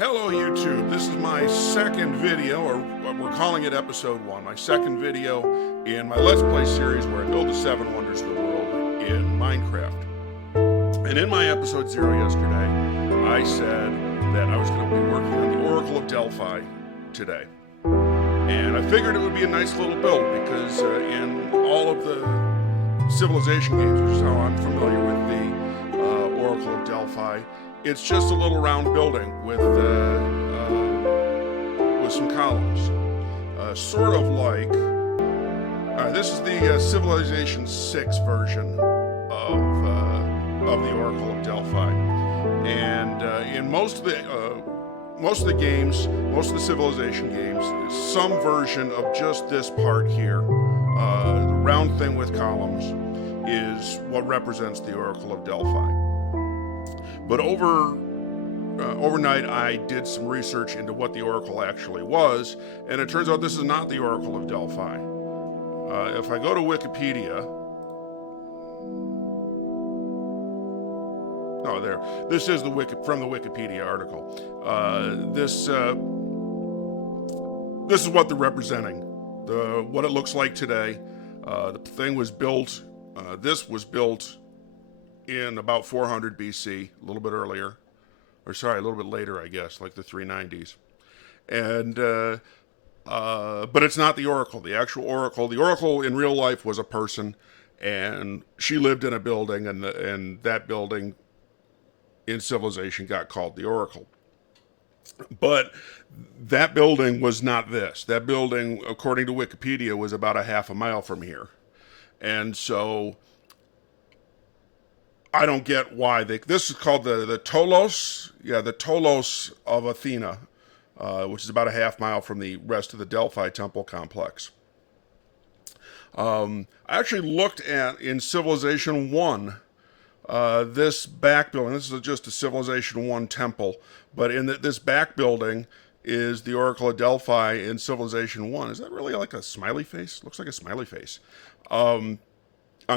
Hello YouTube, this is my second video, or we're calling it episode 1, my second video in my Let's Play series where I build the 7 wonders of the world in Minecraft. And in my episode 0 yesterday, I said that I was going to be working on the Oracle of Delphi today. And I figured it would be a nice little build because in all of the civilization games, which is how I'm familiar with the Oracle of Delphi, it's just a little round building with some columns, sort of like. This is the Civilization 6 version of the Oracle of Delphi, and in most of the games, most of the Civilization games, some version of just this part here, the round thing with columns, is what represents the Oracle of Delphi. But overnight, I did some research into what the Oracle actually was, and it turns out this is not the Oracle of Delphi. If I go to Wikipedia, this is from the Wikipedia article. This is what they're representing. What it looks like today. The thing was built. This was built in about 400 BC, a little bit earlier, or sorry, a little bit later, I guess, like the 390s. And but it's not the Oracle. The actual Oracle. The Oracle in real life was a person, and she lived in a building, and that building in civilization got called the Oracle. But that building was not this. That building, according to Wikipedia, was about a half a mile from here. And so I don't get why this is called the Tolos. Yeah, the Tolos of Athena, which is about a half mile from the rest of the Delphi temple complex. I actually looked at, in Civilization 1, this back building. This is just a Civilization 1 temple, but in this back building is the Oracle of Delphi in Civilization 1. Is that really like a smiley face? Looks like a smiley face. On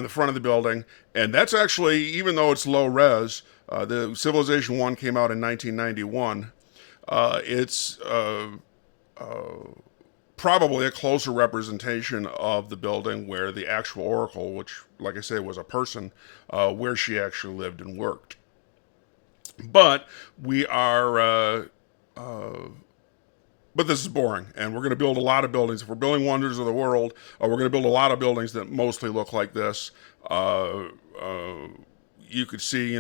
the front of the building, and that's actually, even though it's low res, the Civilization 1 came out in 1991, it's probably a closer representation of the building where the actual Oracle, which, like I say, was a person, where she actually lived and worked. But we are but this is boring, and we're going to build a lot of buildings. If we're building wonders of the world, we're going to build a lot of buildings that mostly look like this. You could see,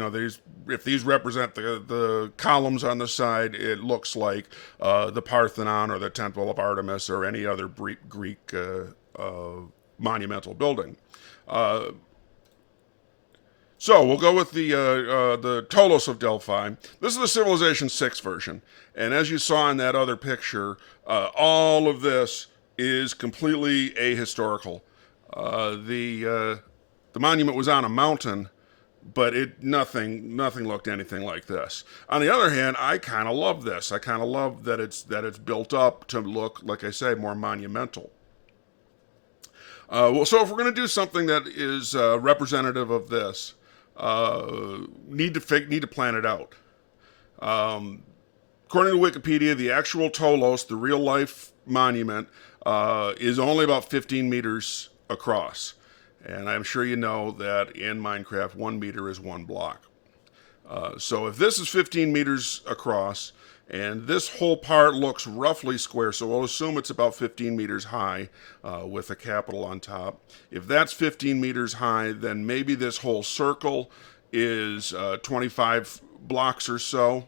if these represent the columns on the side, it looks like the Parthenon or the Temple of Artemis or any other Greek monumental building. So we'll go with the Tolos of Delphi. This is the Civilization 6 version. And as you saw in that other picture, all of this is completely ahistorical. The monument was on a mountain, but nothing looked anything like this. On the other hand, I kind of love this. I kind of love that it's built up to look, like I say, more monumental. So if we're going to do something that is representative of this, need to plan it out. According to Wikipedia, the actual Tolos, the real life monument, is only about 15 meters across. And I'm sure you know that in Minecraft, 1 meter is 1 block. So if this is 15 meters across, and this whole part looks roughly square, so we'll assume it's about 15 meters high with a capital on top. If that's 15 meters high, then maybe this whole circle is 25 blocks or so.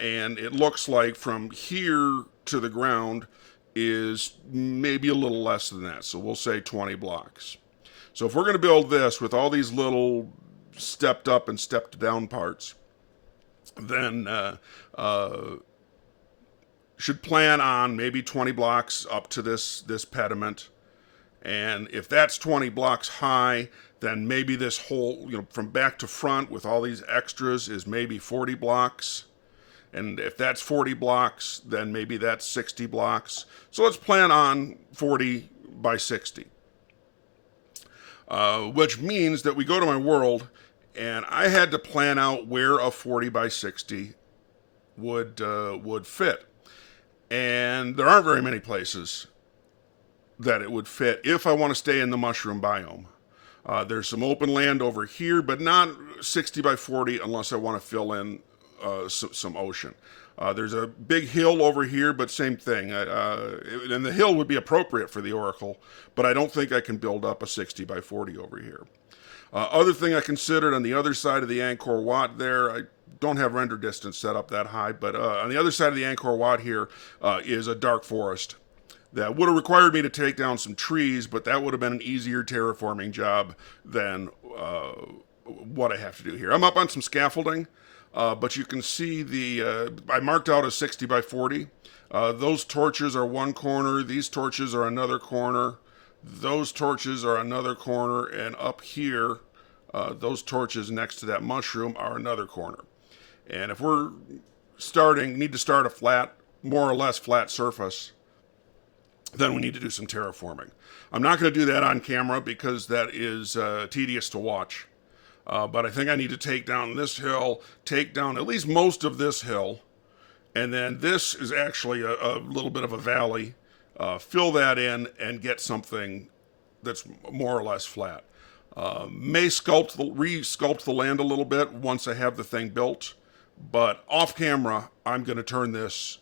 And it looks like from here to the ground is maybe a little less than that. So we'll say 20 blocks. So if we're going to build this with all these little stepped up and stepped down parts, then should plan on maybe 20 blocks up to this pediment. And if that's 20 blocks high, then maybe this whole, from back to front with all these extras is maybe 40 blocks. And if that's 40 blocks, then maybe that's 60 blocks. So let's plan on 40 by 60. Which means that we go to my world, and I had to plan out where a 40 by 60 would fit. And there aren't very many places that it would fit if I want to stay in the mushroom biome. There's some open land over here, but not 60 by 40 unless I want to fill in some ocean. There's a big hill over here, but same thing. And the hill would be appropriate for the Oracle, but I don't think I can build up a 60 by 40 over here. Other thing I considered on the other side of the Angkor Wat there, I don't have render distance set up that high, but on the other side of the Angkor Wat here is a dark forest. That would have required me to take down some trees, but that would have been an easier terraforming job than what I have to do here. I'm up on some scaffolding, but you can see I marked out a 60 by 40. Those torches are one corner, these torches are another corner, those torches are another corner, and up here, those torches next to that mushroom are another corner. And if we're need to start a flat, more or less flat surface, then we need to do some terraforming. I'm not going to do that on camera because that is tedious to watch. But I think I need to take down this hill, take down at least most of this hill, and then this is actually a little bit of a valley. Fill that in and get something that's more or less flat. May re-sculpt the land a little bit once I have the thing built, but off camera, I'm going to turn this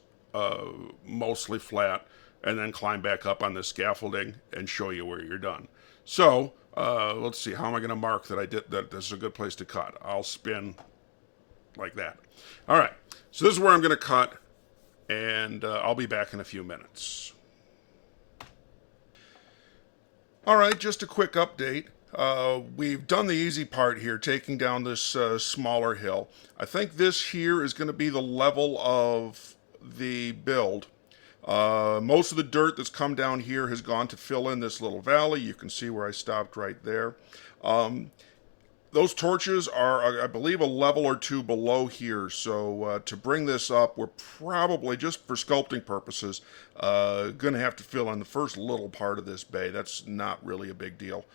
mostly flat and then climb back up on the scaffolding and show you where you're done. So, let's see, how am I going to mark that this is a good place to cut? I'll spin like that. All right, so this is where I'm going to cut, and I'll be back in a few minutes. All right, just a quick update. We've done the easy part here, taking down this smaller hill. I think this here is going to be the level of the build. Most of the dirt that's come down here has gone to fill in this little valley. You can see where I stopped right there. Those torches are, I believe, a level or two below here. So to bring this up, we're probably, just for sculpting purposes, going to have to fill in the first little part of this bay. That's not really a big deal.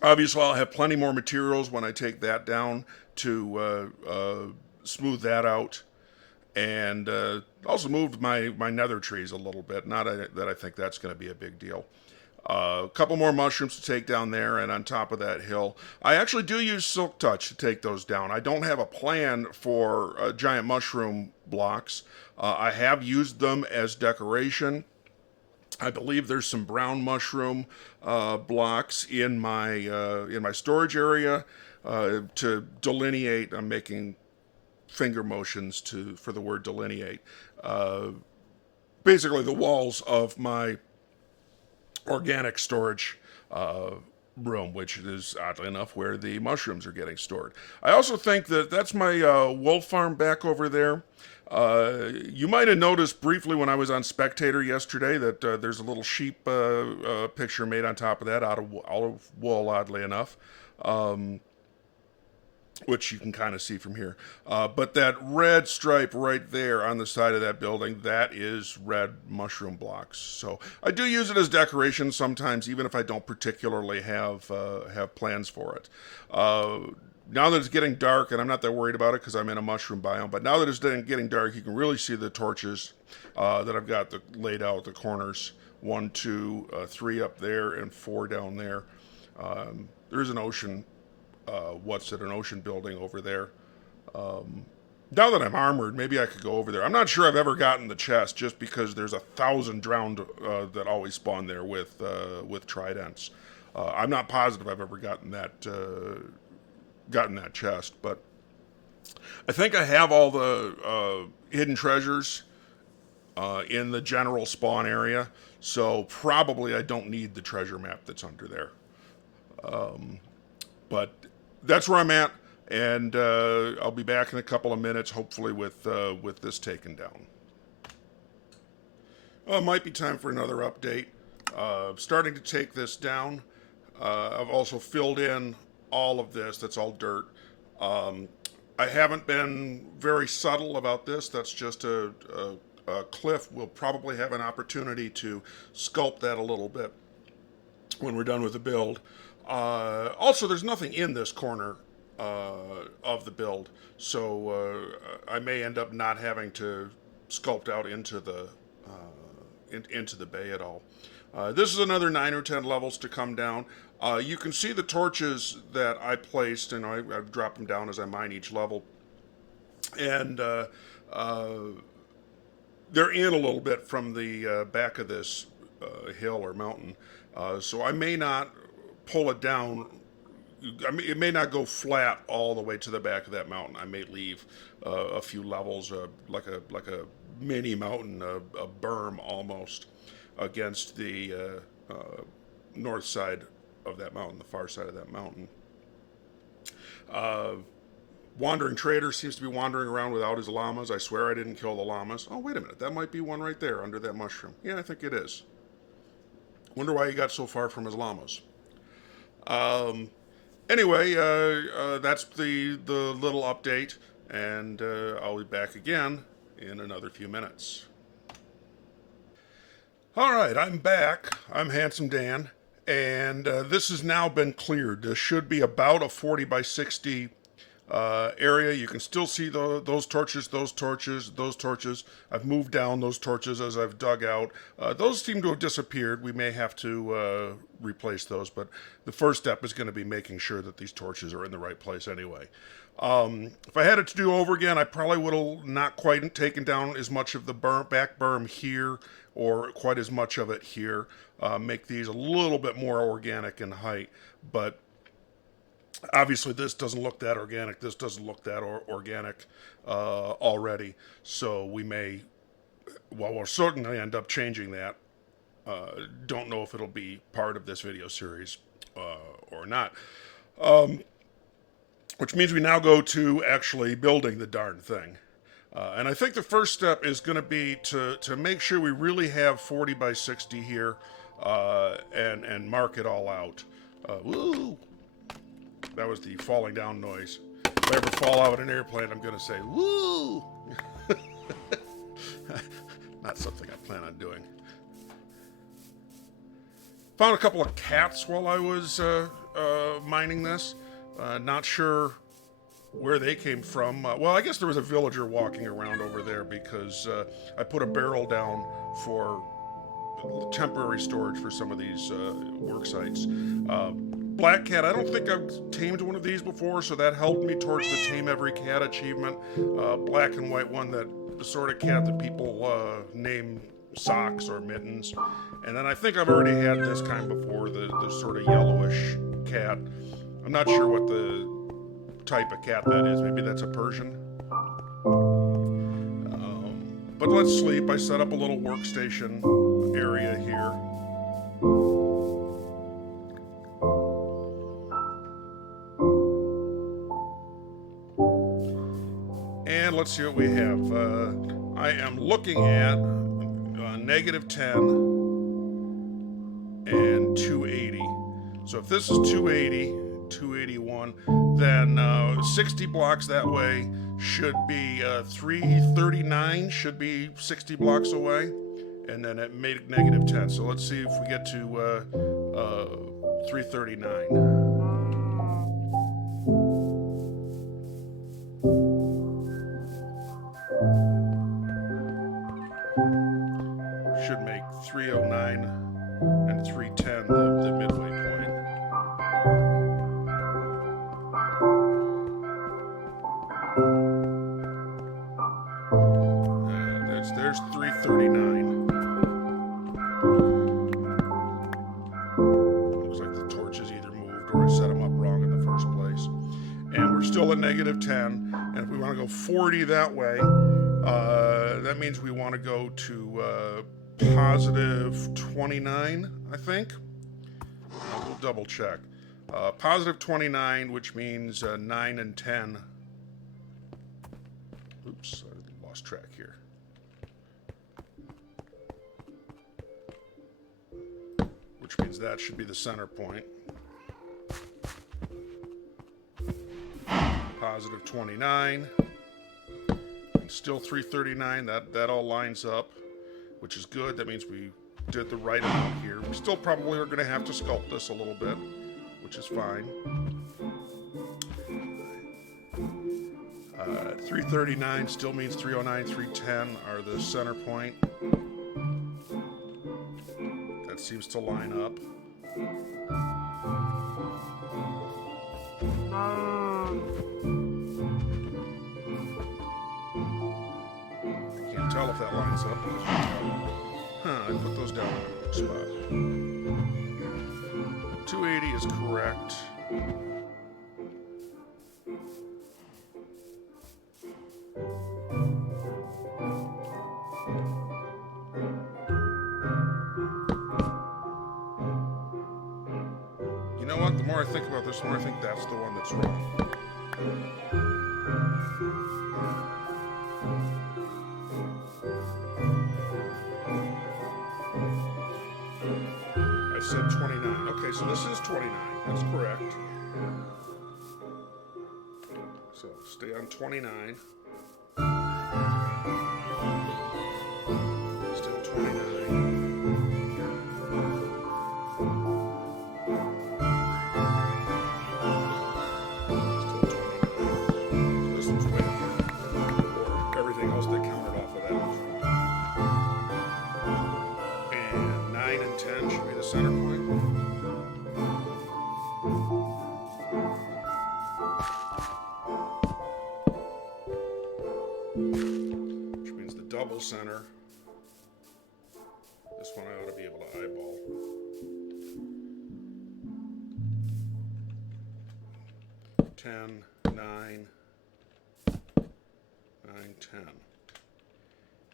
Obviously, I'll have plenty more materials when I take that down to smooth that out. And also moved my nether trees a little bit. Not that I think that's going to be a big deal. A couple more mushrooms to take down there, and on top of that hill. I actually do use Silk Touch to take those down. I don't have a plan for giant mushroom blocks. I have used them as decoration. I believe there's some brown mushroom blocks in my storage area to delineate. I'm making finger motions for the word delineate. Basically the walls of my organic storage room, which is oddly enough where the mushrooms are getting stored. I also think that's my wolf farm back over there. You might have noticed briefly when I was on Spectator yesterday that there's a little sheep picture made on top of that out of wool, oddly enough. Which you can kind of see from here. But that red stripe right there on the side of that building, that is red mushroom blocks. So I do use it as decoration sometimes, even if I don't particularly have plans for it. Now that it's getting dark, and I'm not that worried about it because I'm in a mushroom biome, but now that it's getting dark, you can really see the torches that I've got laid out, the corners. 1, 2, 3 up there, and 4 down there. There's an ocean an ocean building over there. Now that I'm armored, maybe I could go over there. I'm not sure I've ever gotten the chest, just because there's 1,000 drowned that always spawn there with tridents. I'm not positive I've ever gotten that chest, but I think I have all the hidden treasures in the general spawn area, so probably I don't need the treasure map that's under there. But that's where I'm at, and I'll be back in a couple of minutes, hopefully with this taken down. Well, it might be time for another update. Starting to take this down. I've also filled in all of this. That's all dirt. I haven't been very subtle about this. That's just a cliff. We'll probably have an opportunity to sculpt that a little bit when we're done with the build. Also, there's nothing in this corner of the build. So I may end up not having to sculpt out into the into the bay at all. This is another 9 or 10 levels to come down. You can see the torches that I placed, and I've dropped them down as I mine each level. And they're in a little bit from the back of this hill or mountain. So I may not pull it down. I mean, it may not go flat all the way to the back of that mountain. I may leave a few levels, like a mini mountain, a berm almost, against the north side of that mountain, the far side of that mountain. Wandering trader seems to be wandering around without his llamas. I swear I didn't kill the llamas. Oh, wait a minute. That might be one right there under that mushroom. Yeah, I think it is. Wonder why he got so far from his llamas. Anyway, that's the little update, and I'll be back again in another few minutes. All right, I'm back. I'm Handsome Dan, and this has now been cleared. This should be about a 40 by 60 area. You can still see those torches, those torches, those torches. I've moved down those torches as I've dug out. Those seem to have disappeared. We may have to replace those, but the first step is going to be making sure that these torches are in the right place anyway. If I had it to do over again, I probably would have not quite taken down as much of the back berm here, or quite as much of it here. Make these a little bit more organic in height, but obviously this doesn't look that organic. This doesn't look that organic already. So we may, well, we'll certainly end up changing that. Don't know if it'll be part of this video series or not. Which means we now go to actually building the darn thing. And I think the first step is going to be to make sure we really have 40 by 60 here and mark it all out. Woo! That was the falling down noise. If I ever fall out of an airplane, I'm going to say, woo! Not something I plan on doing. Found a couple of cats while I was mining this. Not sure where they came from. Well, I guess there was a villager walking around over there because I put a barrel down for temporary storage for some of these work sites. Black cat, I don't think I've tamed one of these before, so that helped me towards the Tame Every Cat achievement. Black and white one, that the sort of cat that people name Socks or Mittens. And then I think I've already had this kind before, the sort of yellowish cat. I'm not sure what the type of cat that is. Maybe that's a Persian. But let's sleep. I set up a little workstation area here. And let's see what we have. I am looking at negative 10 and 280. So if this is 280, 281, then 60 blocks that way should be 339, should be 60 blocks away, and then it made negative 10. So let's see if we get to 339. Should make 309 and 310 the midway point. There's 339. Looks like the torches either moved or I set them up wrong in the first place. And we're still at negative 10. And if we want to go 40 that way, that means we want to go to positive 29, I think. We'll double check. Positive 29, which means 9 and 10. Oops, I lost track here. Which means that should be the center point. Positive 29. And still 339. That all lines up, which is good. That means we did the right amount here. We still probably are going to have to sculpt this a little bit, which is fine. 339 still means 309, 310 are the center point. That seems to line up. I can't tell if that lines up. I put those down in the spot. 280 is correct. You know what? The more I think about this, the more I think that's the one that's wrong. I said 29. Okay, so this is 29. That's correct. So stay on 29. Still 29. Center point. Which means the double center. This one I ought to be able to eyeball. Ten, 9, 9, 10.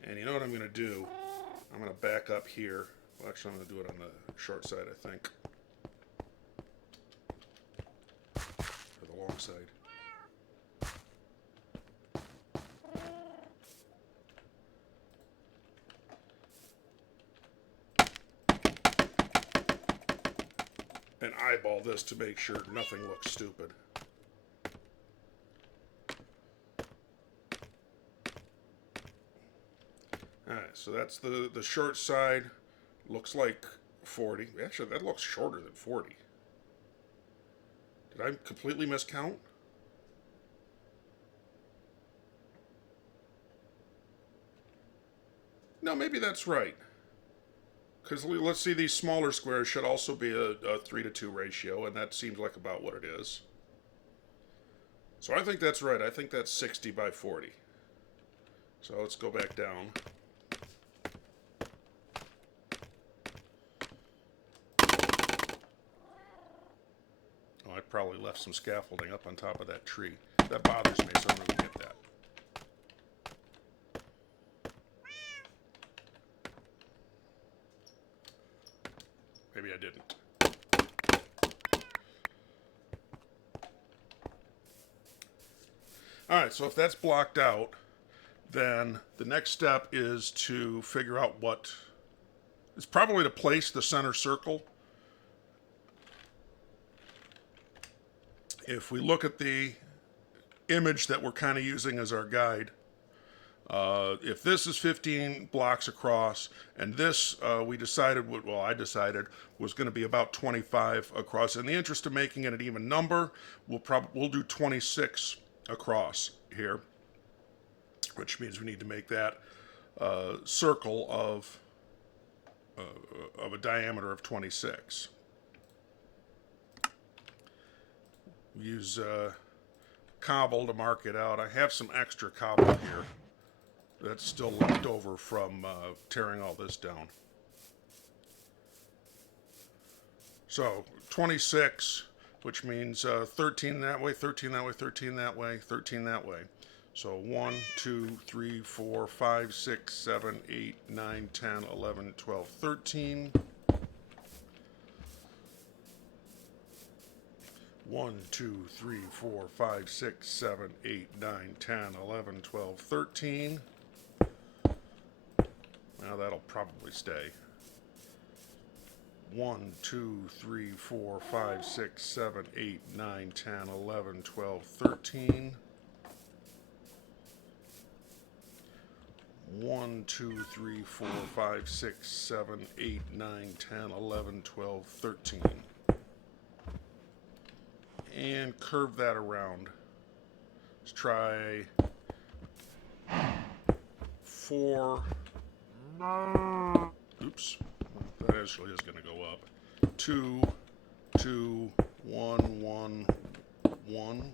And you know what I'm going to do? I'm going to back up here. Well, actually, I'm going to do it on the short side, I think. Or the long side. And eyeball this to make sure nothing looks stupid. Alright, so that's the short side. Looks like 40. Actually, that looks shorter than 40. Did I completely miscount? No, maybe that's right. Because let's see, these smaller squares should also be a 3:2 ratio, and that seems like about what it is. So I think that's right. I think that's 60 by 40. So let's go back down. I probably left some scaffolding up on top of that tree. That bothers me, so I'm going to get that. Maybe I didn't. Alright, so if that's blocked out, then the next step is to figure out what... It's probably to place the center circle. If we look at the image that we're kind of using as our guide, if this is 15 blocks across, and this we decided, well, I decided was going to be about 25 across. In the interest of making it an even number, we'll do 26 across here, which means we need to make that circle of a diameter of 26. Use cobble to mark it out. I have some extra cobble here that's still left over from tearing all this down. So 26, which means 13 that way, 13 that way, 13 that way, 13 that way. So 1, 2, 3, 4, 5, 6, 7, 8, 9, 10, 11, 12, 13. 1, 2, 3, 4, 5, 6, 7, 8, 9, 10, 11, 12, 13. Now that'll probably stay. 1, 2, 3, 4, 5, 6, 7, 8, 9, 10, 11, 12, 13. 1, 2, 3, 4, 5, 6, 7, 8, 9, 10, 11, 12, 13. And curve that around. Let's try 4. Oops. That actually is going to go up. 2, 2, 1, 1, 1.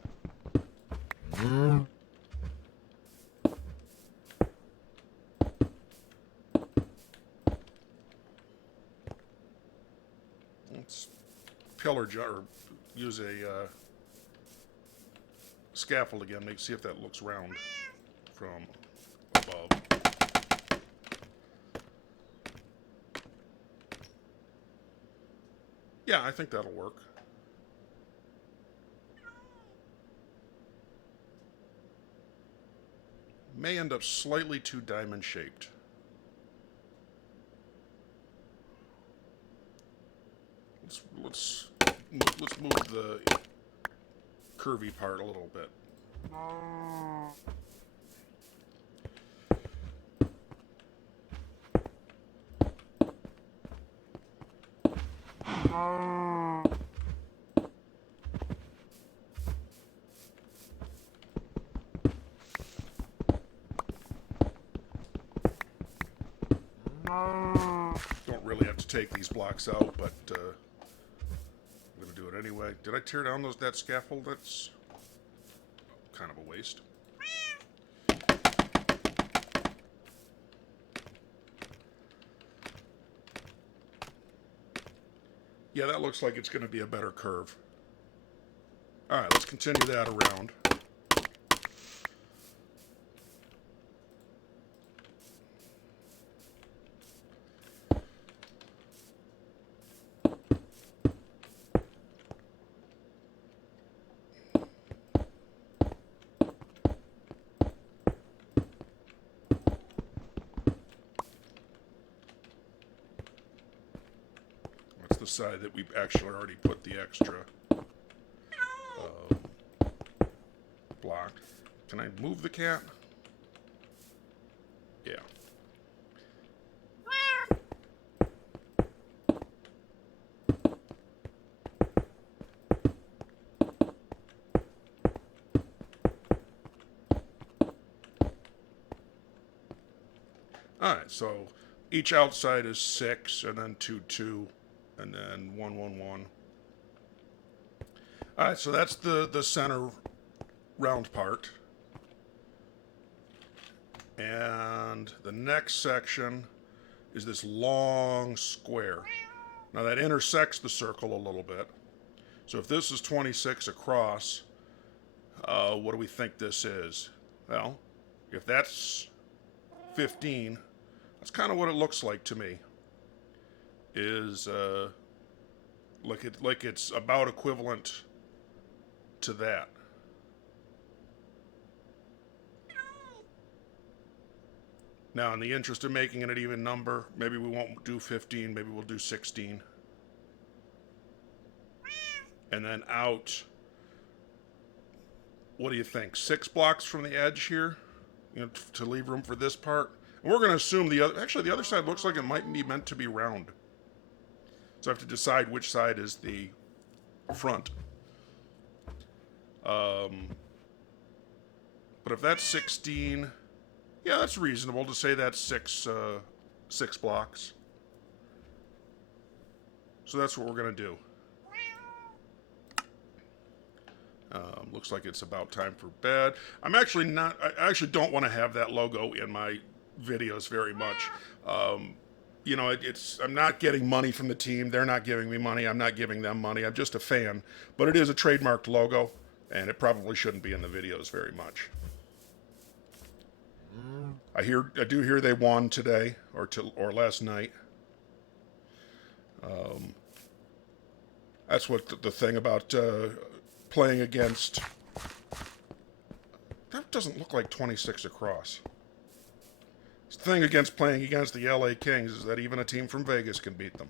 Let's pillar or use a scaffold again. Maybe see if that looks round from above. Yeah, I think that'll work. May end up slightly too diamond shaped. Let's move the curvy part a little bit. Don't really have to take these blocks out, but I'm going to do it anyway. Did I tear down that scaffold? That's kind of a waste. Yeah, that looks like it's going to be a better curve. All right, let's continue that around. The side that we've actually already put the extra block. Can I move the cat? Yeah. Alright, so each outside is 6, and then 2, 2. And then 1, 1, 1. All right, so that's the center round part. And the next section is this long square. Now that intersects the circle a little bit. So if this is 26 across, what do we think this is? Well, if that's 15, that's kind of what it looks like to me. Is like it's about equivalent to that. Now, in the interest of making it an even number, maybe we won't do 15, maybe we'll do 16. And then out, what do you think? 6 blocks from the edge here, you know, to leave room for this part. And we're going to assume the other side looks like it might be meant to be round. So I have to decide which side is the front. But if that's 16, yeah, that's reasonable to say that's 6 blocks. So that's what we're going to do. Looks like it's about time for bed. I actually don't want to have that logo in my videos very much. You know, I'm not getting money from the team. They're not giving me money. I'm not giving them money. I'm just a fan. But it is a trademarked logo, and it probably shouldn't be in the videos very much. I do hear they won today or last night. That's what the thing about playing against. That doesn't look like 26 across. The thing against playing against the LA Kings is that even a team from Vegas can beat them.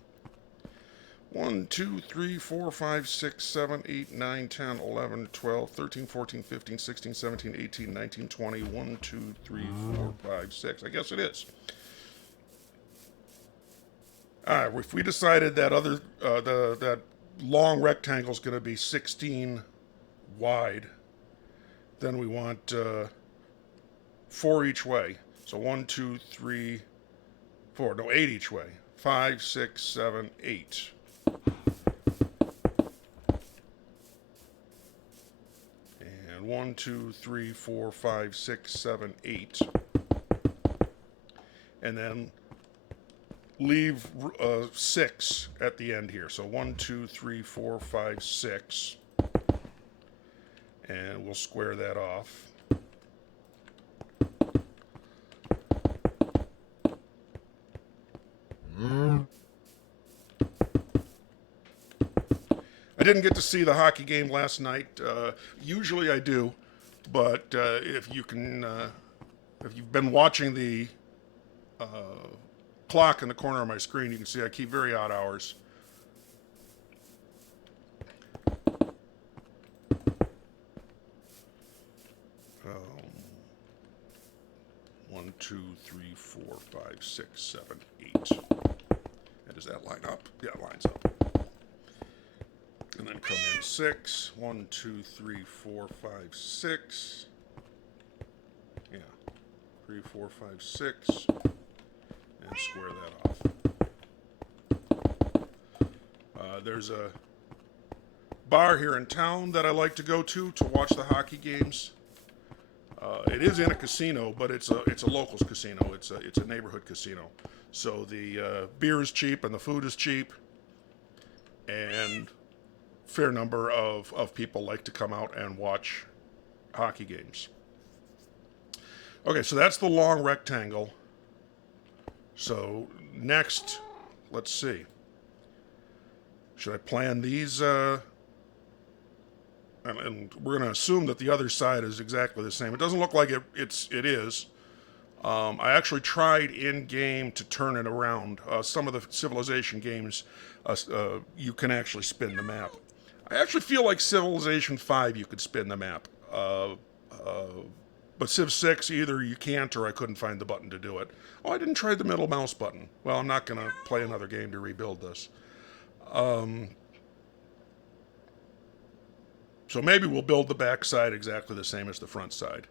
1, 2, 3, 4, 5, 6, 7, 8, 9, 10, 11, 12, 13, 14, 15, 16, 17, 18, 19, 20, 1, 2, 3, 4, 5, 6. I guess it is. All right, if we decided that that long rectangle is going to be 16 wide, then we want 4 each way. So 1, 2, 3, 4. No, 8 each way. 5, 6, 7, 8. And 1, 2, 3, 4, 5, 6, 7, 8. And then leave 6 at the end here. So 1, 2, 3, 4, 5, 6. And we'll square that off. I didn't get to see the hockey game last night. Usually I do, but if you've been watching the clock in the corner of my screen, you can see I keep very odd hours. One, 2, 3, 4, 5, 6, 7, 8. And does that line up? Yeah, it lines up. And then come in 6. 1, 2, 3, 4, 5, 6. Yeah. 3, 4, 5, 6. And square that off. There's a bar here in town that I like to go to watch the hockey games. It is in a casino, but it's a locals casino. It's a neighborhood casino. So the beer is cheap and the food is cheap, and fair number of people like to come out and watch hockey games. Okay, so that's the long rectangle. So next, let's see. Should I plan these? And we're going to assume that the other side is exactly the same. It doesn't look like it is. I actually tried in game to turn it around. Some of the Civilization games, you can actually spin the map. I actually feel like Civilization 5 you could spin the map. But Civ 6, either you can't or I couldn't find the button to do it. Oh, I didn't try the middle mouse button. Well, I'm not going to play another game to rebuild this. So maybe we'll build the back side exactly the same as the front side.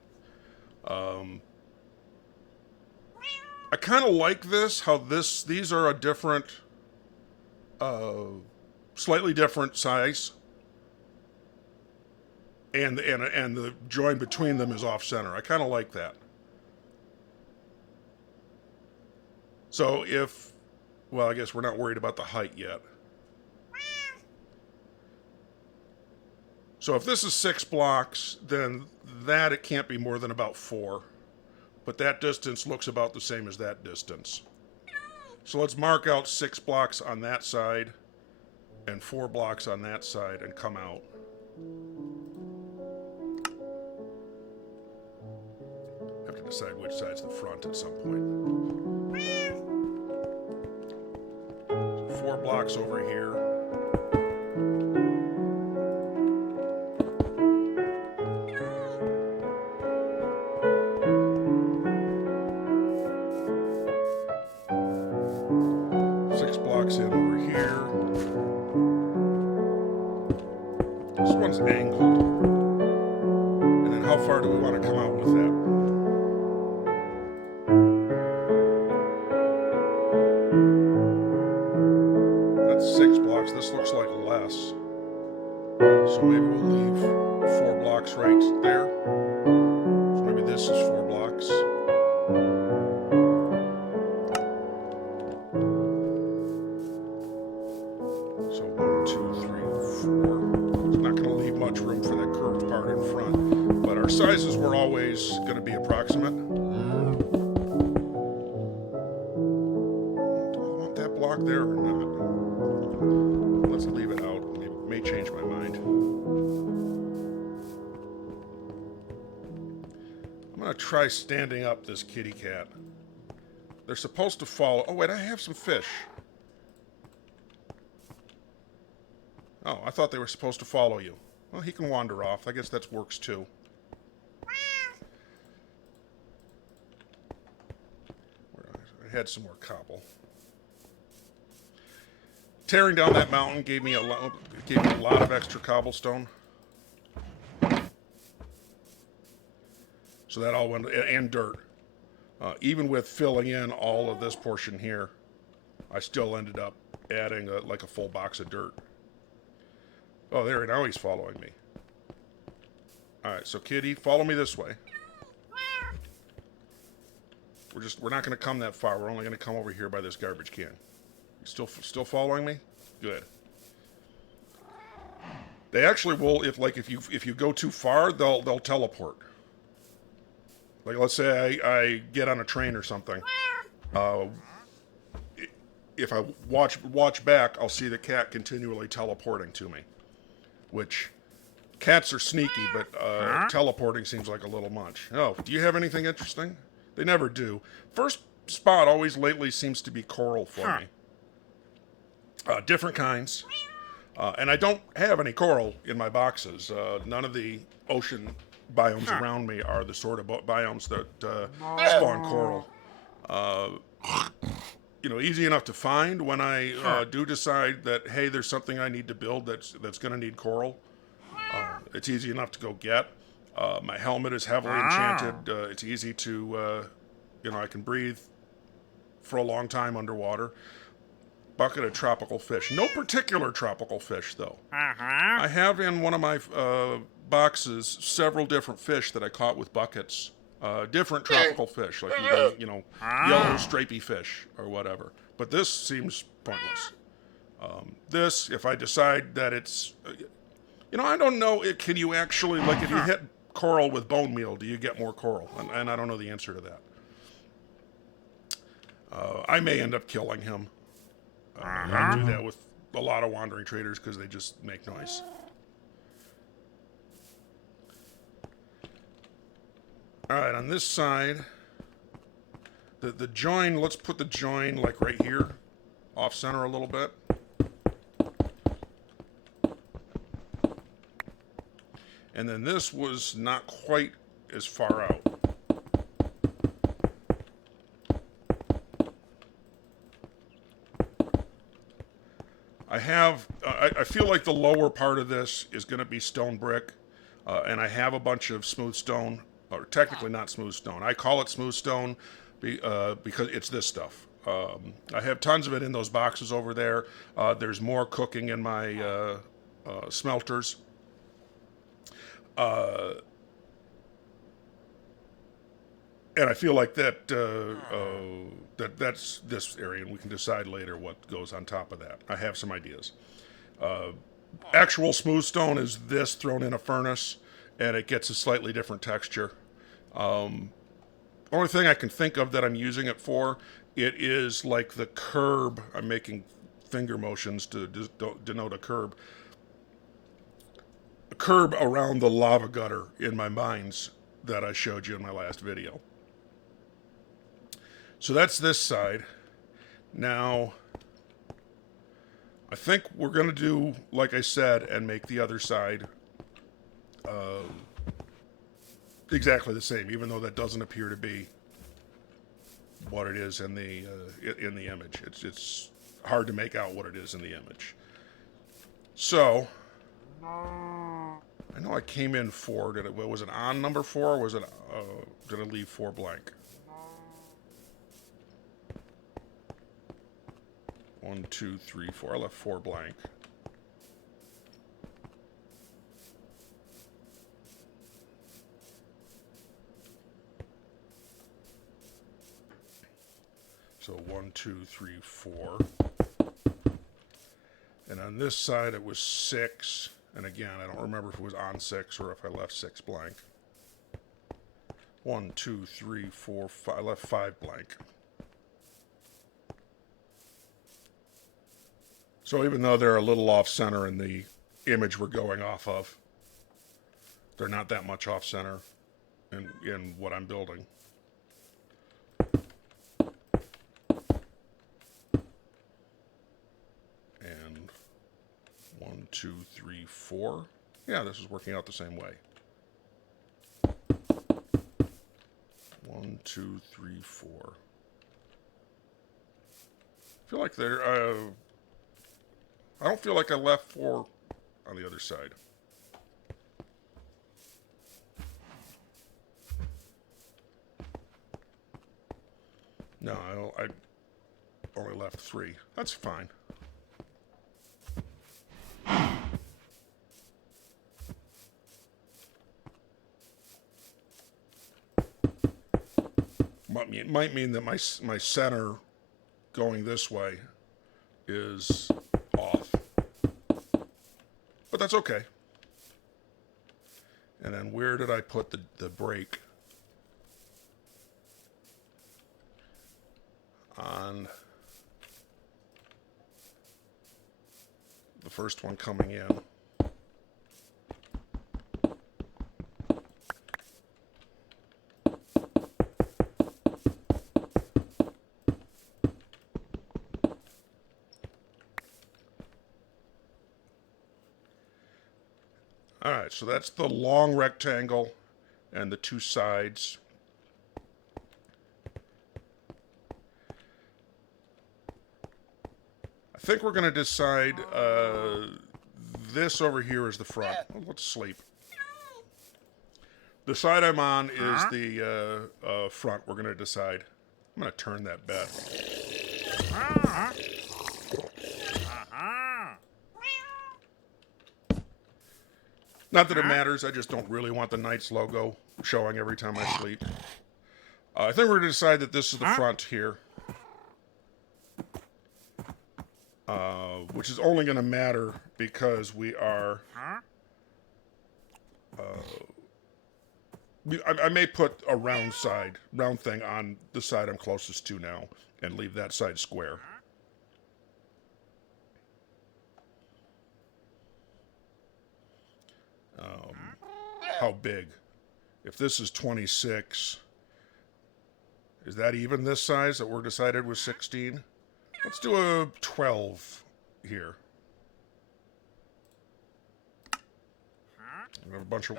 I kind of like this, how these are a different, slightly different size. And the join between them is off center. I kind of like that. So I guess we're not worried about the height yet. So if this is 6 blocks, then it can't be more than about 4. But that distance looks about the same as that distance. So let's mark out 6 blocks on that side and 4 blocks on that side and come out. Have to decide which side's the front at some point. So 4 blocks over here. In over here. This one's angled. And then how far do we want to come out with that? That's 6 blocks. This looks like less. So maybe we'll leave 4 blocks right there. So maybe this is 4 blocks. So 1, 2, 3, 4. It's not going to leave much room for that curved part in front. But our sizes were always going to be approximate. Do I want that block there or not? Let's leave it out. May change my mind. I'm going to try standing up this kitty cat. They're supposed to follow. Oh, wait, I have some fish. Oh, I thought they were supposed to follow you. Well, he can wander off. I guess that works too. I had some more cobble. Tearing down that mountain gave me a lot of extra cobblestone. So that all went, and dirt. Even with filling in all of this portion here, I still ended up adding like a full box of dirt. Oh, there, now he's following me. Alright, so kitty, follow me this way. We're not going to come that far. We're only going to come over here by this garbage can. You still following me? Good. They actually will, if you go too far, they'll teleport. Like, let's say I get on a train or something. If I watch back, I'll see the cat continually teleporting to me. Which, cats are sneaky, but teleporting seems like a little much. Oh, do you have anything interesting? They never do. First spot always lately seems to be coral for me. Different kinds. And I don't have any coral in my boxes. None of the ocean biomes around me are the sort of biomes that spawn coral. Easy enough to find when I do decide that, hey, there's something I need to build that's going to need coral. It's easy enough to go get. My helmet is heavily enchanted. It's easy to, I can breathe for a long time underwater. Bucket of tropical fish. No particular tropical fish, though. I have in one of my boxes several different fish that I caught with buckets. Different tropical fish, like yellow stripy fish or whatever. But this seems pointless. This, if I decide that it's, I don't know. Can you actually, like, if you hit coral with bone meal, do you get more coral? And I don't know the answer to that. I may end up killing him. I do that with a lot of wandering traders because they just make noise. Alright, on this side, the join, let's put the join like right here, off center a little bit. And then this was not quite as far out. I feel like the lower part of this is going to be stone brick, and I have a bunch of smooth stone, or technically not smooth stone. I call it smooth stone because it's this stuff. I have tons of it in those boxes over there. There's more cooking in my smelters. And I feel like that's this area, and we can decide later what goes on top of that. I have some ideas. Actual smooth stone is this thrown in a furnace, and it gets a slightly different texture. Only thing I can think of that I'm using it for, it is like the curb. I'm making finger motions to denote a curb. A curb around the lava gutter in my mines that I showed you in my last video. So that's this side. Now, I think we're going to do, like I said, and make the other side exactly the same, even though that doesn't appear to be what it is in the image. It's hard to make out what it is in the image. So, I know I came in 4. Was it on number 4, or was it? Did I leave 4 blank? 1, 2, 3, 4. I left 4 blank. So 1, 2, 3, 4. And on this side it was 6. And again, I don't remember if it was on 6 or if I left 6 blank. 1, 2, 3, 4, 5. I left 5 blank. So even though they're a little off center in the image we're going off of, they're not that much off center in what I'm building. And 1, 2, 3, 4. Yeah, this is working out the same way. 1, 2, 3, 4. I feel like they're, I don't feel like I left 4 on the other side. No, I only left 3. That's fine. It might mean that my center going this way is off. But that's okay. And then where did I put the brake? On the first one coming in. All right, so that's the long rectangle and the 2 sides. I think we're going to decide this over here is the front. Oh, let's sleep. The side I'm on is the front. We're going to decide. I'm going to turn that bed. Not that it matters. I just don't really want the Knights logo showing every time I sleep. I think we're going to decide that this is the front here. Which is only going to matter because we are... I may put a round thing on the side I'm closest to now and leave that side square. How big? If this is 26, is that even this size that we're decided was 16? Let's do a 12 here. We have a bunch of...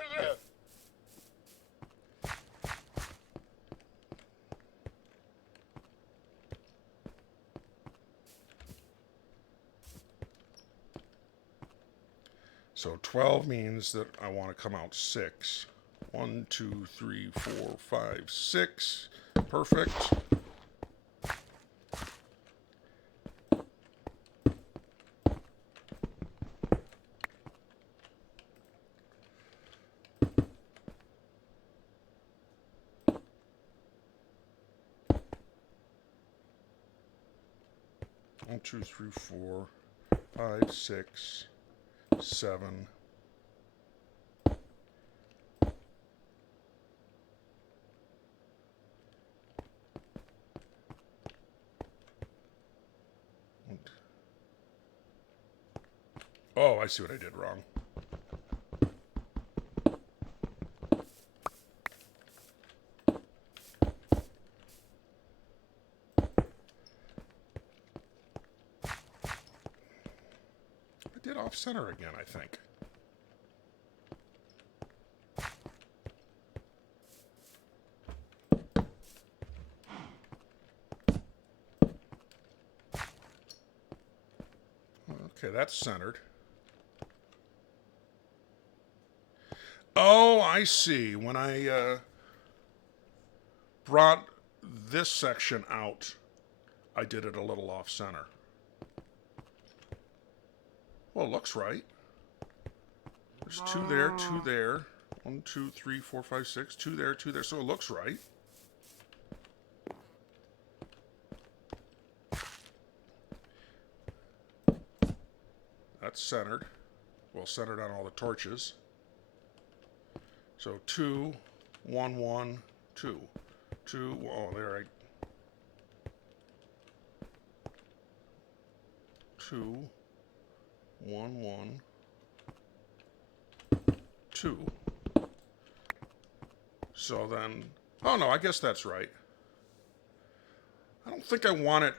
So 12 means that I want to come out 6. 1, 2, 3, 4, 5, 6. Perfect. One, 2, 3, 4, 5, 6, 7. Oh, I see what I did wrong. I did off center again, I think. Okay, that's centered. Oh, I see. When I brought this section out, I did it a little off center. Well, it looks right. There's 2 there, 2 there. 1, 2, 3, 4, 5, 6. 2 there, 2 there. So it looks right. That's centered. Well, centered on all the torches. So 2, 1, 1, 2. 2, oh, there I... 2, 1, 1, 2. So then... Oh, no, I guess that's right. I don't think I want it...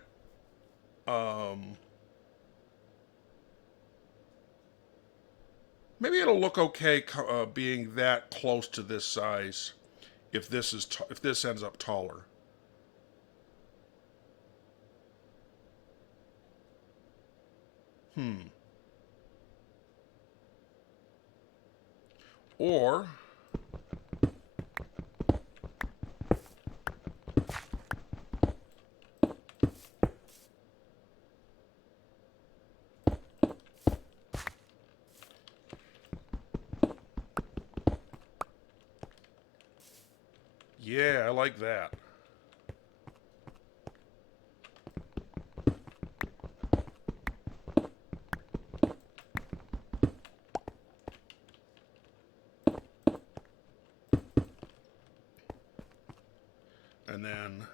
Maybe it'll look okay being that close to this size if this is if this ends up taller. Or Yeah, I like that. And then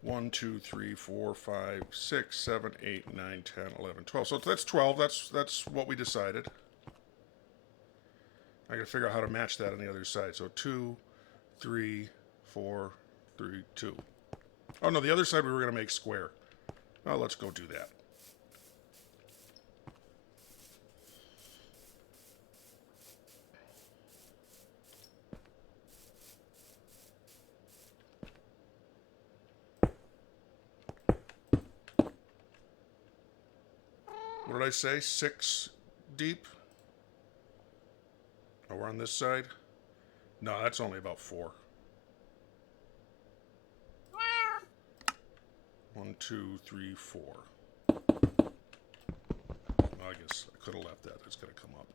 1, 2, 3, 4, 5, 6, 7, 8, 9, 10, 11, 12. So that's 12. That's what we decided. I gotta figure out how to match that on the other side. So 2, 3, 4, 3, 2. Oh no, the other side we were gonna make square. Well, let's go do that. What did I say? 6 deep? Oh, we're on this side? No, that's only about 4. 1, 2, 3, 4. Well, I guess I could have left that. It's going to come up.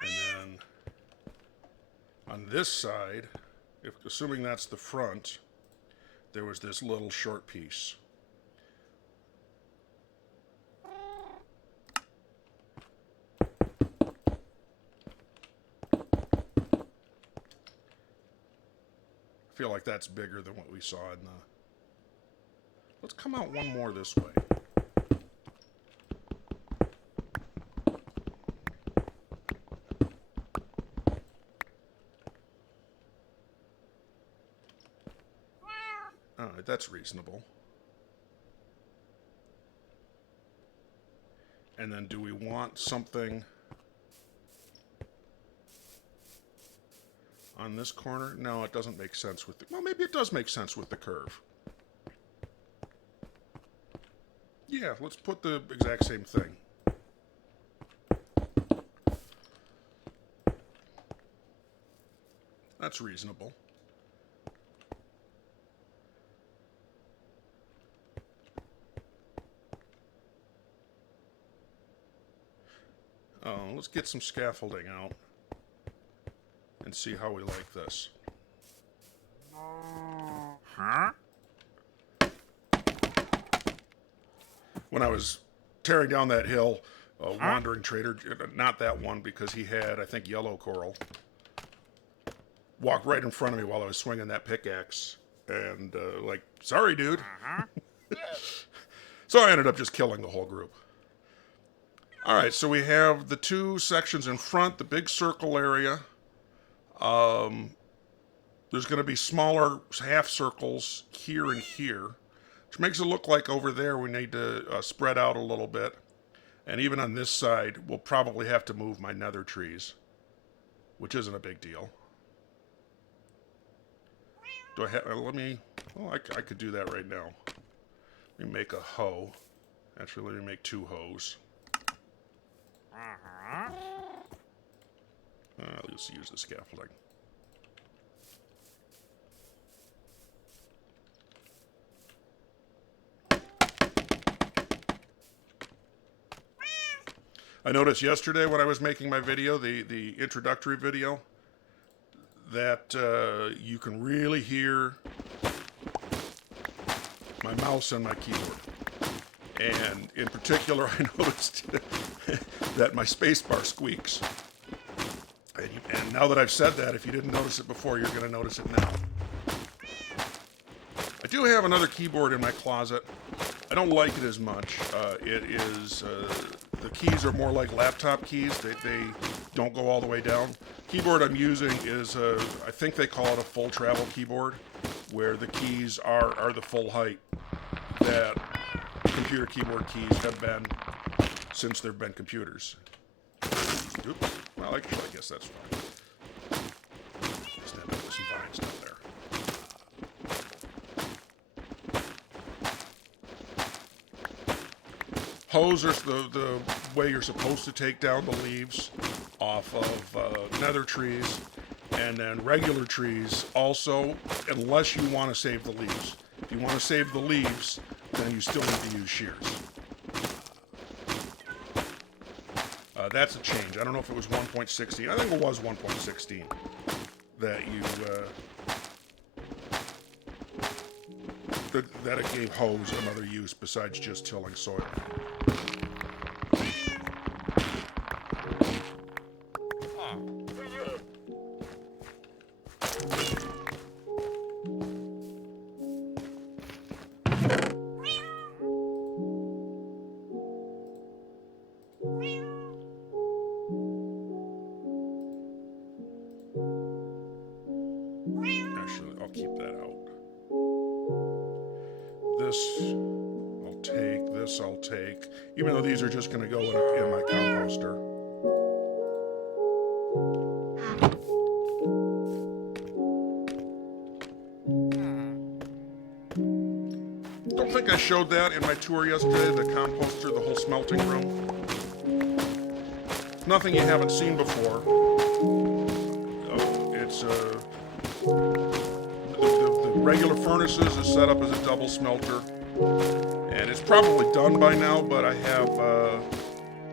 And then on this side, assuming that's the front, there was this little short piece. I feel like that's bigger than what we saw in the... Let's come out one more this way. All right, that's reasonable. And then do we want something on this corner? No, it doesn't make sense with the... Well, maybe it does make sense with the curve. Yeah, let's put the exact same thing. That's reasonable. Let's get some scaffolding out and see how we like this. Huh? When I was tearing down that hill, a wandering trader, not that one because he had, I think, yellow coral, walked right in front of me while I was swinging that pickaxe. And, like, sorry, dude. So I ended up just killing the whole group. All right, so we have the 2 sections in front, the big circle area. There's going to be smaller half circles here and here, which makes it look like over there we need to spread out a little bit. And even on this side, we'll probably have to move my nether trees, which isn't a big deal. Do I have, let me, well, I could do that right now. Let me make a hoe. Actually, let me make 2 hoes. Let's use the scaffolding. I noticed yesterday when I was making my video, the introductory video, that you can really hear my mouse and my keyboard. And in particular, I noticed that my spacebar squeaks. And now that I've said that, if you didn't notice it before, you're going to notice it now. I do have another keyboard in my closet. I don't like it as much. It is, the keys are more like laptop keys. They don't go all the way down. Keyboard I'm using is, I think they call it a full travel keyboard, where the keys are the full height that computer keyboard keys have been since there have been computers. Oops. Well, I guess that's fine. Just end up with some vines down there. Hoes are the way you're supposed to take down the leaves off of nether trees, and then regular trees also, unless you want to save the leaves. If you want to save the leaves, then you still need to use shears. That's a change. I don't know if it was 1.16. I think it was 1.16 that you that it gave hoes another use besides just tilling soil. Actually, I'll keep that out. This I'll take, even though these are just going to go in my composter. Don't think I showed that in my tour yesterday, the composter, the whole smelting room. Nothing you haven't seen before. It's the regular furnaces is set up as a double smelter, and it's probably done by now, but I have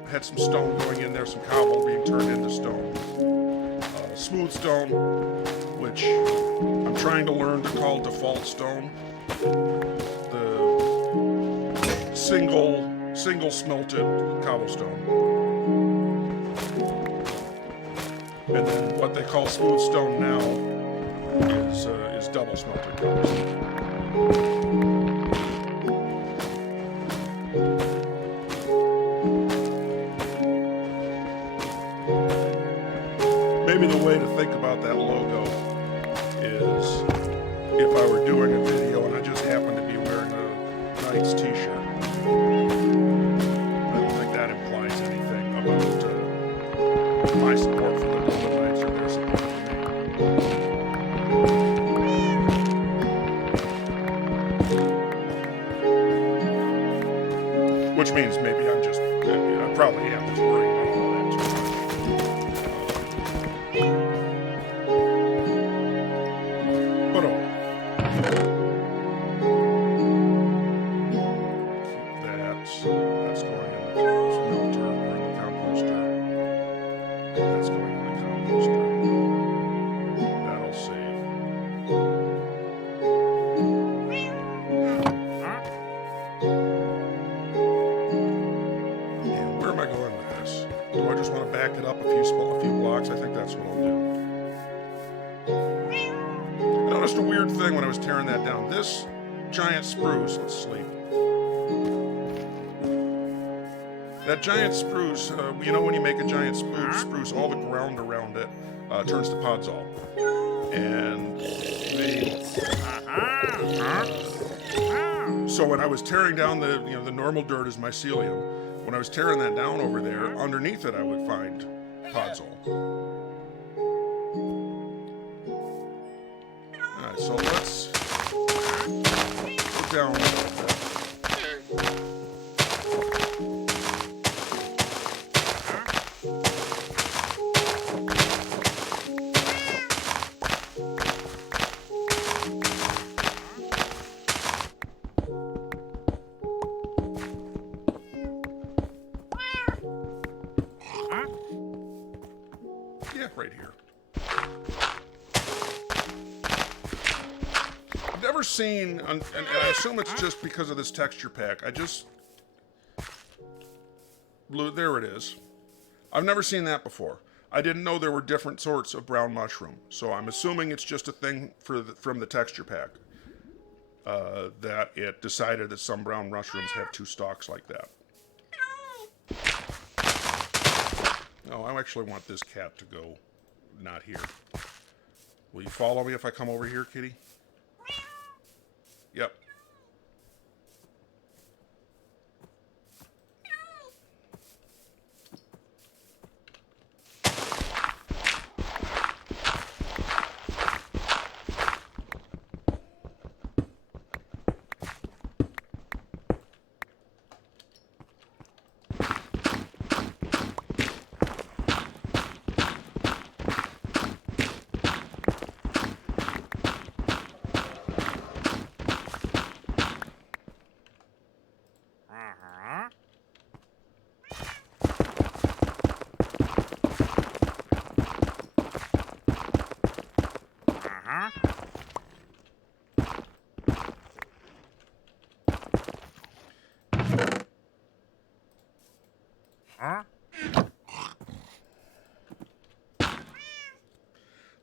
had some stone going in there, some cobble being turned into stone. Smooth stone, which I'm trying to learn to call default stone. The single smelted cobblestone. And then what they call smooth stone now is double smelted cobblestone. Maybe the way to think about that logo is if I were doing a video and I just happened to be wearing a Knights t-shirt. I don't think that implies anything about my support for the Golden Knights or their support for me. Which means maybe I'm just, I probably am just worrying about all that too much. But oh. That's going in the smelter or in the composter. That's going in the composter. That'll save. And where am I going with this? Do I just want to back it up a few blocks? I think that's what I'll do. I noticed a weird thing when I was tearing that down. This giant spruce, let's sleep. That giant spruce, you know when you make a giant spruce, all the ground around it turns to podzol. And so when I was tearing down the normal dirt is mycelium, when I was tearing that down over there, underneath it I would find podzol. Alright, so let's go down a little bit. Yeah, right here. I've never seen, and I assume it's just because of this texture pack. There it is. I've never seen that before. I didn't know there were different sorts of brown mushroom, so I'm assuming it's just a thing from the texture pack. That it decided that some brown mushrooms have two stalks like that. No, I actually want this cat to go not here. Will you follow me if I come over here, kitty? Yep.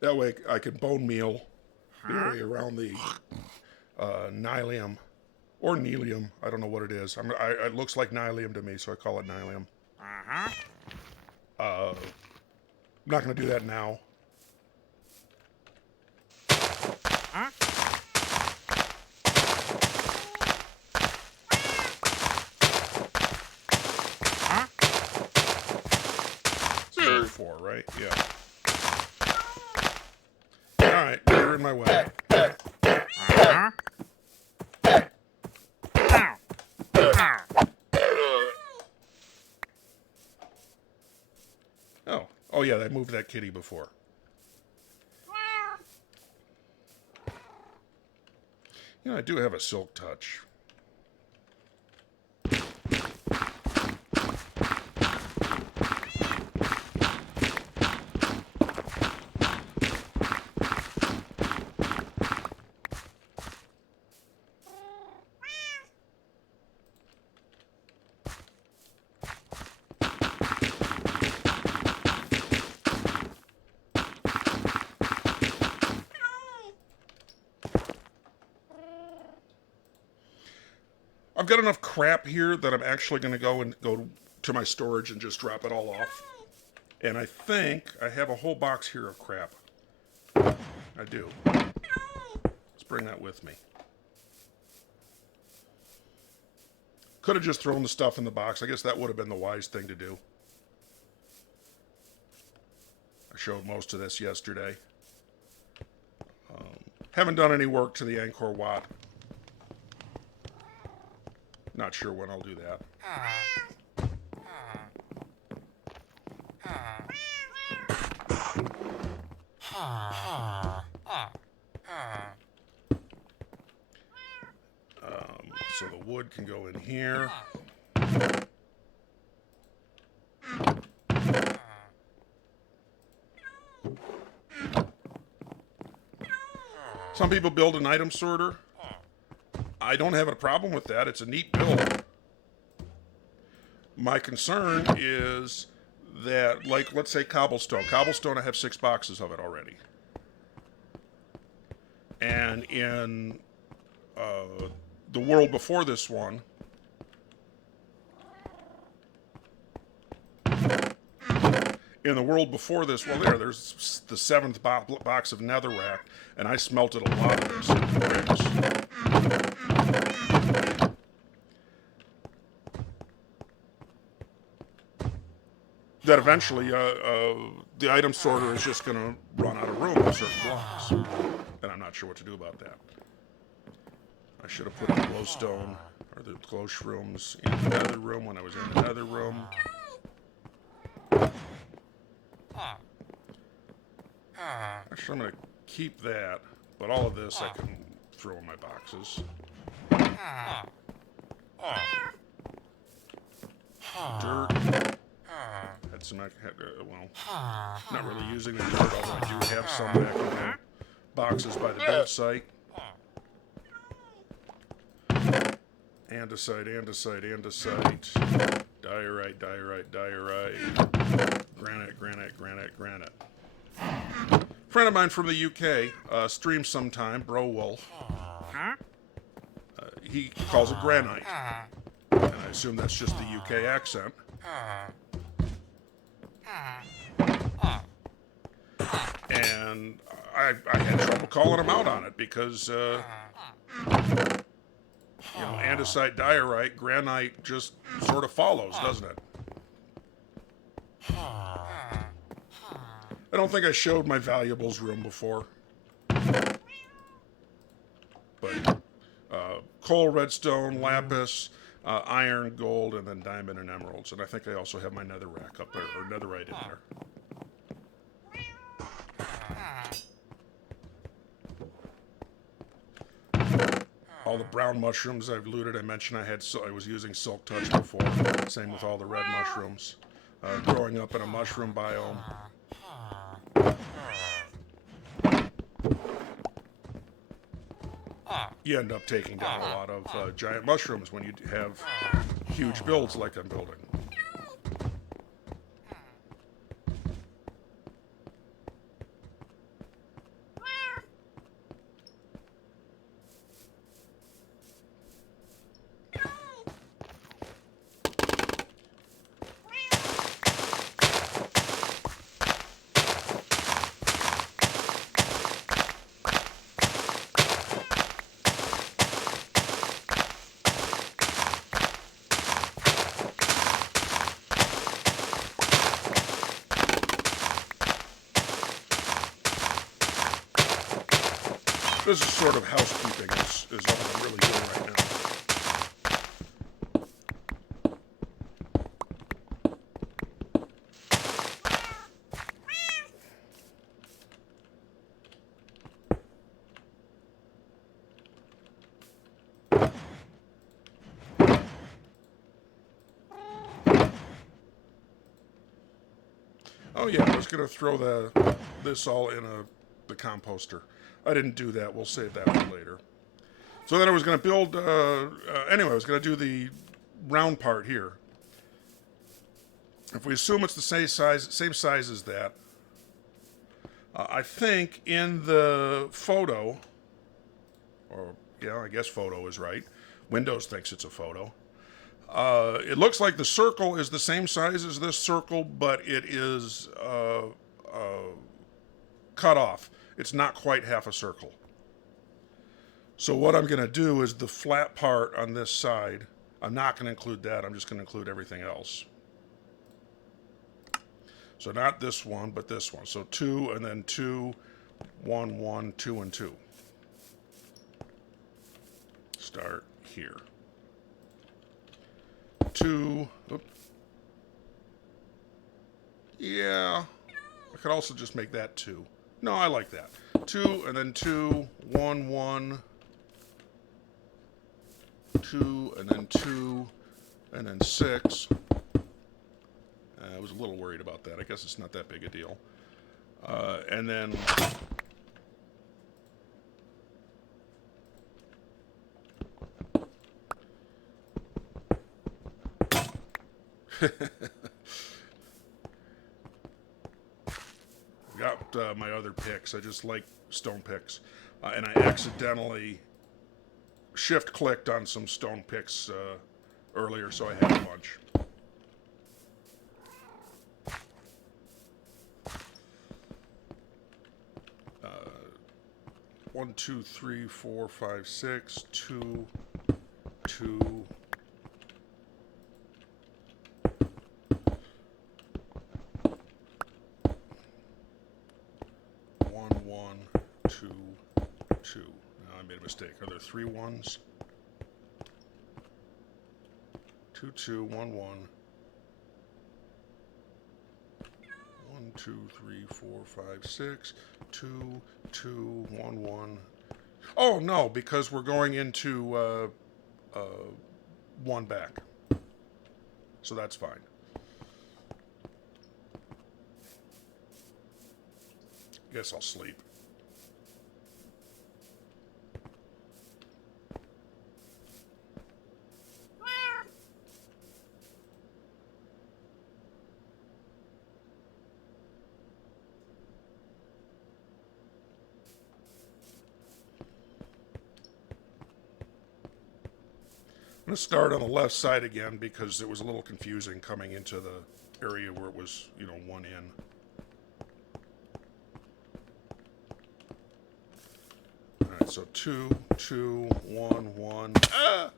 That way I can bone meal the area around the nylium or nelium. I don't know what it is. It looks like nylium to me, so I call it nylium. I'm not going to do that now. Four, right? Yeah. All right, you're in my way. Oh yeah, I moved that kitty before. You know, I do have a silk touch. I've got enough crap here that I'm actually going to go to my storage and just drop it all off. And I think I have a whole box here of crap. I do. Let's bring that with me. Could have just thrown the stuff in the box. I guess that would have been the wise thing to do. I showed most of this yesterday. Haven't done any work to the Angkor Wat. Not sure when I'll do that. So the wood can go in here. Some people build an item sorter. I don't have a problem with that. It's a neat build. My concern is that, like, let's say cobblestone. Cobblestone, I have 6 boxes of it already. And in the world before this one, there's the 7th box of netherrack, and I smelted a lot of this into bricks. That eventually the item sorter is just going to run out of room in certain blocks. And I'm not sure what to do about that. I should have put the glowstone or the glow shrooms in the nether room when I was in the nether room. Actually, I'm going to keep that, but all of this I can throw in my boxes. Dirt. Had some, not really using the dirt, although I do have some back in the boxes by the build site. Andesite. Diorite. Granite. Friend of mine from the UK streams sometime, Bro Wolf. He calls it granite. And I assume that's just the UK accent. And I had trouble calling him out on it because, andesite, diorite, granite just sort of follows, doesn't it? I don't think I showed my valuables room before. But coal, redstone, lapis, iron, gold, and then diamond and emeralds. And I think I also have my netherrack up there, or netherite in there. All the brown mushrooms I've looted. I mentioned I was using Silk Touch before. Same with all the red mushrooms. Growing up in a mushroom biome. You end up taking down a lot of giant mushrooms when you have huge builds like I'm building. This is sort of housekeeping is all I'm really doing right now. Oh yeah, I was gonna throw this all in the composter. I didn't do that. We'll save that for later. So then I was gonna build. Anyway, I was gonna do the round part here. If we assume it's the same size as that, I think in the photo, or yeah, I guess photo is right. Windows thinks it's a photo. It looks like the circle is the same size as this circle, but it is cut off. It's not quite half a circle. So what I'm going to do is the flat part on this side, I'm not going to include that. I'm just going to include everything else. So not this one, but this one. So 2 and then 2, 1, 1, 2, and 2. Start here. 2. Oops. Yeah. I could also just make that 2. No, I like that. 2 and then 2, 1, 1, 2 and then 2 and then 6. I was a little worried about that. I guess it's not that big a deal. And then got my other picks. I just like stone picks. And I accidentally shift clicked on some stone picks earlier, so I had a bunch. 1, 2, 3, 4, 5, 6, 2, 2. One, two, two. Now I made a mistake. Are there 3 1s? 2, 2, 1, 1. 1, 2, 3, 4, 5, 6. 2, 2, 1, 1. Oh no, because we're going into 1 back. So that's fine. Guess I'll sleep. I'm going to start on the left side again because it was a little confusing coming into the area where it was, 1 in. Alright, so 2, 2, 1, 1. Ah!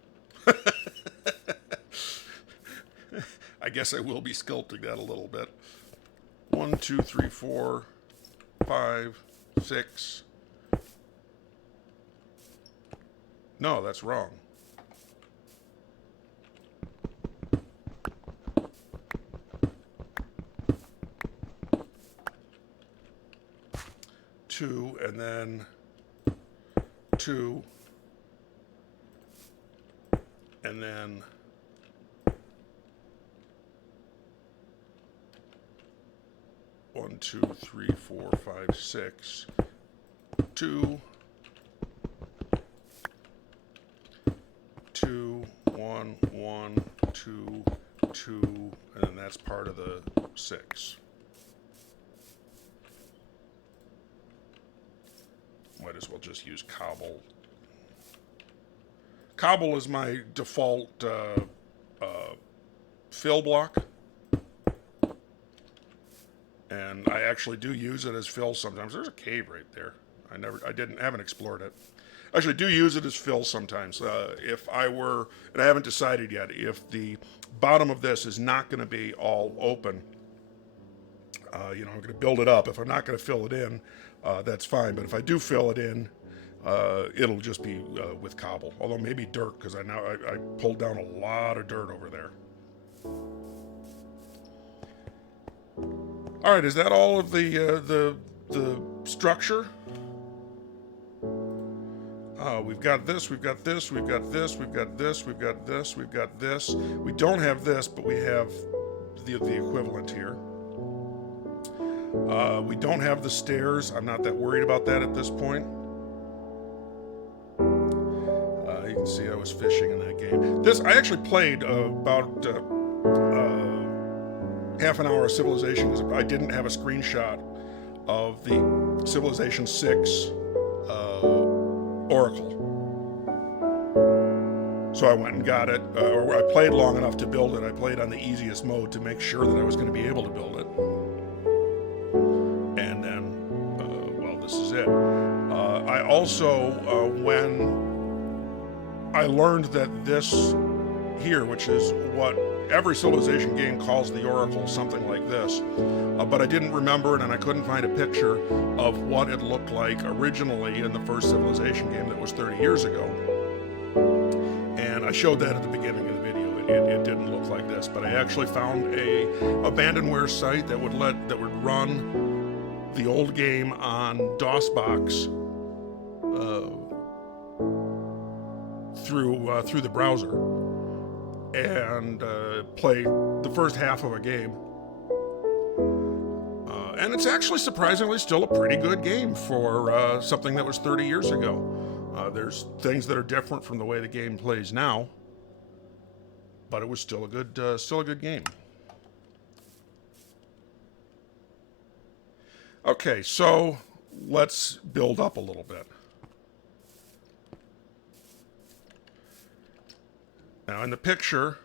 I guess I will be sculpting that a little bit. 1, 2, 3, 4, 5, 6. No, that's wrong. Two, and then 2, and then 1, 2, 3, 4, 5, 6, 2, 2, 1, 1, 2, 2, and then that's part of the 6. Might as well just use cobble. Cobble is my default fill block. And I actually do use it as fill sometimes. There's a cave right there. I haven't explored it. I actually do use it as fill sometimes. If I were, and I haven't decided yet, if the bottom of this is not going to be all open, I'm going to build it up. If I'm not going to fill it in, that's fine. But if I do fill it in, it'll just be with cobble. Although maybe dirt, because I pulled down a lot of dirt over there. All right, is that all of the structure? We've got this, we've got this, we've got this, we've got this, we've got this, we've got this. We don't have this, but we have the equivalent here. We don't have the stairs. I'm not that worried about that at this point. You can see I was fishing in that game. I actually played about half an hour of Civilization because I didn't have a screenshot of the Civilization 6 Oracle. So I went and got it, or I played long enough to build it. I played on the easiest mode to make sure that I was going to be able to build it. And then, well, this is it. I also, when I learned that this here, which is what every Civilization game calls the Oracle, something like this, but I didn't remember it and I couldn't find a picture of what it looked like originally in the first Civilization game that was 30 years ago. And I showed that at the beginning of the video. It didn't look like this, but I actually found a abandonware site that would run the old game on DOSBox through the browser and play the first half of a game. And it's actually surprisingly still a pretty good game for something that was 30 years ago. There's things that are different from the way the game plays now, but it was still a good game. Okay, so let's build up a little bit. Now in the picture,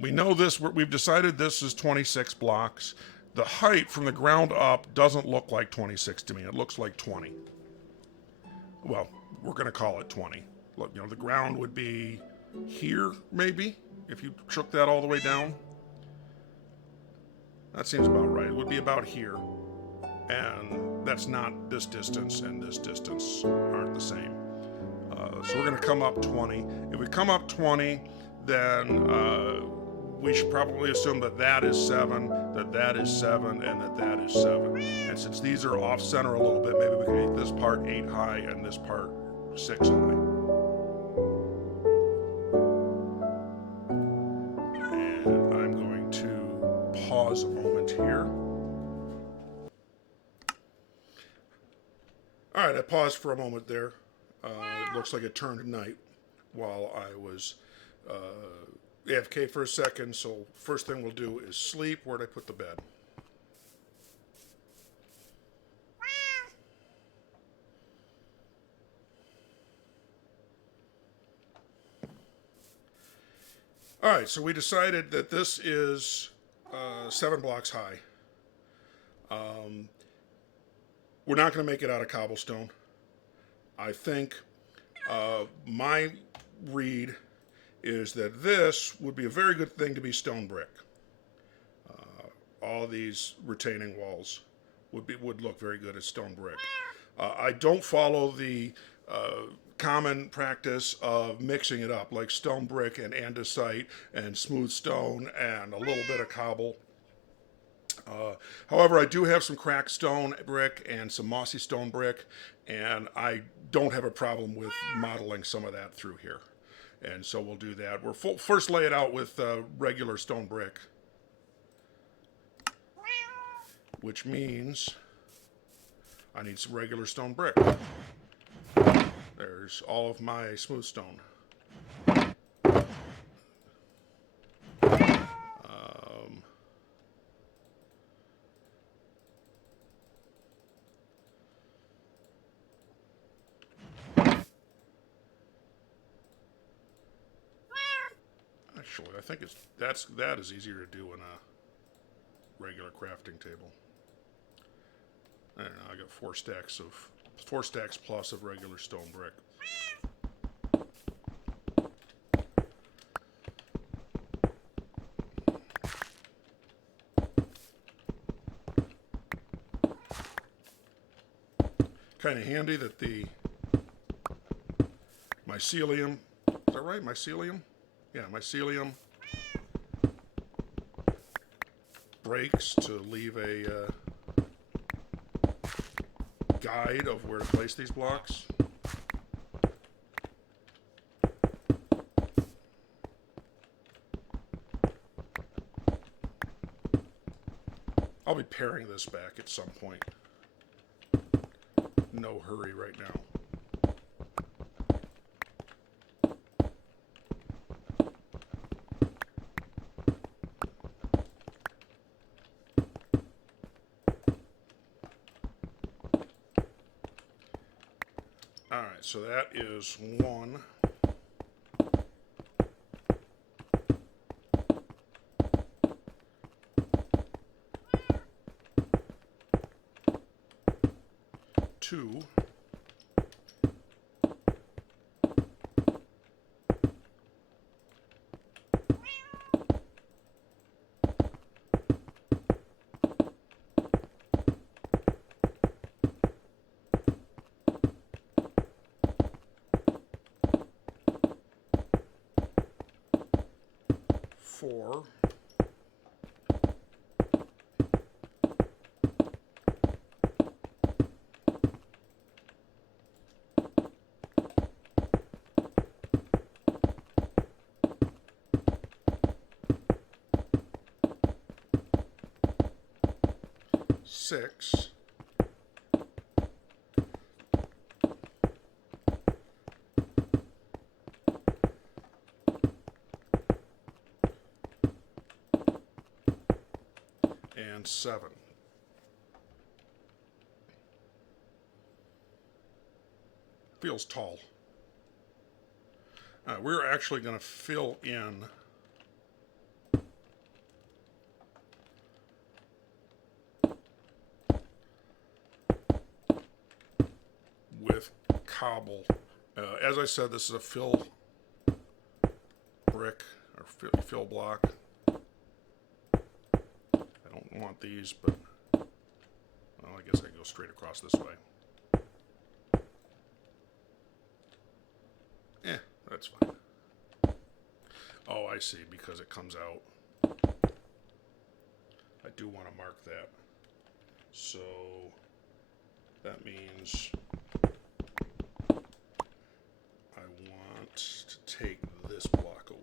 we know this, we've decided this is 26 blocks. The height from the ground up doesn't look like 26 to me. It looks like 20. Well, we're going to call it 20. Look, you know, the ground would be here, maybe, if you took that all the way down. That seems about right. It would be about here. And that's not this distance and this distance aren't the same. So we're going to come up 20. If we come up 20, then we should probably assume that that is 7, that is 7, and that is 7. And since these are off center a little bit, maybe we can make this part 8 high and this part 6 high. And I'm going to pause a moment here. All right, I paused for a moment there. It looks like it turned night while I was AFK for a second, so first thing we'll do is sleep. Where'd I put the bed? All right, so we decided that this is 7 blocks high. We're not going to make it out of cobblestone. I think my read is that this would be a very good thing to be stone brick. All these retaining walls would look very good as stone brick. I don't follow the common practice of mixing it up, like stone brick and andesite and smooth stone and a little bit of cobble. However, I do have some cracked stone brick and some mossy stone brick, and I don't have a problem with modeling some of that through here. And so we'll do that. We'll first lay it out with regular stone brick, which means I need some regular stone brick. There's all of my smooth stone. Actually, I think that is easier to do in a regular crafting table. I don't know. I got 4 stacks plus of regular stone brick. Kind of handy that the mycelium, is that right? Mycelium? Yeah, mycelium breaks to leave a guide of where to place these blocks. I'll be paring this back at some point. No hurry right now. All right, so that is one. Two. Four. Six. And seven. Feels tall. We're actually going to fill in with cobble. As I said, this is a fill brick or fill block. I don't want these, but well, I guess I can go straight across this way. That's fine. Oh, I see, because it comes out. I do want to mark that. So that means I want to take this block away.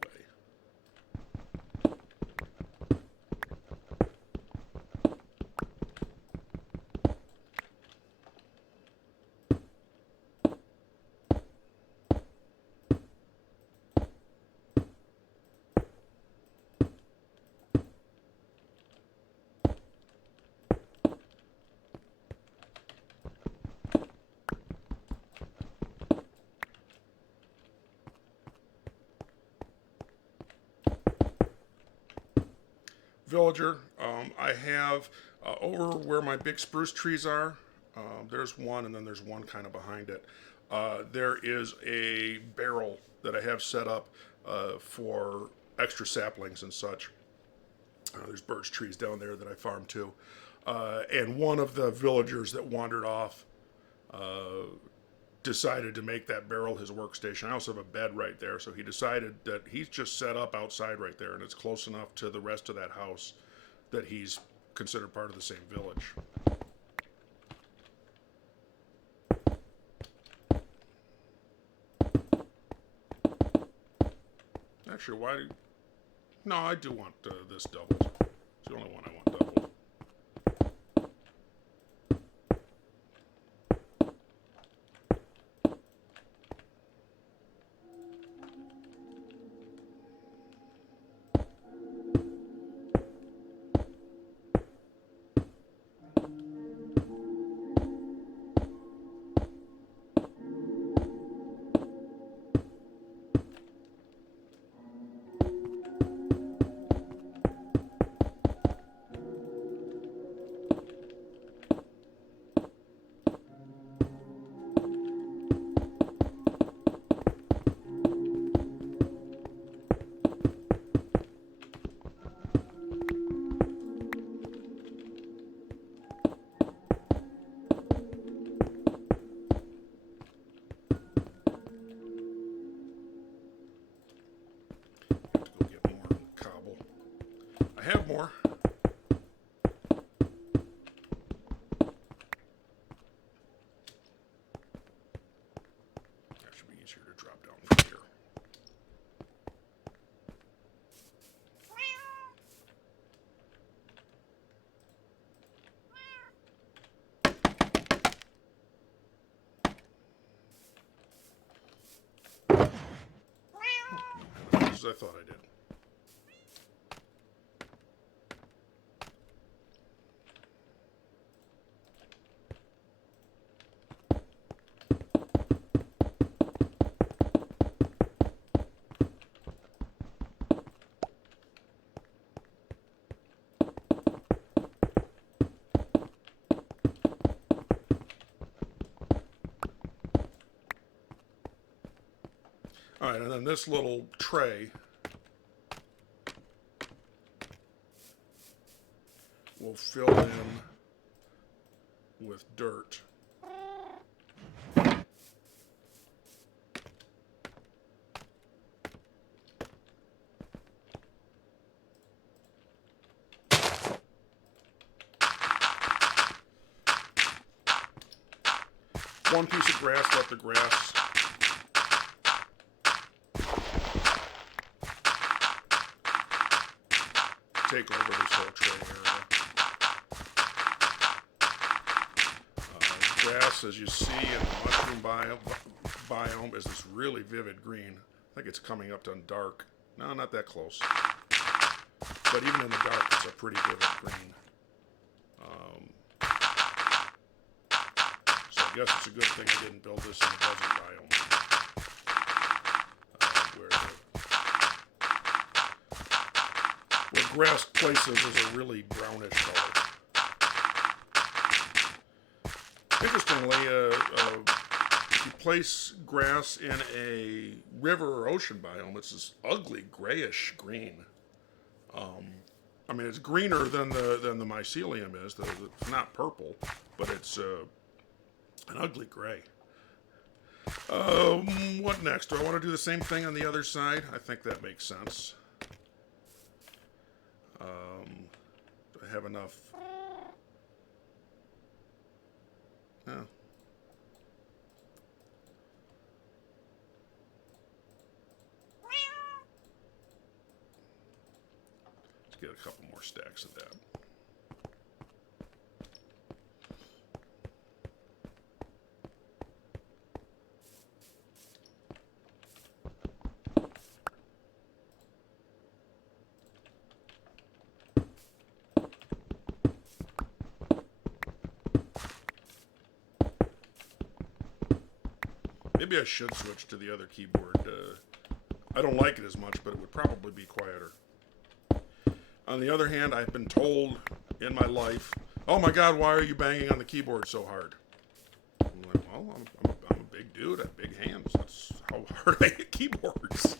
Villager, I have over where my big spruce trees are, there's one, and then there's one kind of behind it. There is a barrel that I have set up for extra saplings and such. There's birch trees down there that I farm too. And one of the villagers that wandered off decided to make that barrel his workstation. I also have a bed right there, so he decided that he's just set up outside right there, and it's close enough to the rest of that house that he's considered part of the same village. Actually, why? No, I do want this doubled. It's the only one I want doubled. I have more. That should be easier to drop down from here. As I thought I did. All right, and then this little tray will fill in with dirt. One piece of grass, let the grass take over this whole tray area. Grass, as you see in the mushroom biome, is this really vivid green. I think it's coming up to dark. No, not that close. But even in the dark, it's a pretty vivid green. So I guess it's a good thing I didn't build this in the desert biome. Where grass places is a really brownish color. Interestingly, if you place grass in a river or ocean biome, it's this ugly grayish green. I mean, it's greener than the mycelium is. It's not purple, but it's an ugly gray. What next? Do I want to do the same thing on the other side? I think that makes sense. Do I have enough? No. Let's get a couple more stacks of that. Maybe I should switch to the other keyboard. I don't like it as much, but it would probably be quieter. On the other hand, I've been told in my life, "Oh my God, why are you banging on the keyboard so hard?" I'm like, well, I'm a big dude. I have big hands. That's how hard I hit keyboards.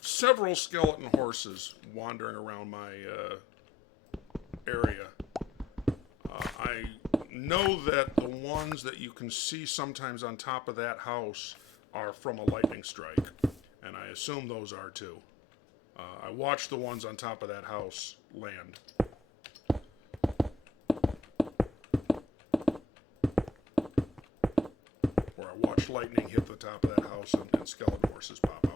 Several skeleton horses wandering around my area. I know that the ones that you can see sometimes on top of that house are from a lightning strike, and I assume those are too. I watched the ones on top of that house land. Or I watched lightning hit the top of that house and skeleton horses pop out.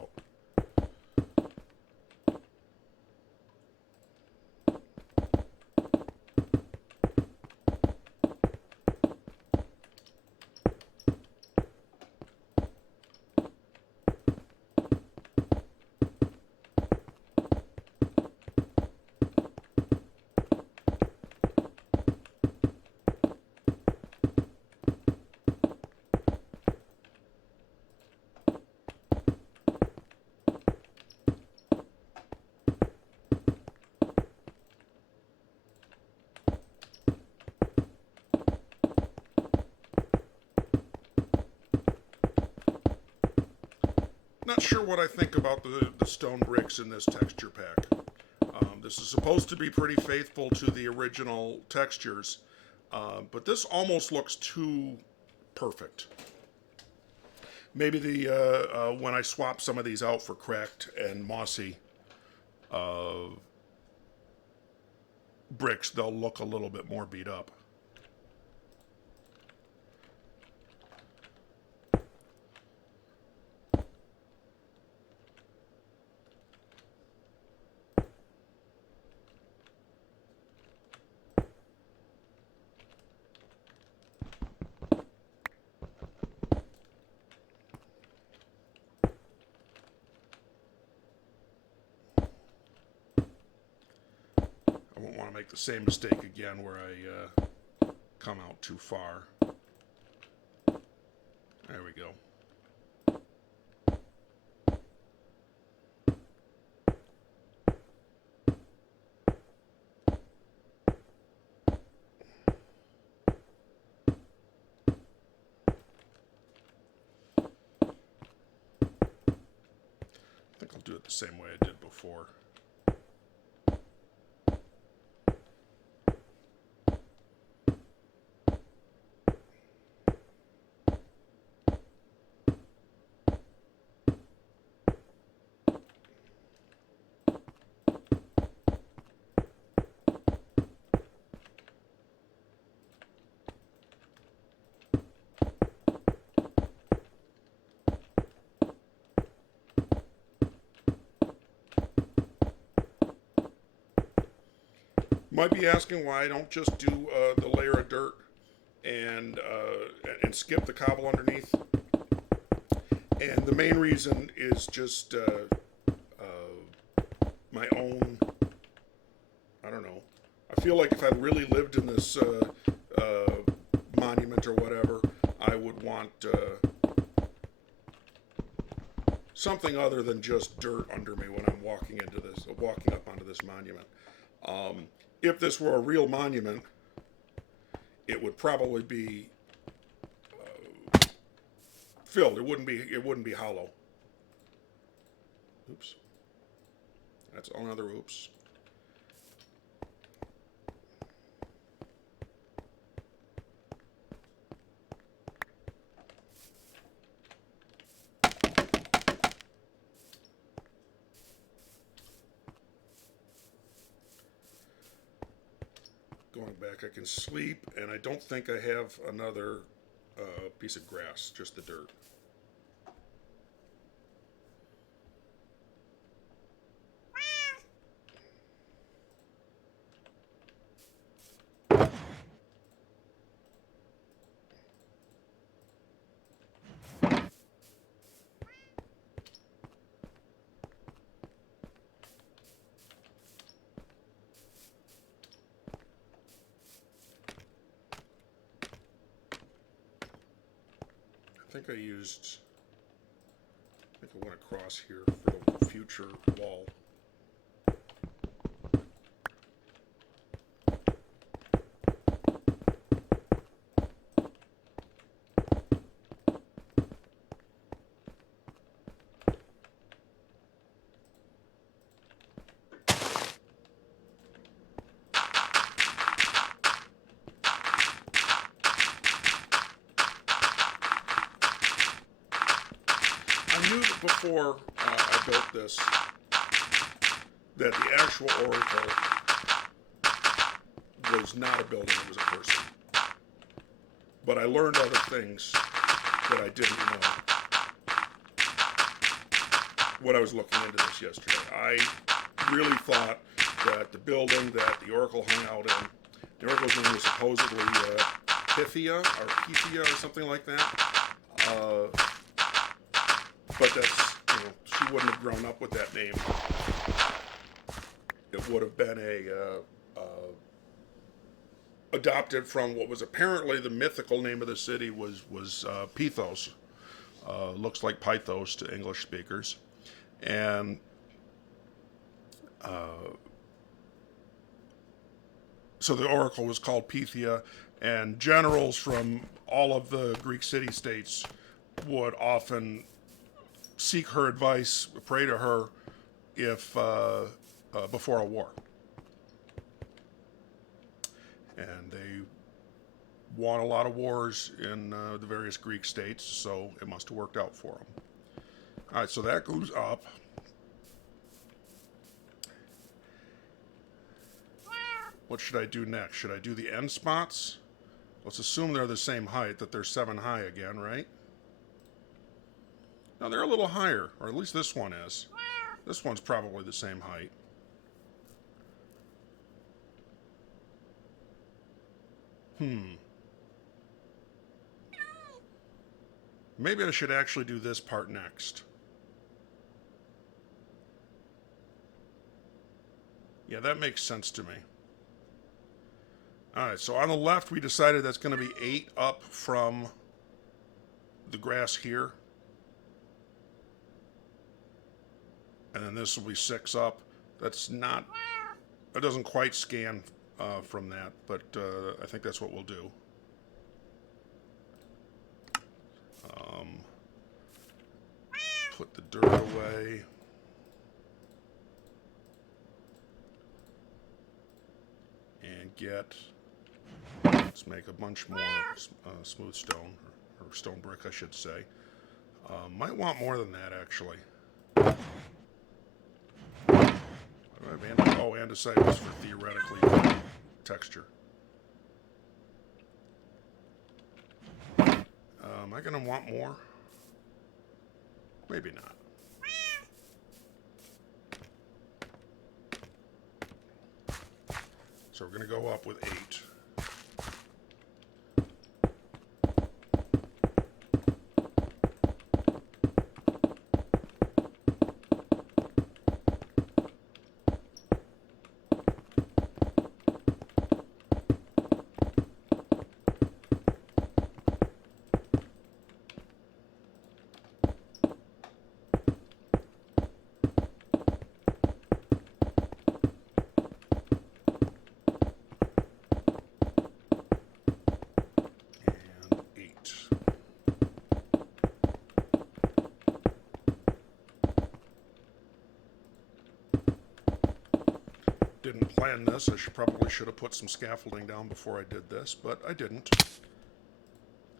not sure what I think about the stone bricks in this texture pack. This is supposed to be pretty faithful to the original textures, but this almost looks too perfect. Maybe when I swap some of these out for cracked and mossy bricks, they'll look a little bit more beat up. I won't want to make the same mistake again where I come out too far. There we go. I think I'll do it the same way I did before. Might be asking why I don't just do the layer of dirt and skip the cobble underneath. And the main reason is just my own, I don't know. I feel like if I really lived in this monument or whatever, I would want something other than just dirt under me when I'm walking up onto this monument. If this were a real monument, it would probably be filled. It wouldn't be hollow. Oops. That's another oops. Going back, I can sleep, and I don't think I have another piece of grass, just the dirt. I think I went across here for the future wall. I knew that before I built this that the actual Oracle was not a building, it was a person. But I learned other things that I didn't know when I was looking into this yesterday. I really thought that the building that the Oracle hung out in, the Oracle's name was supposedly Pythia or something like that. But that's, she wouldn't have grown up with that name. It would have been adopted from what was apparently the mythical name of the city was Pythos. Looks like Pythos to English speakers. And so the Oracle was called Pythia, and generals from all of the Greek city-states would often seek her advice, pray to her if before a war. And they won a lot of wars in the various Greek states, so it must have worked out for them. All right, so that goes up. What should I do next? Should I do the end spots? Let's assume they're the same height, that they're 7 high again, right? No, they're a little higher, or at least this one is. This one's probably the same height. Maybe I should actually do this part next. Yeah, that makes sense to me. Alright, so on the left we decided that's going to be 8 up from the grass here. And then this will be 6 up. That's not... That doesn't quite scan from that, but I think that's what we'll do. Put the dirt away. And get... Let's make a bunch more smooth stone, or stone brick, I should say. Might want more than that, actually. Oh, andesite was for theoretically texture. Am I going to want more? Maybe not. So we're going to go up with 8. Didn't plan this. I probably should have put some scaffolding down before I did this, but I didn't.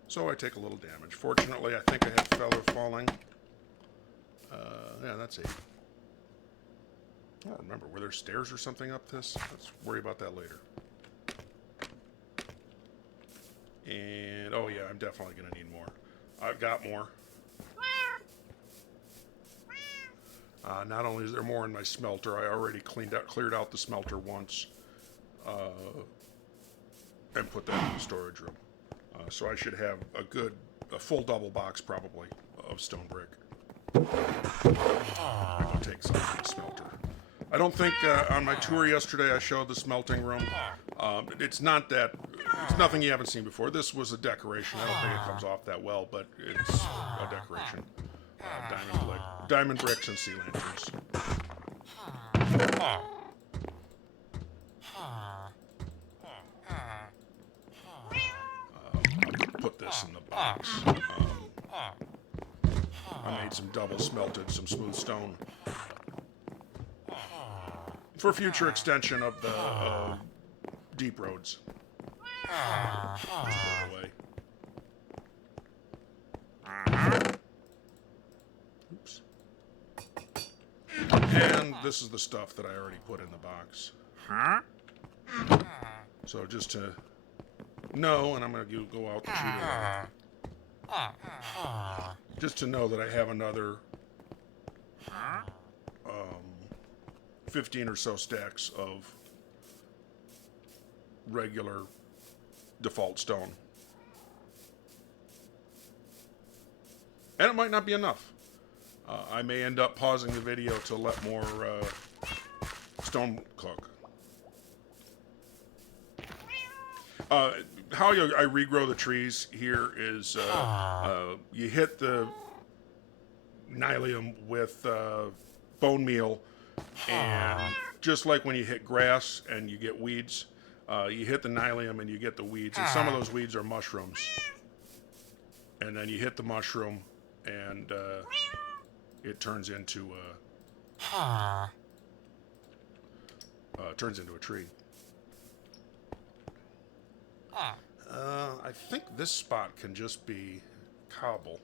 So I take a little damage. Fortunately, I think I had feather falling. Yeah, that's 8. I don't remember. Were there stairs or something up this? Let's worry about that later. And, oh yeah, I'm definitely going to need more. I've got more. Not only is there more in my smelter, I already cleared out the smelter once and put that in the storage room. So I should have a full double box probably of stone brick. I will take some from the smelter. I don't think on my tour yesterday I showed the smelting room. It's nothing you haven't seen before. This was a decoration. I don't think it comes off that well, but it's a decoration. Diamond bricks and sea lanterns. I'll put this in the box. I made some double smelted, some smooth stone. For future extension of the deep roads. Away. Oops. And this is the stuff that I already put in the box. So just to know, and I'm going to go out and shoot it. Just to know that I have another 15 or so stacks of regular default stone. And it might not be enough. I may end up pausing the video to let more stone cook. How I regrow the trees here is you hit the nylium with bone meal, and just like when you hit grass and you get weeds, you hit the nylium and you get the weeds, and some of those weeds are mushrooms. And then you hit the mushroom, and it turns into a tree. I think this spot can just be cobble.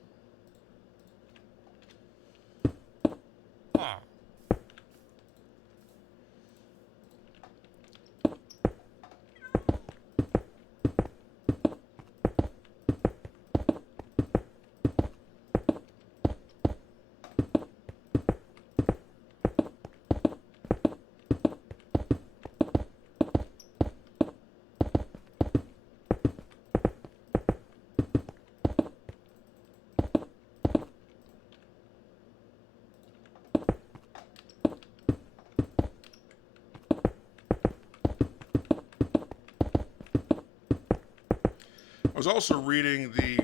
I was also reading the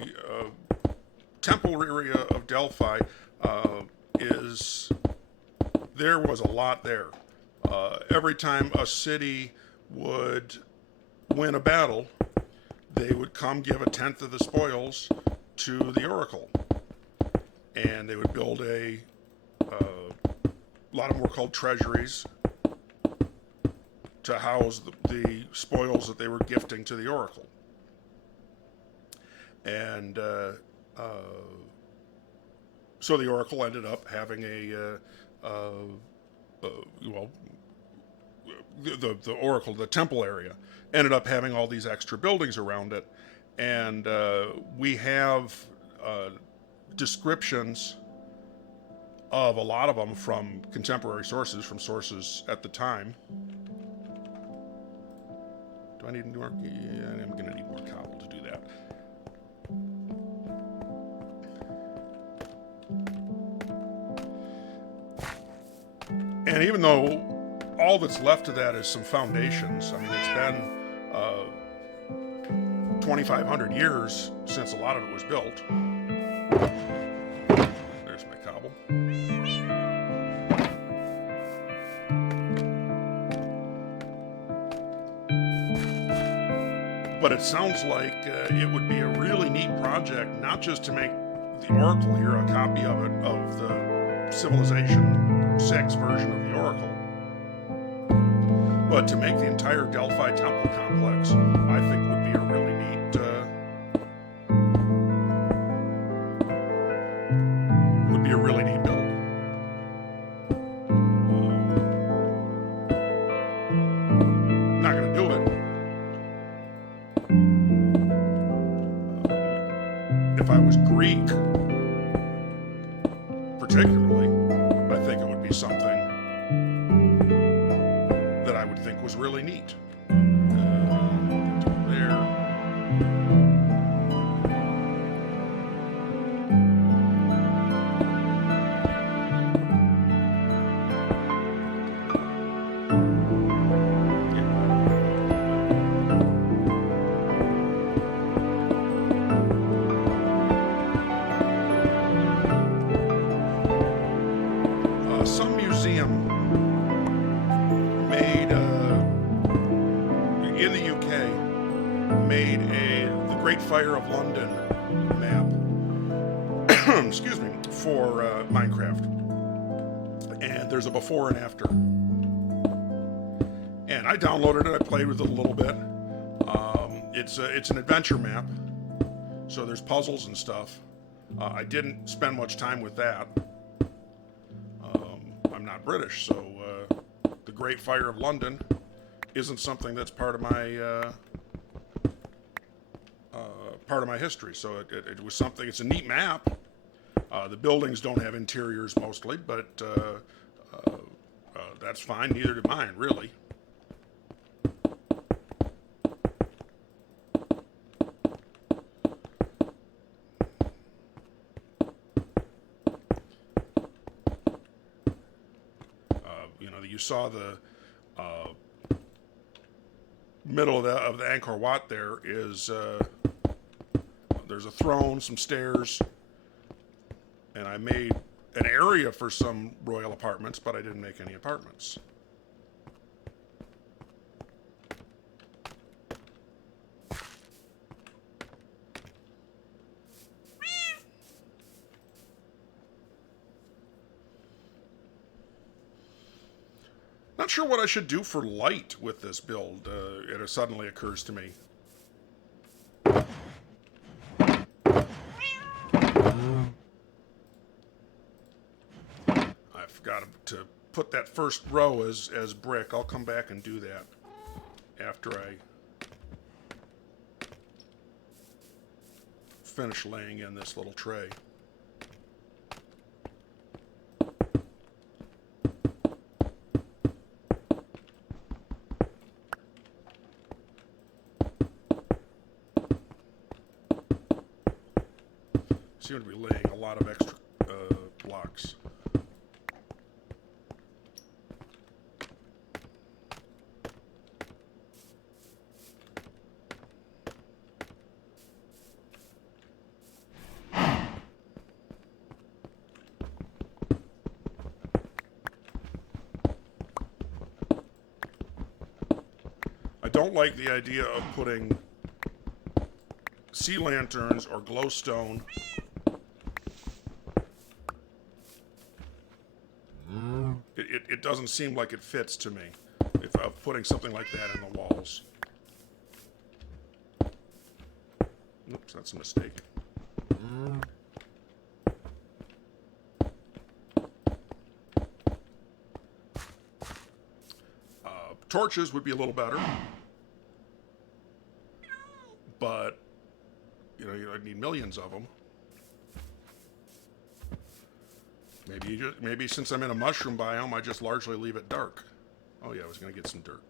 temple area of Delphi is there was a lot there. Every time a city would win a battle, they would come give a tenth of the spoils to the Oracle, and they would build a lot of them were called treasuries to house the spoils that they were gifting to the Oracle. And so the Oracle ended up having the Oracle, the temple area, ended up having all these extra buildings around it. And we have descriptions of a lot of them from contemporary sources, from sources at the time. Do I need more? Yeah, I'm going to need more cobble to do that. And even though all that's left of that is some foundations, I mean, it's been 2,500 years since a lot of it was built. There's my cobble. But it sounds like it would be a really neat project, not just to make the Oracle here a copy of it, of the Civilization 6 version of the Oracle, but to make the entire Delphi temple complex, I think would be a really neat build. Not going to do it. If I was Greek, particularly, I think it would be something that I would think was really neat. There. Some museum made in the UK made the Great Fire of London map. Excuse me, for Minecraft, and there's a before and after. And I downloaded it. I played with it a little bit. It's an adventure map, so there's puzzles and stuff. I didn't spend much time with that. I'm not British, so the Great Fire of London isn't something that's part of my history. So it was something. It's a neat map. The buildings don't have interiors mostly, but that's fine. Neither do mine, really. You saw the middle of the Angkor Wat. There is there's a throne, some stairs, and I made an area for some royal apartments, but I didn't make any apartments. Not sure what I should do for light with this build. It suddenly occurs to me. I forgot to put that first row as brick. I'll come back and do that after I finish laying in this little tray. Seem to be laying a lot of extra blocks. I don't like the idea of putting sea lanterns or glowstone it doesn't seem like it fits to me if I'm putting something like that in the walls. Oops, that's a mistake. Torches would be a little better, but you know, I'd need millions of them. Maybe since I'm in a mushroom biome, I just largely leave it dark. Oh yeah, I was gonna get some dirt.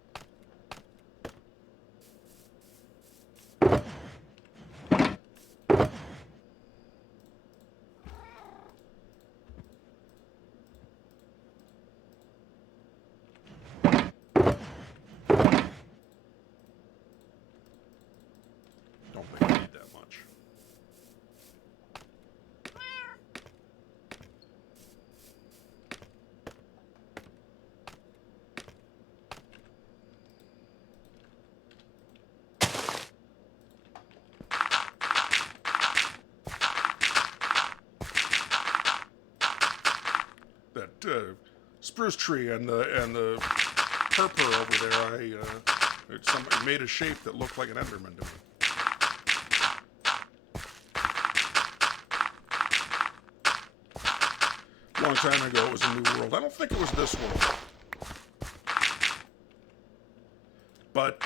Don't think I need that much. That spruce tree and the purpur over there, it made a shape that looked like an Enderman to me. A long time ago, it was a new world. I don't think it was this world, but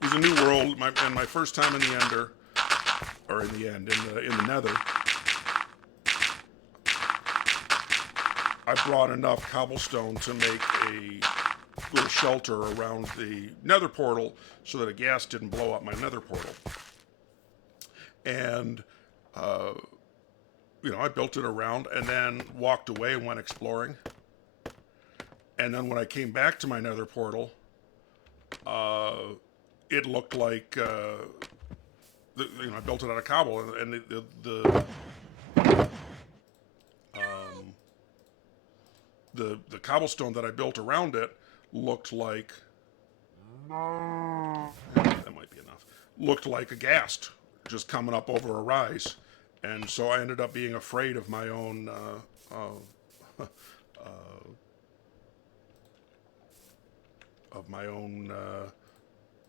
it was a new world. And my first time in the Ender, or in the Nether. I brought enough cobblestone to make a little shelter around the nether portal so that a gas didn't blow up my nether portal. And, you know, I built it around and then walked away and went exploring. And then when I came back to my nether portal, it looked like, I built it out of cobble, and the cobblestone that I built around it looked like, that might be enough, looked like a ghast just coming up over a rise. And so I ended up being afraid of my own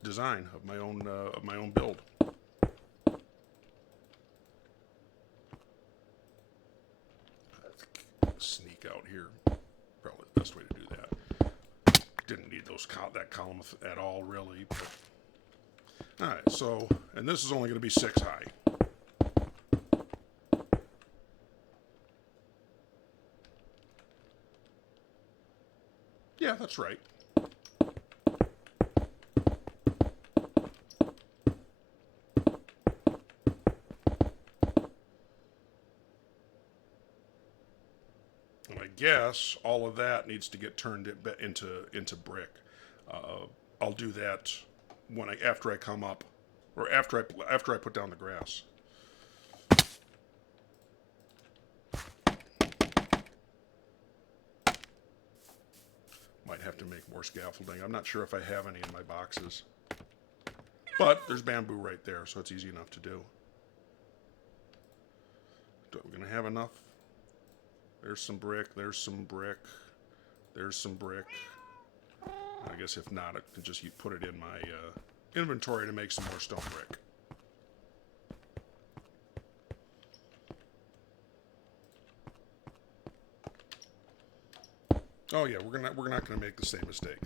design, of my own build. Sneak out here. Probably the best way to do that. Didn't need that column at all, really. But. All right, so, and this is only going to be 6 high. Yeah, that's right. Guess all of that needs to get turned into brick. I'll do that after I come up, or after I put down the grass. Might have to make more scaffolding. I'm not sure if I have any in my boxes, but there's bamboo right there, so it's easy enough to do. We're gonna have enough. There's some brick. There's some brick. There's some brick. I guess if not, I can just put it in my inventory to make some more stone brick. Oh yeah, we're not gonna make the same mistake.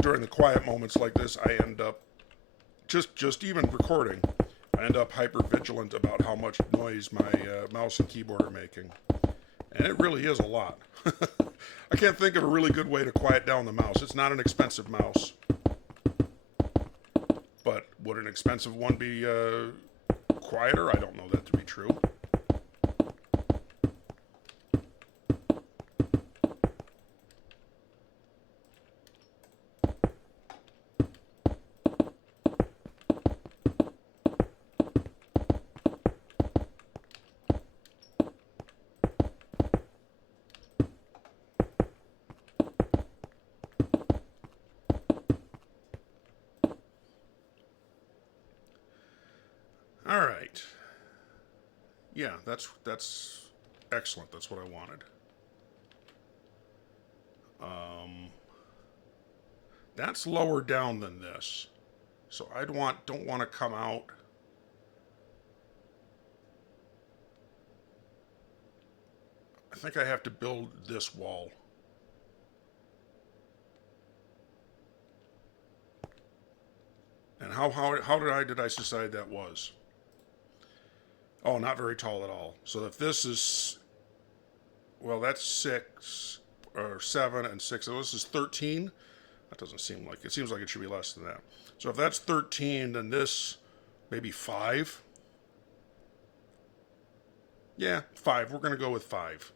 During the quiet moments like this, I end up just even recording. I end up hyper vigilant about how much noise my mouse and keyboard are making, and it really is a lot. I can't think of a really good way to quiet down the mouse. It's not an expensive mouse, but would an expensive one be quieter? I don't know that to be true. All right. Yeah, that's excellent. That's what I wanted. That's lower down than this, so don't want to come out. I think I have to build this wall. And how did I decide that was? Oh, not very tall at all. So if this is, well, that's 6 or 7 and 6. So this is 13. That doesn't seem like it. Seems like it should be less than that. So if that's 13, then this maybe 5. Yeah, 5. We're going to go with 5.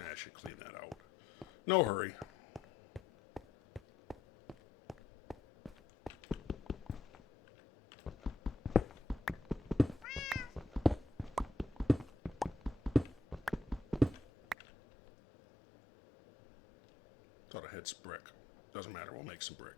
I should clean that out. No hurry. Thought I had some brick. Doesn't matter. We'll make some brick.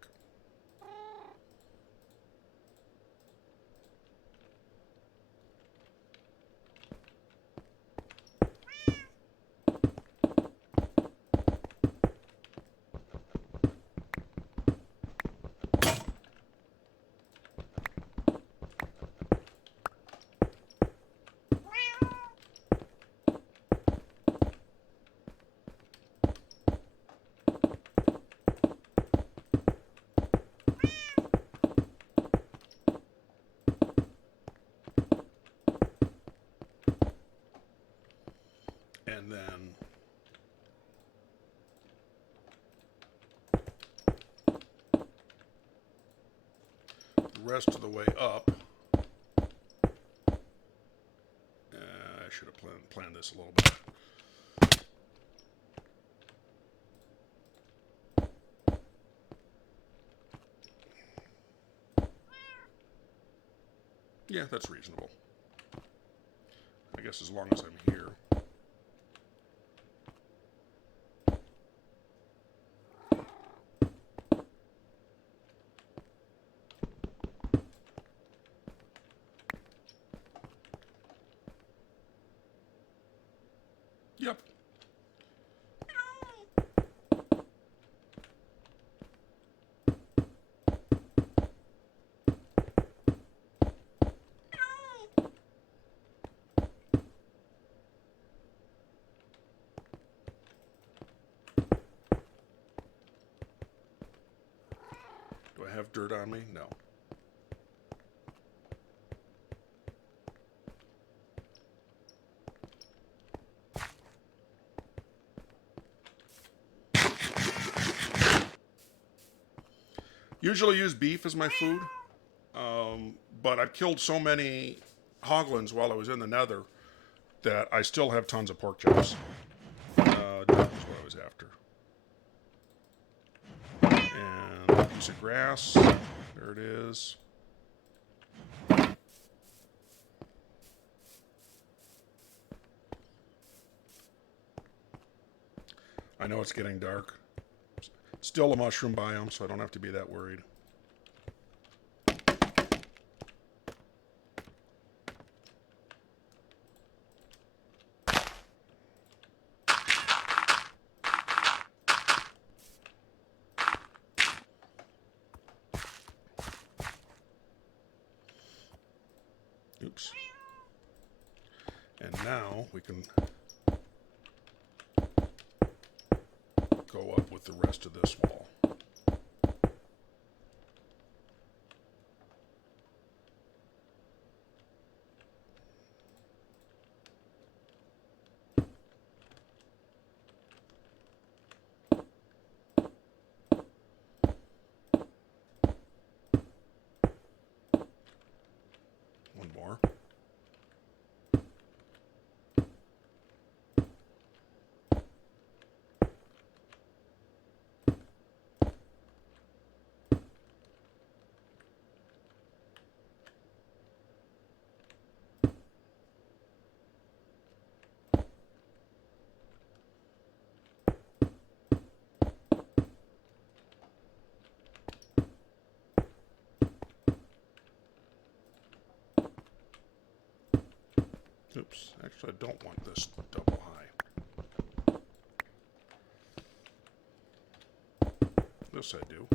And then the rest of the way up, I should have planned this a little bit. Yeah, that's reasonable. I guess as long as I'm here. Yep. Do I have dirt on me? No. Usually use beef as my food, but I've killed so many hoglins while I was in the nether that I still have tons of pork chops. That was what I was after. And a piece of grass. There it is. I know it's getting dark. Still a mushroom biome, so I don't have to be that worried. Oops. And now we can go up with the rest of this wall. One more. Oops, actually I don't want this double high. This I do.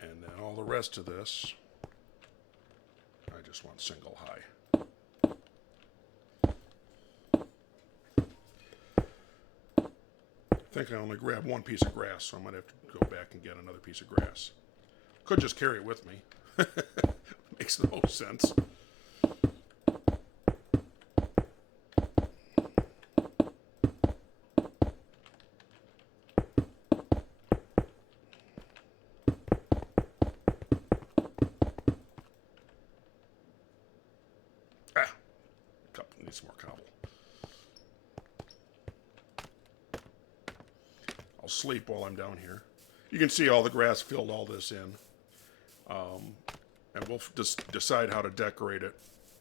And then all the rest of this, I just want single high. I think I only grabbed one piece of grass, so I might have to go back and get another piece of grass. Could just carry it with me. Makes the most sense. Needs more cobble. I'll sleep while I'm down here. You can see all the grass filled all this in. And we'll just decide how to decorate it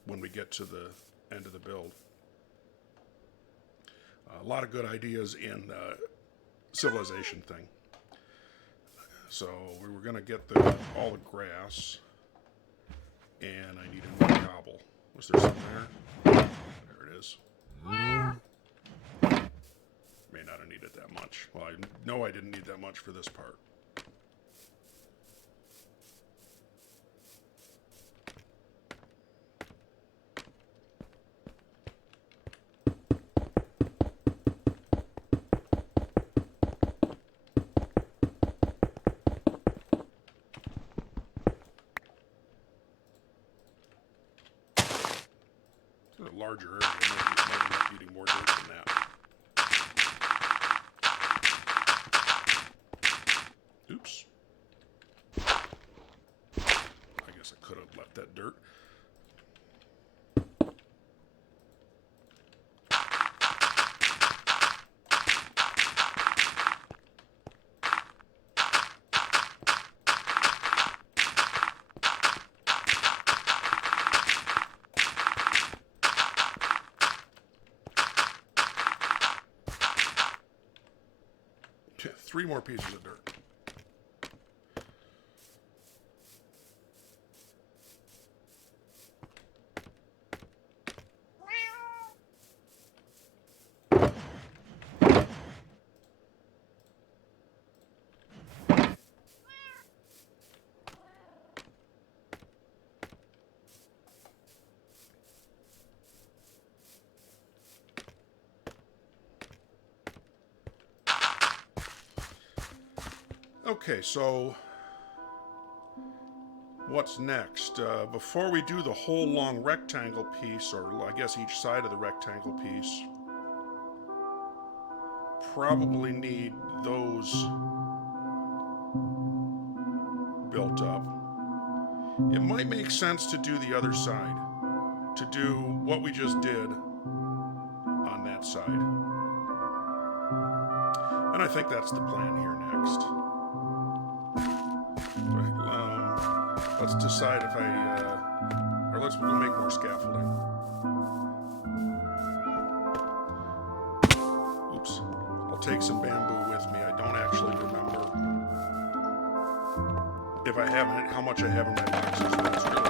when we get to the end of the build. A lot of good ideas in the civilization thing. So we were going to get all the grass, and I needed more cobble. Was there some there? There it is. May not have needed that much. Well, I know I didn't need that much for this part. A larger area, might end up needing more dirt than that. Oops. I guess I could have left that dirt. Three more pieces of dirt. Okay, so what's next? Before we do the whole long rectangle piece, or I guess each side of the rectangle piece, probably need those built up. It might make sense to do the other side, to do what we just did on that side. And I think that's the plan here next. Let's decide if we'll make more scaffolding. Oops. I'll take some bamboo with me. I don't actually remember if I have it, how much I have in my boxes. That's really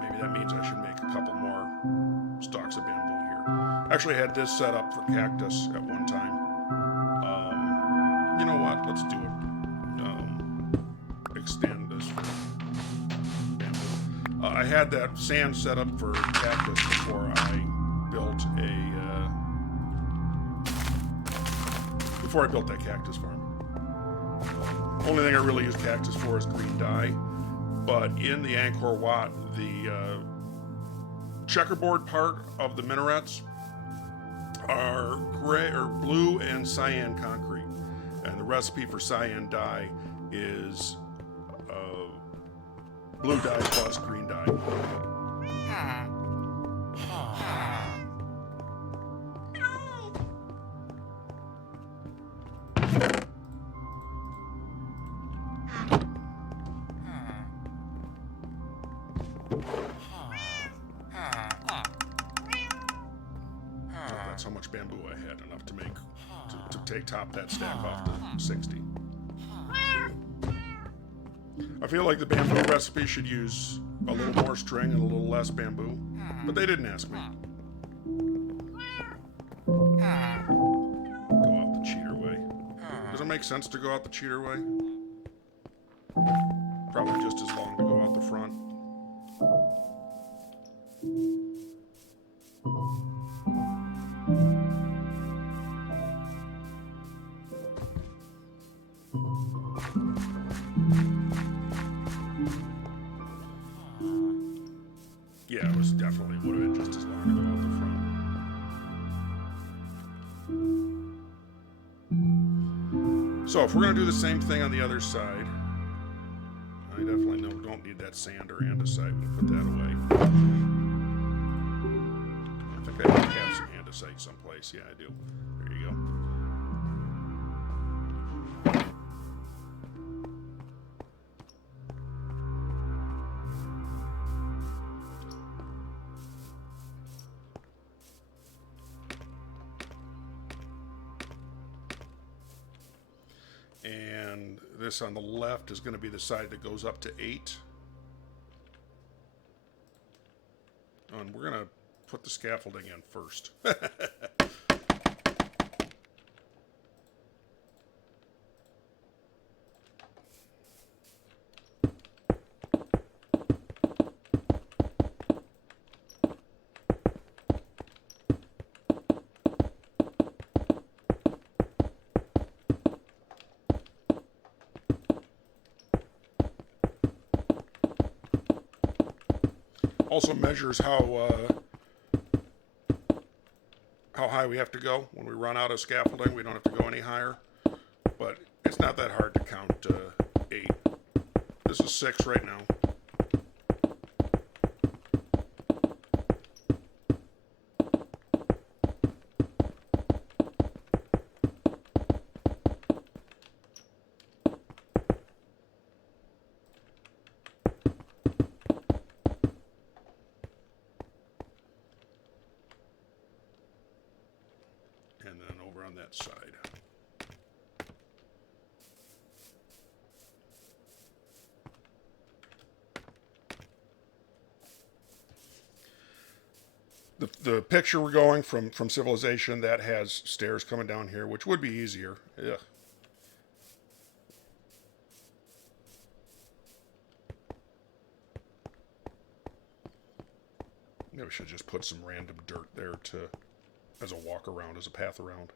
maybe that means I should make a couple more stalks of bamboo here. Actually, I had this set up for cactus at one time. You know what? Let's do it. Extend this for bamboo. I had that sand set up for cactus before I built that cactus farm. Only thing I really use cactus for is green dye. But in the Angkor Wat, the checkerboard part of the minarets are gray or blue and cyan concrete. And the recipe for cyan dye is blue dye plus green dye. That's how much bamboo I had, enough to make to top that stack off to 60. I feel like the bamboo recipe should use a little more string and a little less bamboo, but they didn't ask me. Go out the cheater way. Does it make sense to go out the cheater way? Probably just as long to go out the front. Yeah, it was definitely would have been just as long to go out the front. So if we're going to do the same thing on the other side, I definitely don't need that sand or andesite. We can put that away. I think I have some andesite someplace. Yeah, I do. There you go. And this on the left is going to be the side that goes up to 8. And we're going to put the scaffolding in first. Also measures how high we have to go. When we run out of scaffolding, we don't have to go any higher. But it's not that hard to count 8. This is 6 right now. And then over on that side. The picture we're going from Civilization, that has stairs coming down here, which would be easier. Ugh. Maybe we should just put some random dirt there to as a walk around, as a path around.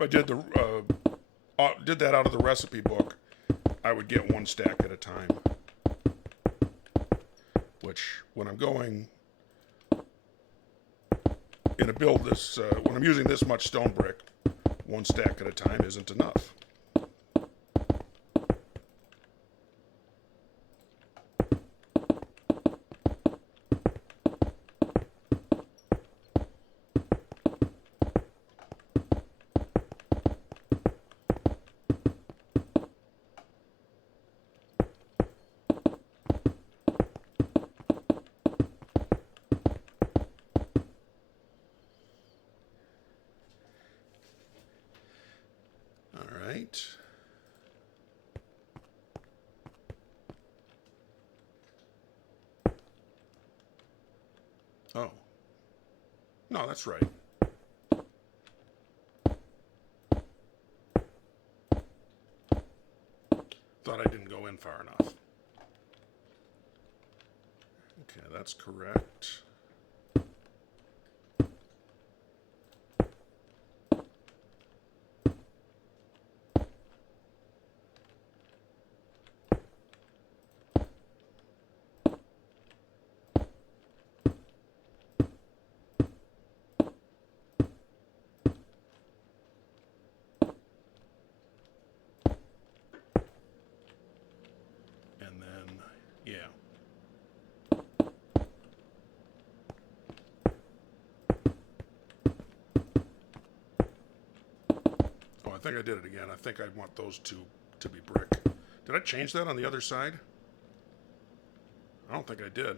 If I did that out of the recipe book, I would get one stack at a time. Which, when I'm going in a build this, when I'm using this much stone brick, one stack at a time isn't enough. Right. Oh. No, that's right. Thought I didn't go in far enough. Okay, that's correct. I think I did it again. I think I want those two to be brick. Did I change that on the other side? I don't think I did.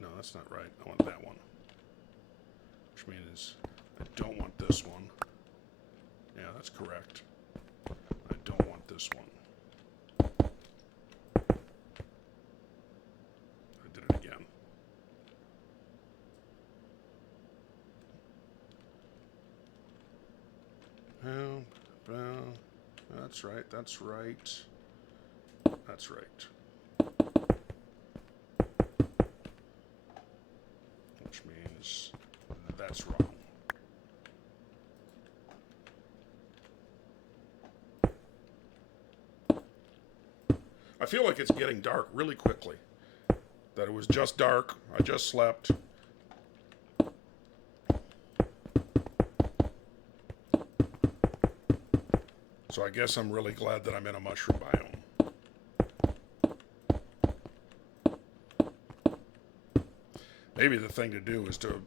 No, that's not right. I want that one. Which means I don't want this one. Yeah, that's correct. I don't want this one. I did it again. That's right, that's right. That's right. Which means that's wrong. I feel like it's getting dark really quickly. That it was just dark, I just slept. So I guess I'm really glad that I'm in a mushroom biome. Maybe the thing to do is to,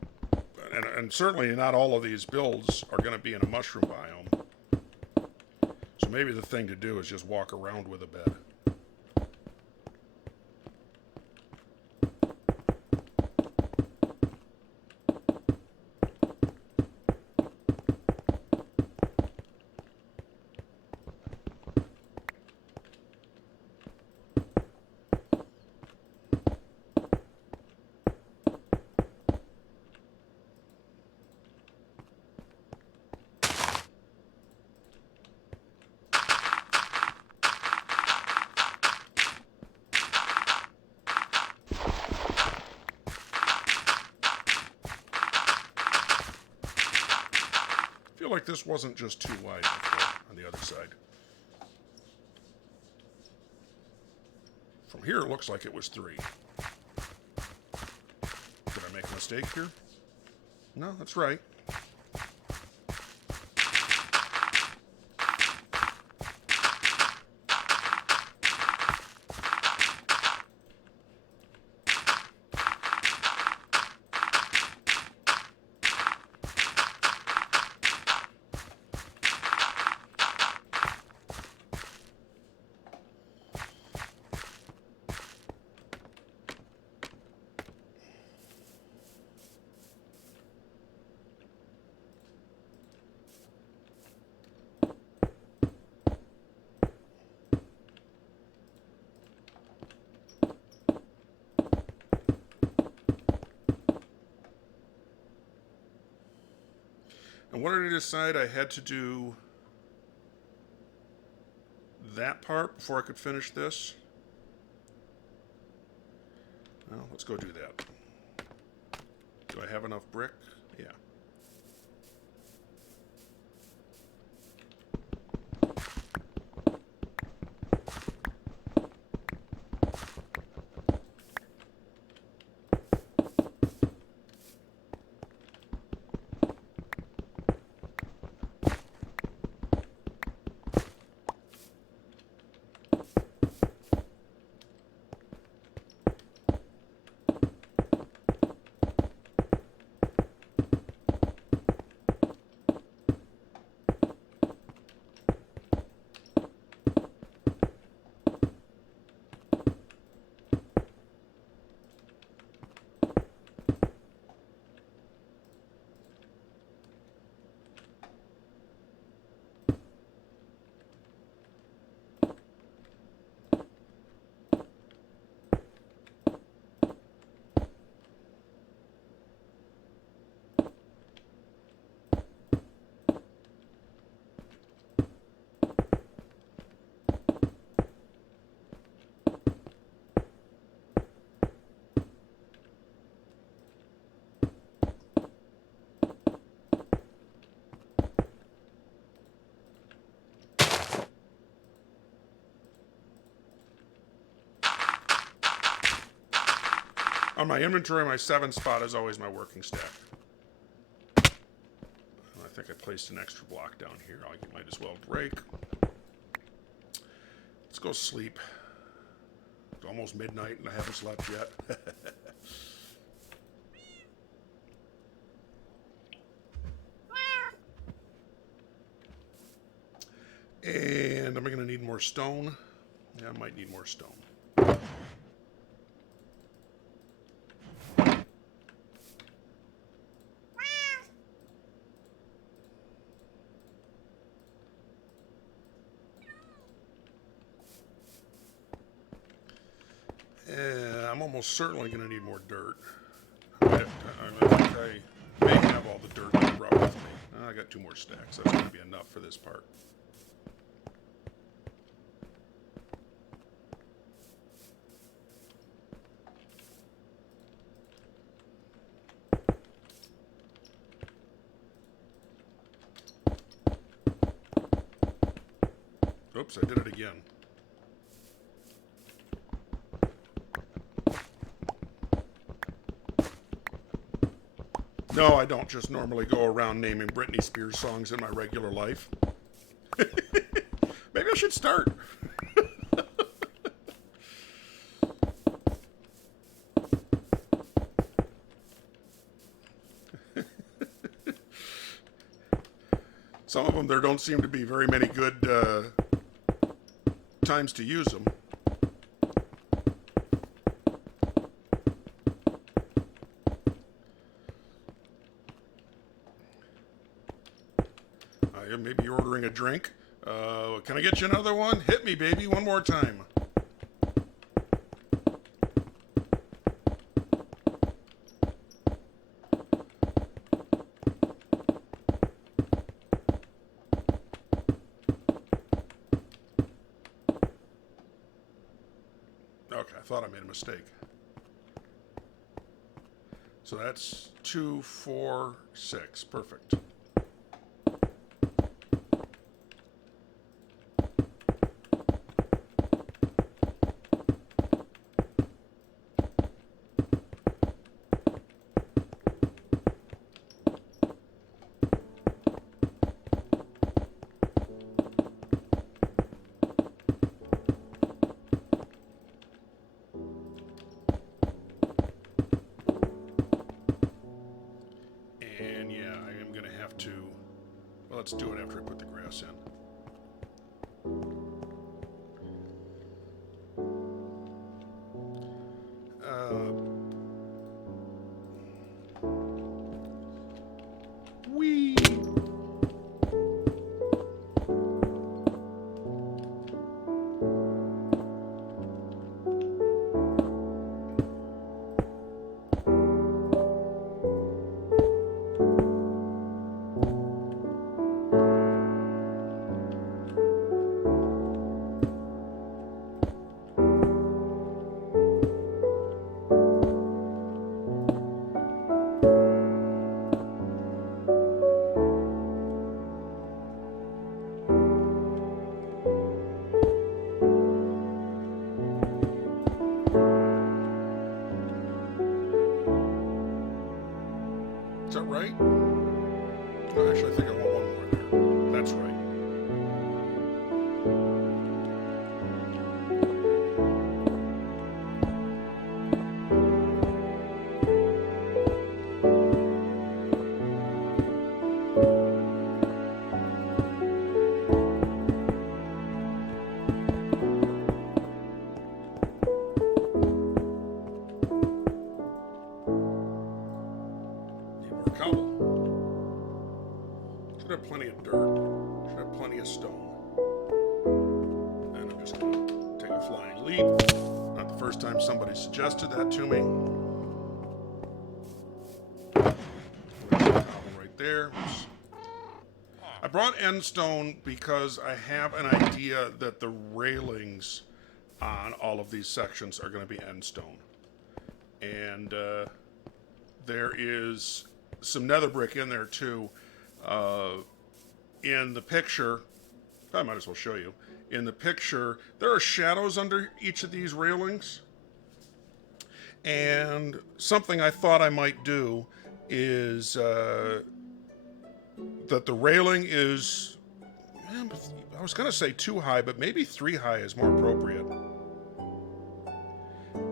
and certainly not all of these builds are going to be in a mushroom biome. So maybe the thing to do is just walk around with a bed. I feel like this wasn't just too wide before on the other side. From here, it looks like it was 3. Did I make a mistake here? No, that's right. And what did I decide? I had to do that part before I could finish this. Well, let's go do that. Do I have enough brick? Yeah. On my inventory, my 7 spot is always my working stack. I think I placed an extra block down here. I might as well break. Let's go sleep. It's almost midnight and I haven't slept yet. And am I going to need more stone? Yeah, I might need more stone. I'm almost certainly going to need more dirt. I may have all the dirt that I brought with me. I got 2 more stacks. That's going to be enough for this part. Oops, I did it again. No, I don't just normally go around naming Britney Spears songs in my regular life. Maybe I should start. Some of them, there don't seem to be very many good times to use them. Maybe you're ordering a drink. Can I get you another one? Hit me, baby, one more time. Okay, I thought I made a mistake. So that's 2, 4, 6. Perfect. Let's do it after I put the grass in. Whee! Actually, I think I want one more there. That's right. Cobble. Should have plenty of dirt. Should have plenty of stone. And I'm just going to take a flying leap. Not the first time somebody suggested that to me. Cobble right there. I brought end stone because I have an idea that the railings on all of these sections are going to be end stone. And there is some nether brick in there too. In the picture, I might as well show you. In the picture, there are shadows under each of these railings. And something I thought I might do is that the railing is, I was going to say 2 high, but maybe 3 high is more appropriate.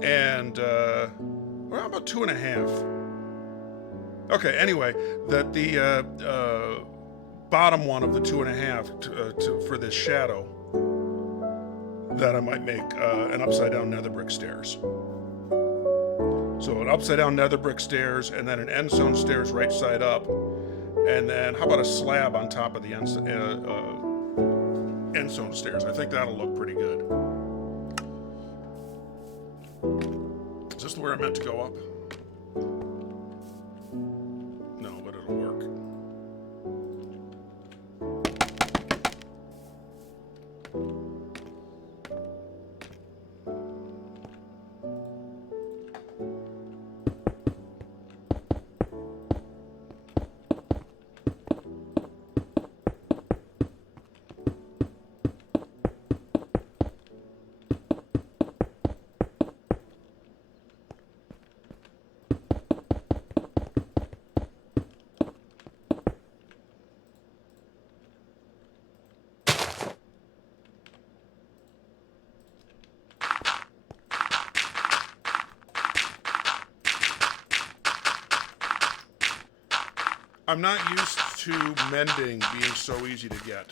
And, well, about 2.5. Okay, anyway, that the bottom one of the 2.5 for this shadow, that I might make an upside down nether brick stairs. So an upside down nether brick stairs, and then an end stone stairs right side up, and then how about a slab on top of the end stone stairs? I think that'll look pretty good. Is this where I meant to go up? No, but it'll work. I'm not used to mending being so easy to get,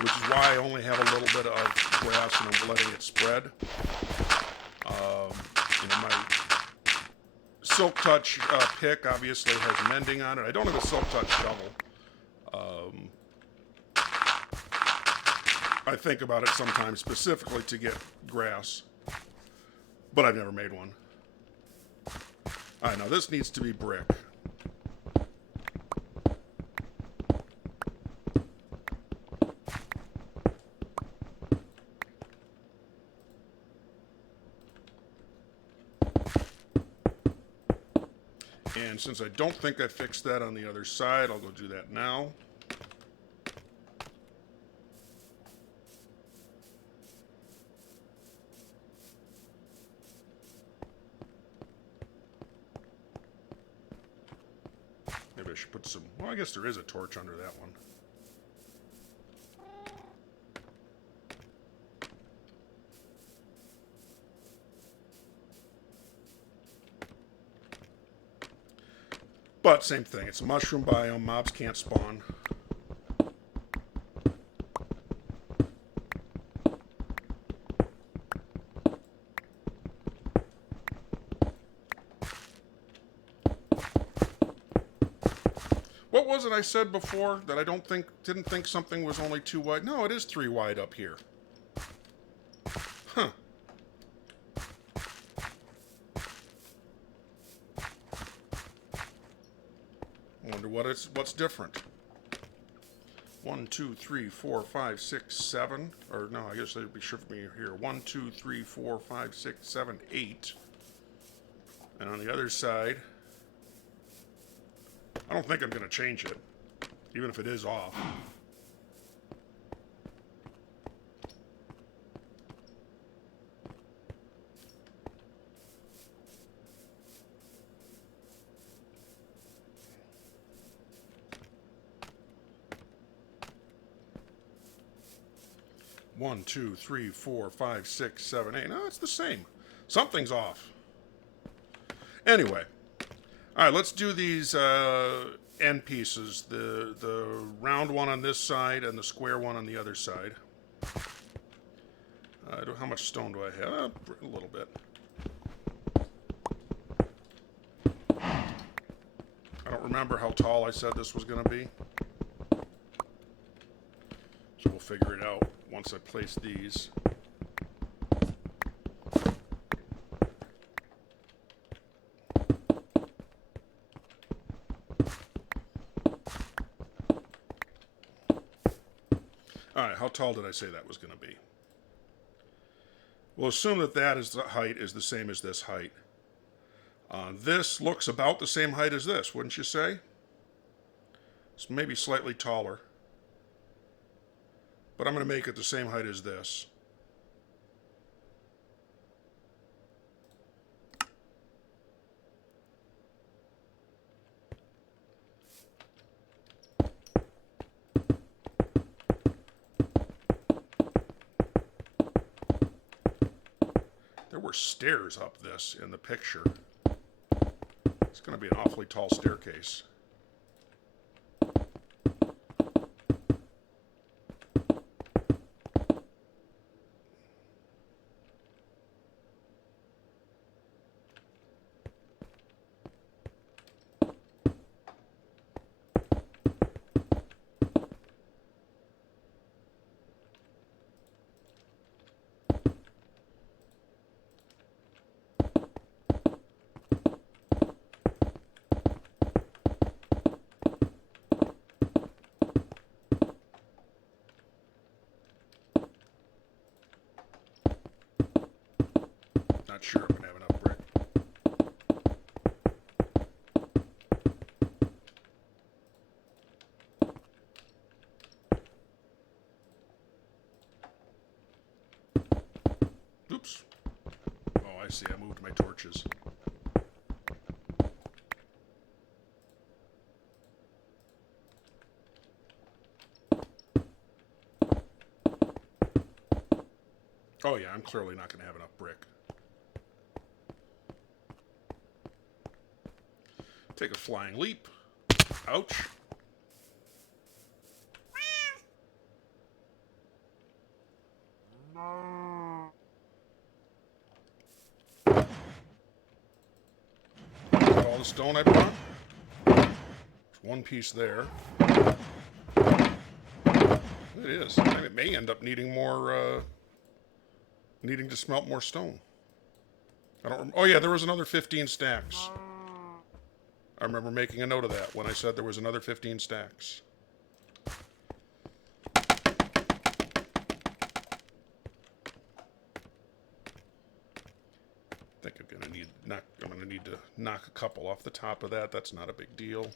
which is why I only have a little bit of grass and I'm letting it spread. My Silk Touch pick obviously has mending on it. I don't have a Silk Touch shovel. I think about it sometimes specifically to get grass, but I've never made one. I know this needs to be brick. And since I don't think I fixed that on the other side, I'll go do that now. Maybe I should put some, well, I guess there is a torch under that one. But same thing, it's a mushroom biome, mobs can't spawn. What was it I said before that I didn't think something was only 2 wide? No, it is 3 wide up here. Huh. Wonder what's different. 1, 2, 3, 4, 5, 6, 7. Or no, I guess they'd be sure for me here. 1, 2, 3, 4, 5, 6, 7, 8. And on the other side, I don't think I'm going to change it, even if it is off. 1, 2, 3, 4, 5, 6, 7, 8. No, it's the same. Something's off. Anyway, all right, let's do these end pieces. The round one on this side and the square one on the other side. How much stone do I have? A little bit. I don't remember how tall I said this was going to be. So we'll figure it out once I place these. All right, how tall did I say that was going to be? We'll assume that that is the height is the same as this height. This looks about the same height as this, wouldn't you say? It's maybe slightly taller. But I'm going to make it the same height as this. There were stairs up this in the picture. It's going to be an awfully tall staircase. Not sure I'm going to have enough brick. Oops. Oh, I see. I moved my torches. Oh yeah, I'm clearly not going to have enough brick. Take a flying leap. Ouch. All the stone I brought. There's one piece there. It is. It may end up needing more, needing to smelt more stone. I don't. Oh yeah, there was another 15 stacks. I remember making a note of that when I said there was another 15 stacks. I think I'm gonna need to knock a couple off the top of that. That's not a big deal.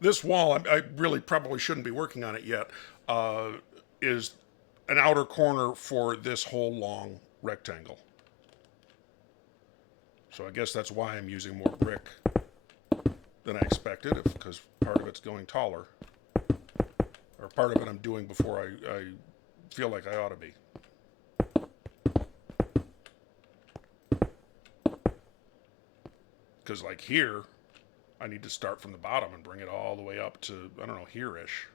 This wall, I really probably shouldn't be working on it yet, is an outer corner for this whole long rectangle. So I guess that's why I'm using more brick than I expected, because part of it's going taller. Or part of it I'm doing before I feel like I ought to be. Because like here, I need to start from the bottom and bring it all the way up to, I don't know, here-ish.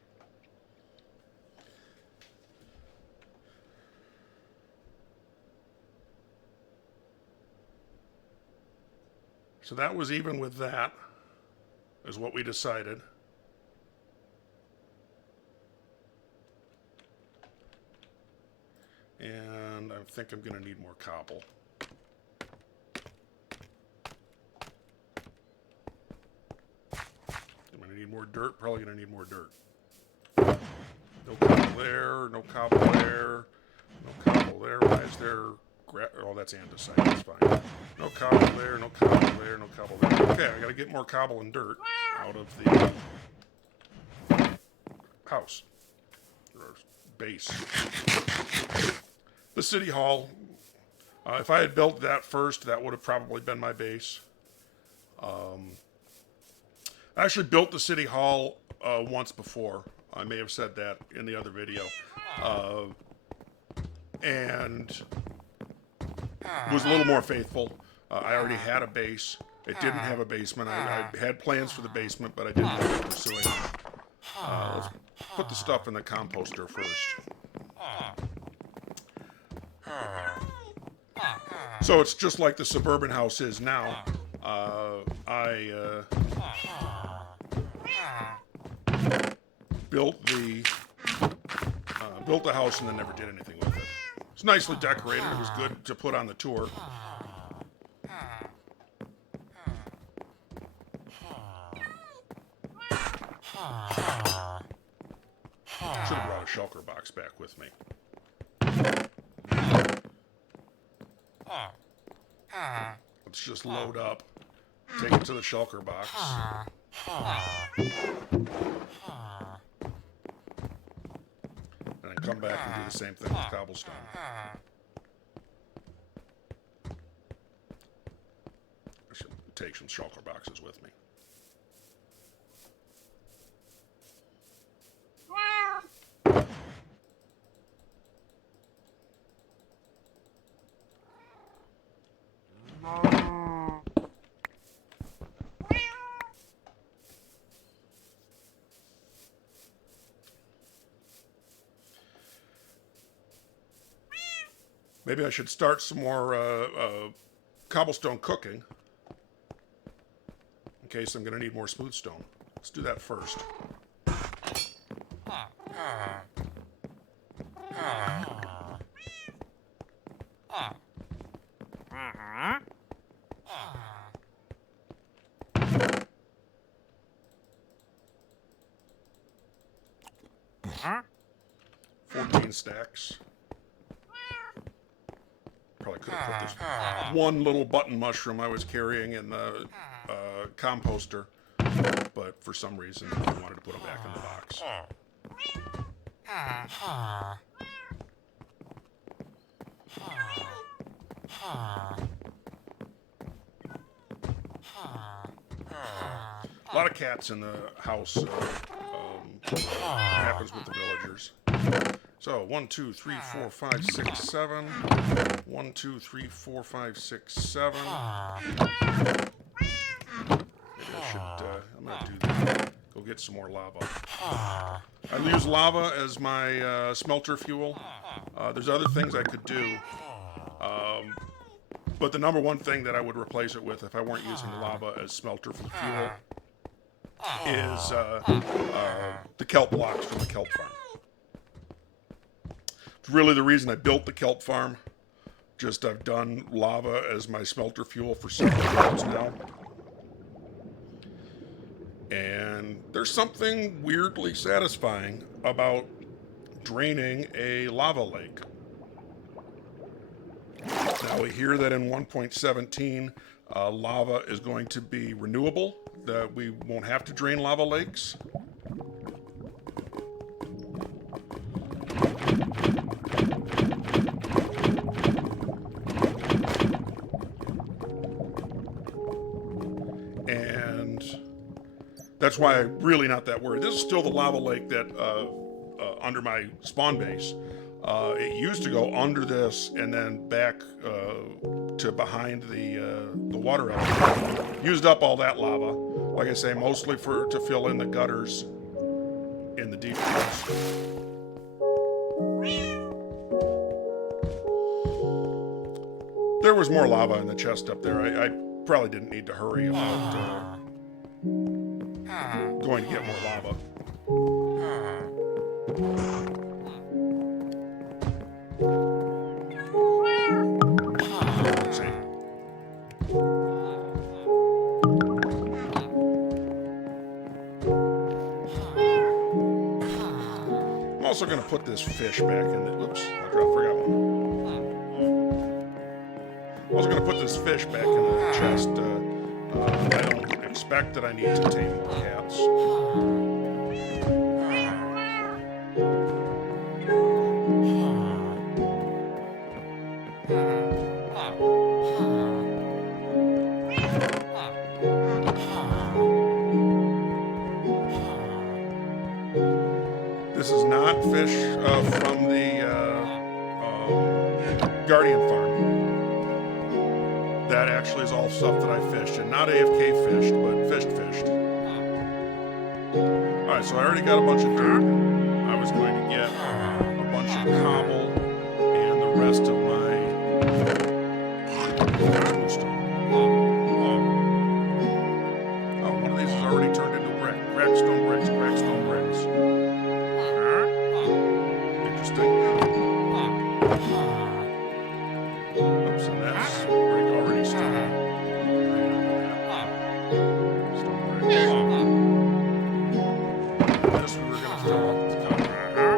So that was even with that, is what we decided. And I think I'm going to need more cobble. I'm going to need more dirt, probably going to need more dirt. there, no cobble there, no cobble there. Why is there... Oh, that's andesite. That's fine. No cobble there, no cobble there, no cobble there. Okay, I gotta get more cobble and dirt out of the house. Or base. The city hall. If I had built that first, that would have probably been my base. I actually built the city hall once before. I may have said that in the other video. And was a little more faithful. I already had a base. It didn't have a basement. I had plans for the basement, but I didn't end up pursuing it. Let's put the stuff in the composter first. So it's just like the suburban house is now. I built the house and then never did anything with it. It's nicely decorated. It was good to put on the tour. Should have brought a shulker box back with me. Let's just load up, take it to the shulker box. And then come back and do the same thing with cobblestone. I should take some shulker boxes with me. Maybe I should start some more cobblestone cooking, in case I'm going to need more smooth stone. Let's do that first. Stacks. Probably could have put this one little button mushroom I was carrying in the composter, but for some reason I wanted to put them back in the box. A lot of cats in the house. Happens with the villagers. So 1, 2, 3, 4, 5, 6, 7. 1, 2, 3, 4, 5, 6, 7. Maybe I should. I'm gonna do that. Go get some more lava. I use lava as my smelter fuel. There's other things I could do, but the number one thing that I would replace it with if I weren't using lava as smelter fuel is the kelp blocks from the kelp farm. It's really the reason I built the kelp farm. Just I've done lava as my smelter fuel for several years now. And there's something weirdly satisfying about draining a lava lake. Now we hear that in 1.17 lava is going to be renewable, that we won't have to drain lava lakes. And that's why I'm really not that worried. This is still the lava lake that under my spawn base. It used to go under this and then back to behind the water element. Used up all that lava. Like I say, mostly to fill in the gutters in the deep forest. There was more lava in the chest up there. I probably didn't need to hurry about going to get more lava. Let's see. I'm also going to put this fish back in the... Oops, I forgot one. I'm also going to put this fish back in the chest. I don't expect that I need to tame more cats. This is not fish from the Guardian Farm. That actually is all stuff that I fished, and not AFK fished, but fished. Alright, so I already got a bunch of dirt. I was going to get a bunch of cobble and the rest of my bluestone. Oh, one of these is already turned into brick. Crackstone bricks. Interesting. Oops, and that's brick already started. Stone bricks. This we were going to fill up with cobble.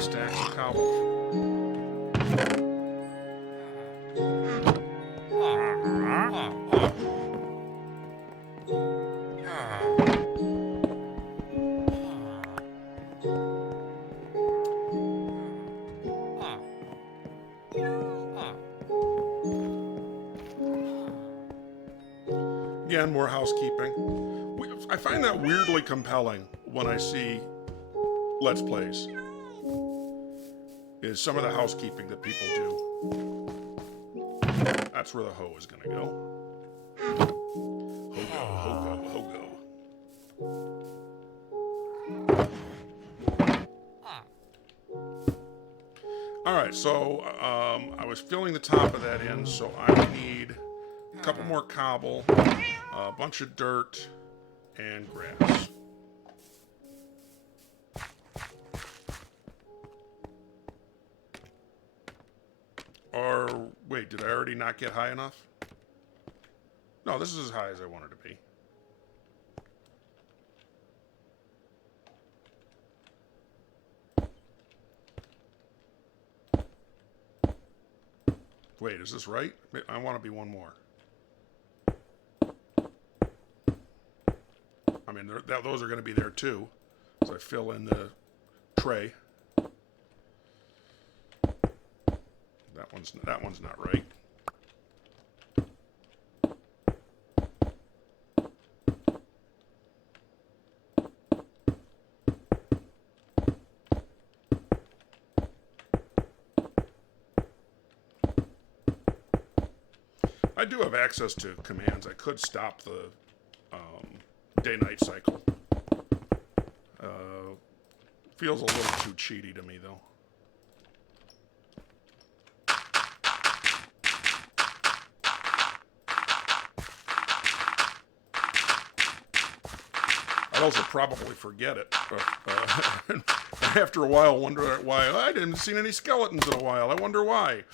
Stacks of cobble. Again, more housekeeping. I find that weirdly compelling when I see Let's Plays. Is some of the housekeeping that people do. That's where the hoe is going to go. Ho-go. Alright, so I was filling the top of that in, so I need a couple more cobble, a bunch of dirt, and grass. Or, wait, did I already not get high enough? No, this is as high as I wanted to be. Wait, is this right? I want to be one more. I mean, those are going to be there too, as I fill in the tray. That one's not right. I do have access to commands. I could stop the day-night cycle. Feels a little too cheaty to me, though. I'd also probably forget it. After a while, wonder why. I didn't see any skeletons in a while. I wonder why.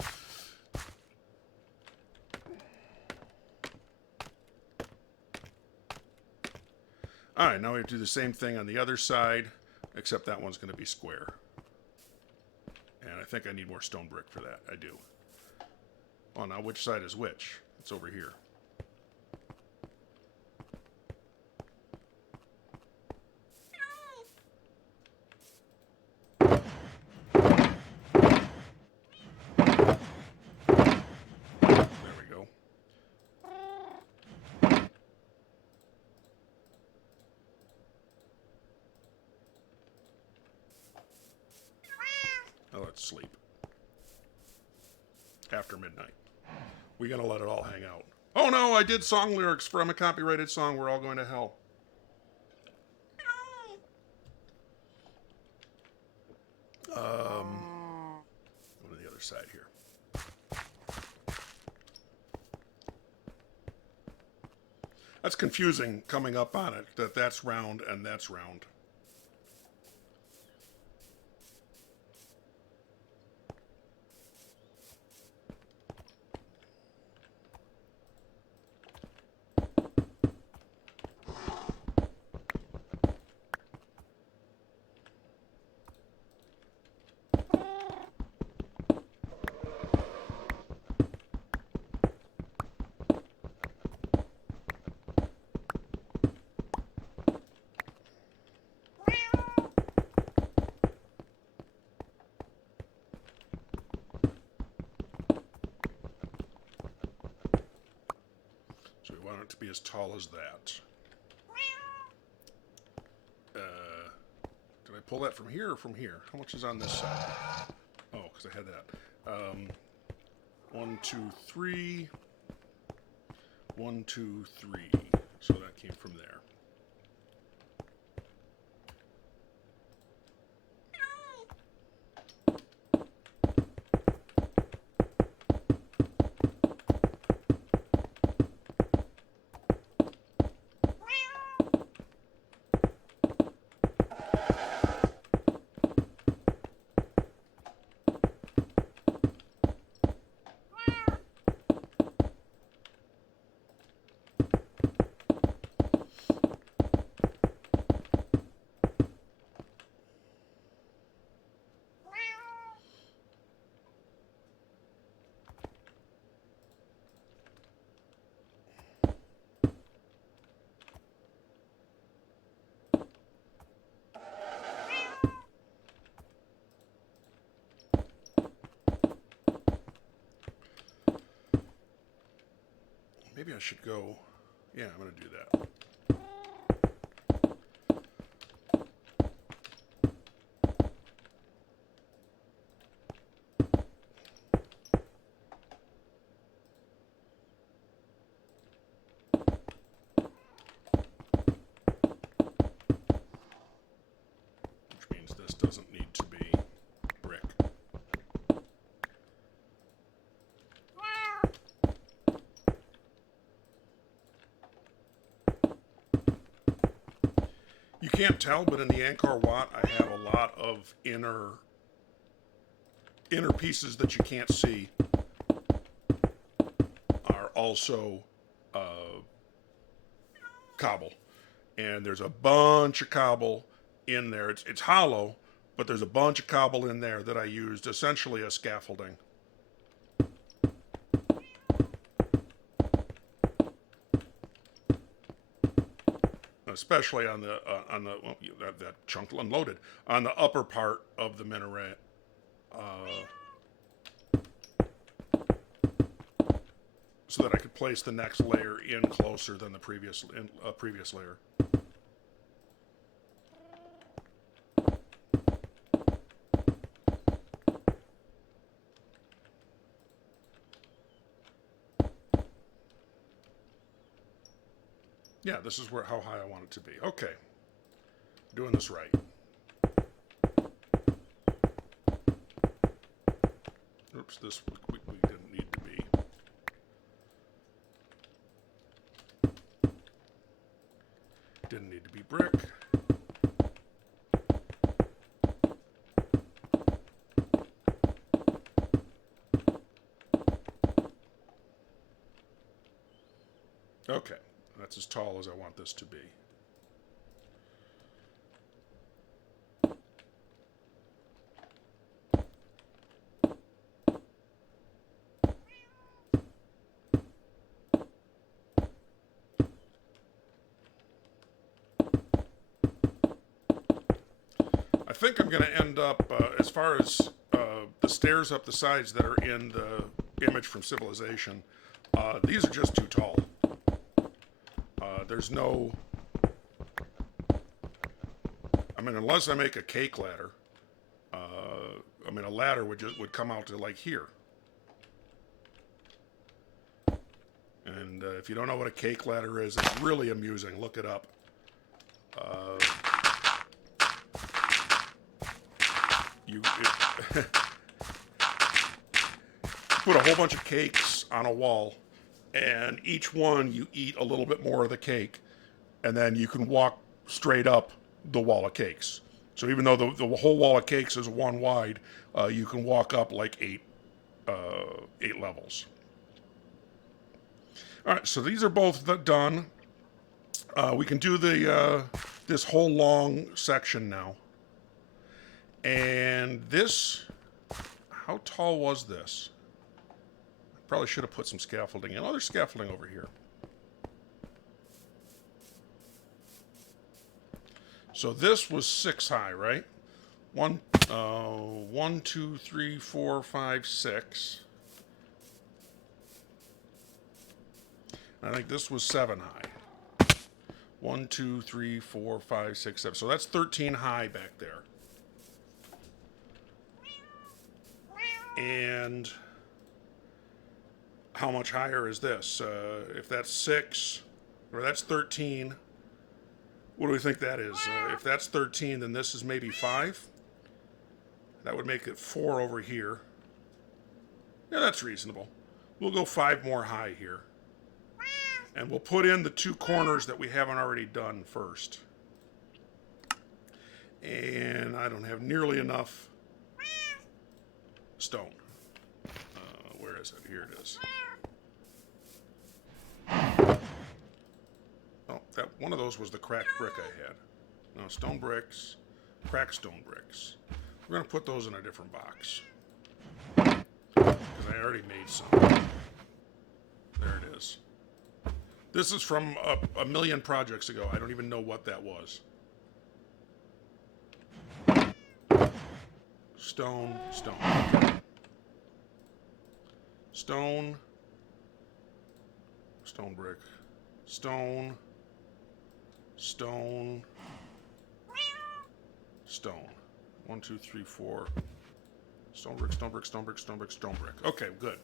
Alright, now we have to do the same thing on the other side, except that one's going to be square. And I think I need more stone brick for that. I do. Well, now which side is which? It's over here. Let's sleep. After midnight. We're going to let it all hang out. Oh no, I did song lyrics from a copyrighted song. We're all going to hell. side here. That's confusing coming up on it, that that's round and that's round. So we want it to be as tall as that. Did I pull that from here or from here? How much is on this side? Oh, because I had that. 1, 2, 3. 1, 2, 3. So that came from there. Maybe I should go, yeah, I'm going to do that. Which means this doesn't need to be brick. You can't tell, but in the Angkor Wat, I have a lot of inner pieces that you can't see are also cobble. And there's a bunch of cobble in there. It's hollow, but there's a bunch of cobble in there that I used essentially as scaffolding. Especially on the well, that chunk unloaded on the upper part of the minaret. So that I could place the next layer in closer than the previous layer. Yeah, this is how high I want it to be. Okay, doing this right. Oops, this we didn't need to be. Didn't need to be brick. Okay, that's as tall as I want this to be. I think I'm going to end up, as far as the stairs up the sides that are in the image from Civilization, these are just too tall. There's no, I mean, unless I make a cake ladder, I mean, a ladder would come out to like here. And if you don't know what a cake ladder is, it's really amusing. Look it up. put a whole bunch of cakes on a wall, and each one you eat a little bit more of the cake, and then you can walk straight up the wall of cakes. So even though the whole wall of cakes is one wide, you can walk up like eight levels. All right, so these are both done. We can do this whole long section now. And this, how tall was this? I probably should have put some scaffolding in. Oh, there's scaffolding over here. So this was 6 high, right? 1, 2, 3, 4, 5, 6. I think this was 7 high. 1, 2, 3, 4, 5, 6, 7. So that's 13 high back there. And how much higher is this? If that's 6, or that's 13, what do we think that is? If that's 13, then this is maybe 5. That would make it 4 over here. Yeah, that's reasonable. We'll go 5 more high here. And we'll put in the 2 corners that we haven't already done first. And I don't have nearly enough stone. Where is it? Here it is. Oh, that one of those was the cracked brick I had. No, stone bricks, cracked stone bricks. We're going to put those in a different box. Because I already made some. There it is. This is from a million projects ago. I don't even know what that was. Stone, stone. Stone, stone brick, stone, stone, stone. 1, 2, 3, 4. Stone brick, stone brick, stone brick, stone brick, stone brick. Okay, good.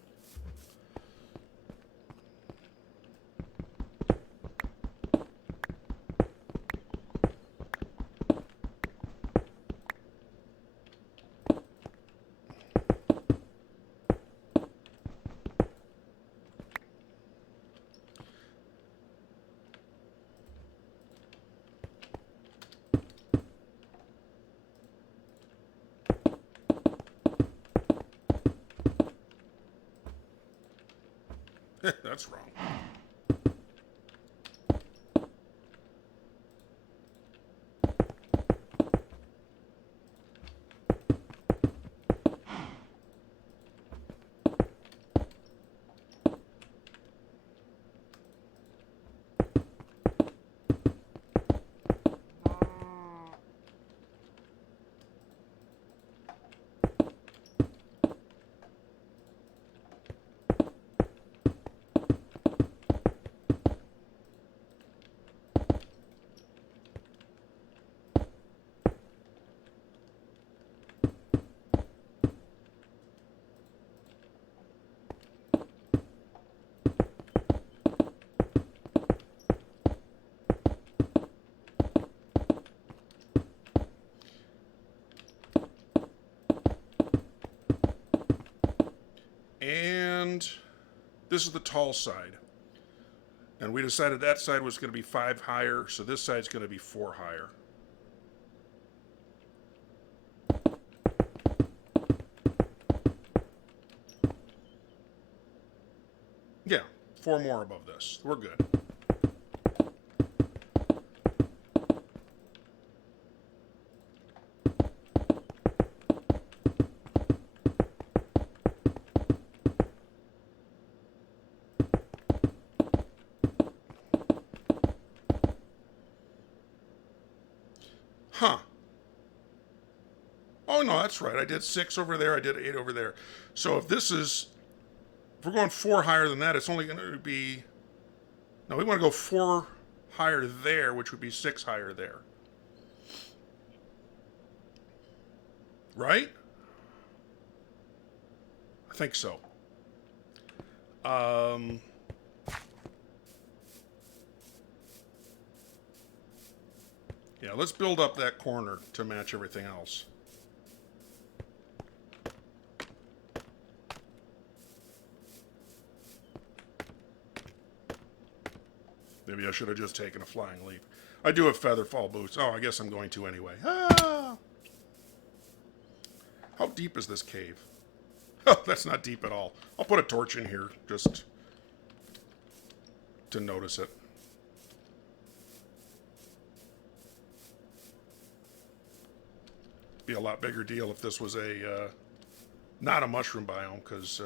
That's wrong. And this is the tall side. And we decided that side was going to be 5 higher, so this side's going to be 4 higher. Yeah, 4 more above this. We're good. Huh. Oh, no, that's right. I did 6 over there. I did 8 over there. So if we're going 4 higher than that, it's only going to be... No, we want to go 4 higher there, which would be 6 higher there. Right? I think so. Yeah, let's build up that corner to match everything else. Maybe I should have just taken a flying leap. I do have feather fall boots. Oh, I guess I'm going to anyway. Ah! How deep is this cave? Oh, that's not deep at all. I'll put a torch in here just to notice it. Be a lot bigger deal if this was a not a mushroom biome, because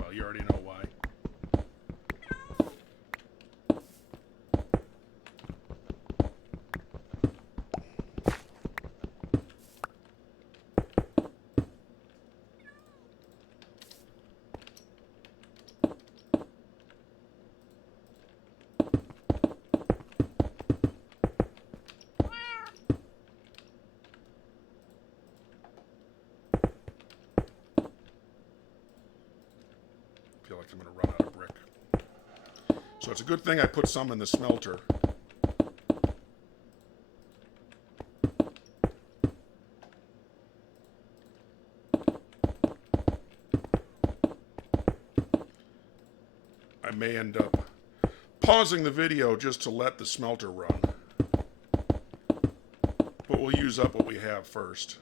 well, you already know why. I feel like I'm going to run out of brick. So it's a good thing I put some in the smelter. I may end up pausing the video just to let the smelter run. But we'll use up what we have first.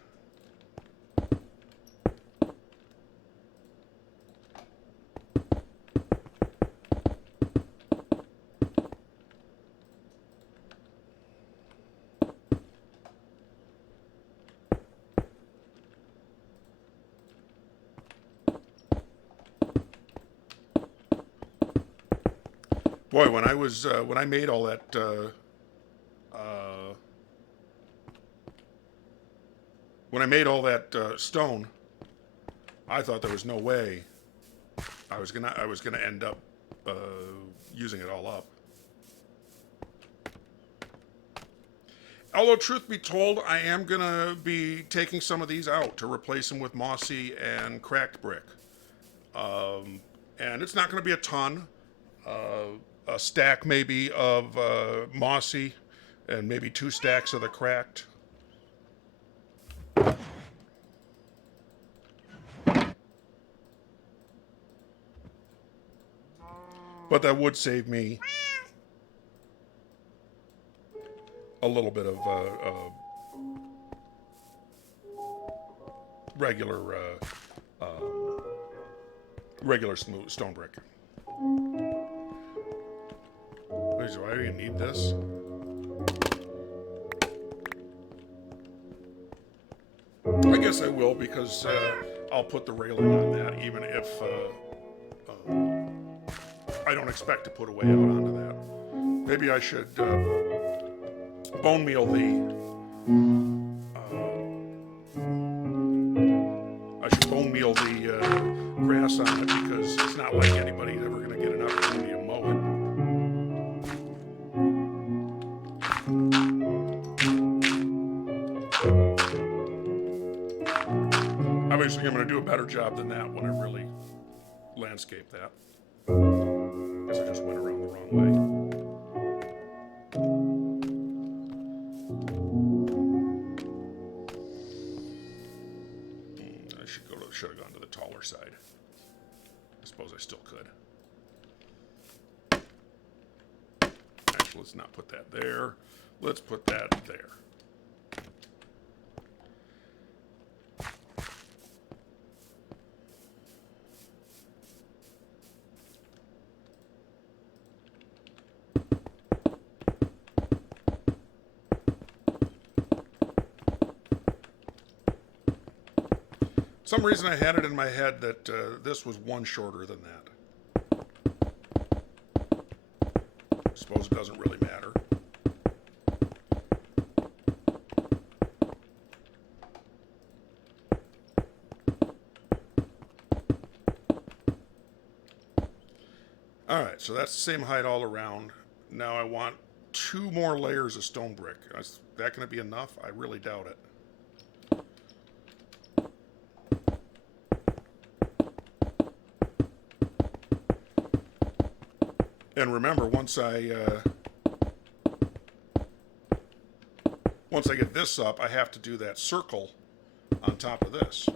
Boy, when I made all that stone, I thought there was no way I was gonna end up using it all up. Although, truth be told, I am gonna be taking some of these out to replace them with mossy and cracked brick, and it's not gonna be a ton. A stack maybe of mossy and maybe 2 stacks of the cracked. But that would save me a little bit of regular smooth stone brick. Do I even need this? I guess I will, because I'll put the railing on that, even if I don't expect to put a way out onto that. Maybe I should bone meal the grass on it, because it's not like anybody's ever going to get an opportunity to mow it. Obviously, I'm going to do a better job than that when I really landscape that. Guess I just went around the wrong way. Should have gone to the taller side. I suppose I still could. Actually, let's not put that there. Let's put that there. For some reason I had it in my head that this was one shorter than that. I suppose it doesn't really matter. Alright, so that's the same height all around. Now I want 2 more layers of stone brick. Is that going to be enough? I really doubt it. And remember, once I get this up, I have to do that circle on top of this.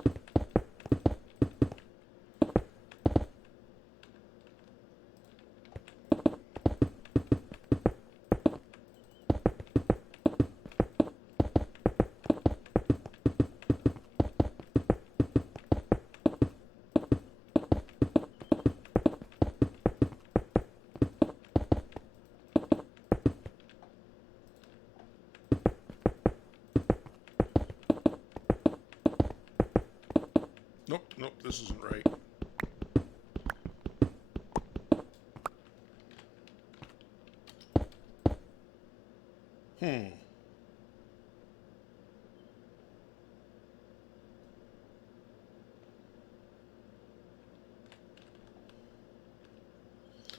Nope, nope, this isn't right. Hmm.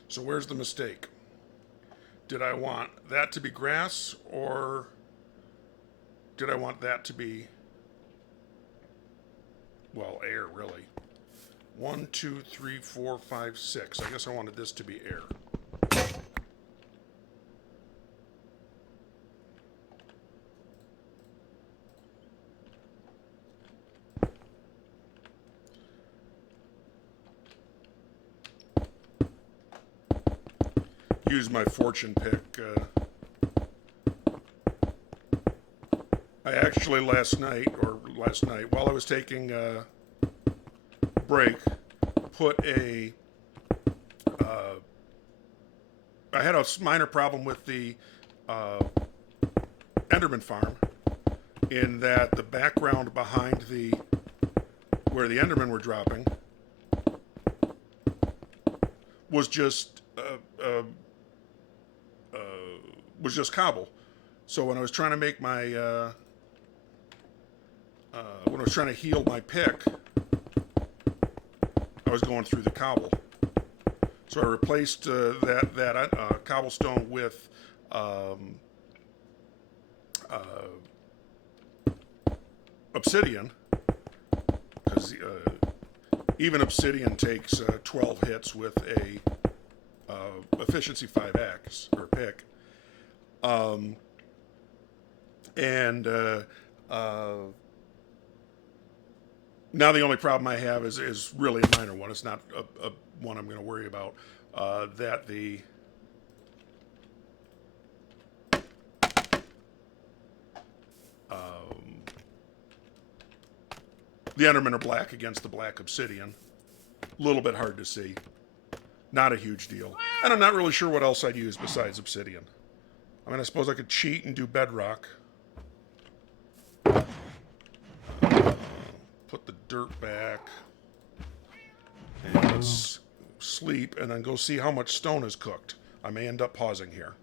So where's the mistake? Did I want that to be grass, or did I want that to be, well, air, really? 1, 2, 3, 4, 5, 6. I guess I wanted this to be air. Use my fortune pick. I actually last night, while I was taking a break, put a. I had a minor problem with the Enderman farm, in that the background behind the where the Endermen were dropping was just cobble. So when I was trying to make my when I was trying to heal my pick, I was going through the cobble. So I replaced that cobblestone with obsidian, because even obsidian takes 12 hits with a efficiency 5 axe or pick. And now the only problem I have is really a minor one. It's not a one I'm going to worry about. That the Endermen are black against the black obsidian. A little bit hard to see. Not a huge deal. And I'm not really sure what else I'd use besides obsidian. I mean, I suppose I could cheat and do bedrock. Put the dirt back. And let's sleep and then go see how much stone is cooked. I may end up pausing here.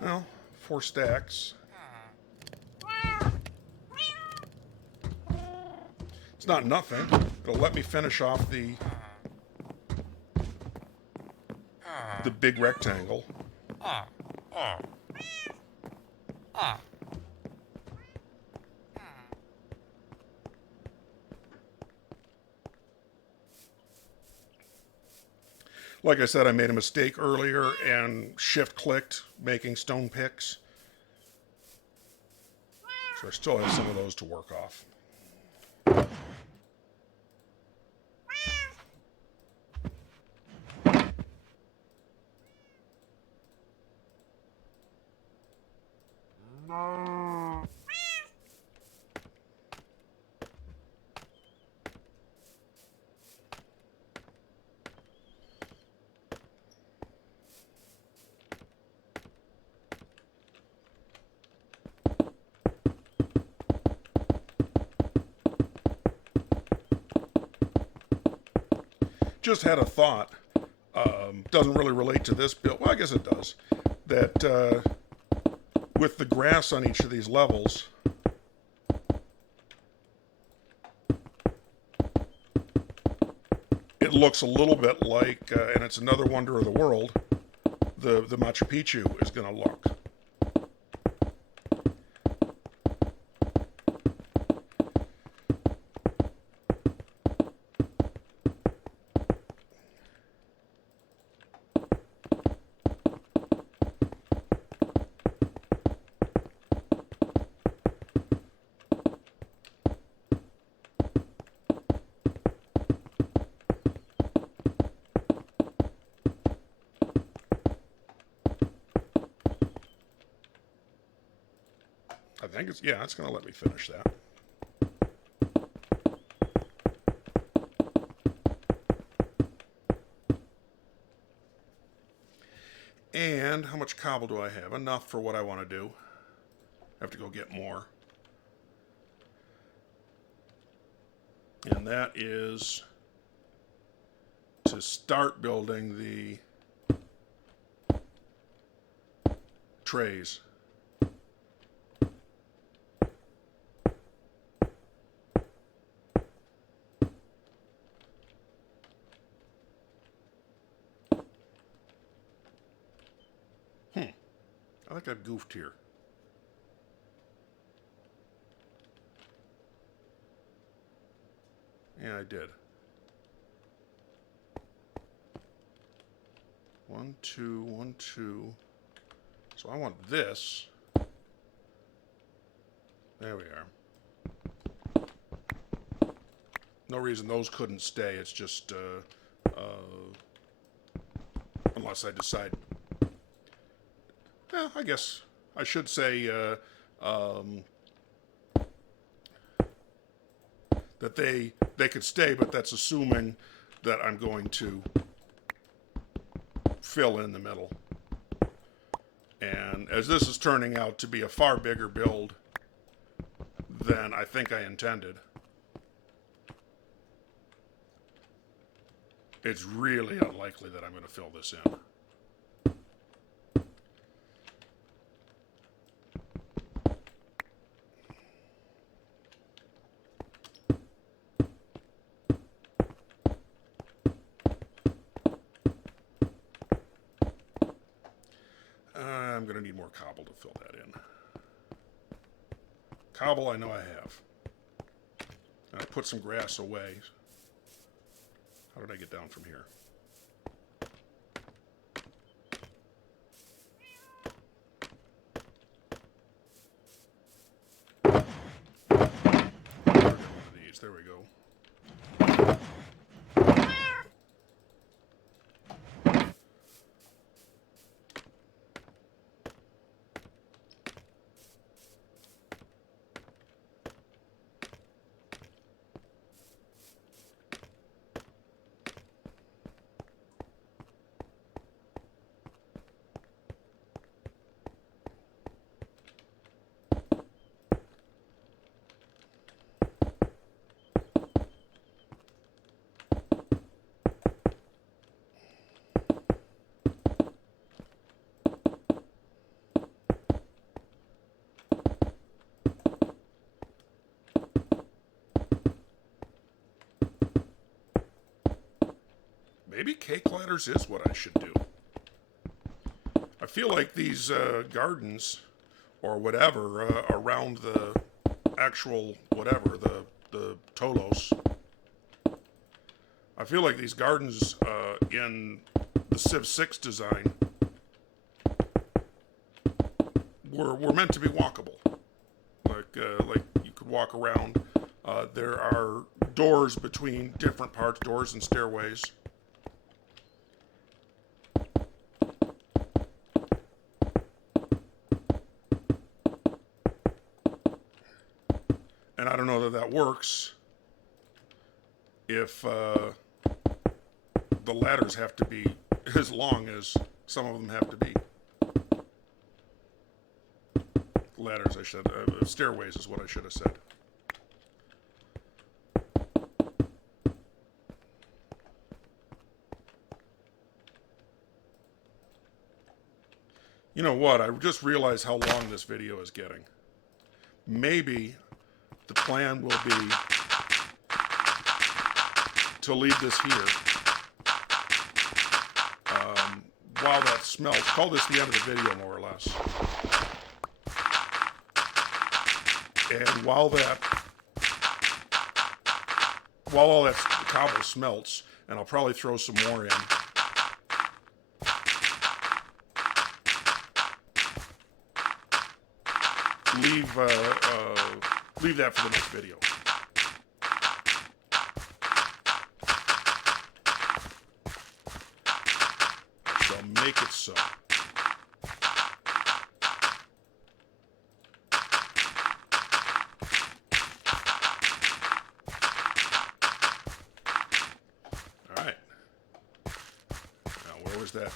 Well, 4 stacks. It's not nothing. It'll let me finish off the big rectangle. Like I said, I made a mistake earlier and shift-clicked making stone picks. So I still have some of those to work off. Just had a thought. Doesn't really relate to this build. Well, I guess it does. That with the grass on each of these levels, it looks a little bit like, and it's another wonder of the world, the Machu Picchu is going to look. think it's, yeah, it's going to let me finish that. And how much cobble do I have? Enough for what I want to do. I have to go get more. And that is to start building the trays. I think I've goofed here. Yeah, I did. 1, 2, 1, 2. So I want this. There we are. No reason those couldn't stay. It's just unless I decide. Well, I guess I should say that they could stay, but that's assuming that I'm going to fill in the middle. And as this is turning out to be a far bigger build than I think I intended, it's really unlikely that I'm going to fill this in. I'm going to need more cobble to fill that in. Cobble I know I have. And I put some grass away. How did I get down from here? One of these. There we go. Maybe cake ladders is what I should do. I feel like these gardens or whatever around the actual whatever, the Tolos, I feel like these gardens in the Civ 6 design were meant to be walkable. Like you could walk around. There are doors between different parts, doors and stairways. And I don't know that works if the ladders have to be as long as some of them have to be. Ladders, I should. Stairways is what I should have said. You know what? I just realized how long this video is getting. Maybe the plan will be to leave this here while that smelts. Call this the end of the video, more or less. And while all that cobble smelts, and I'll probably throw some more in. Leave that for the next video. I shall make it so. was that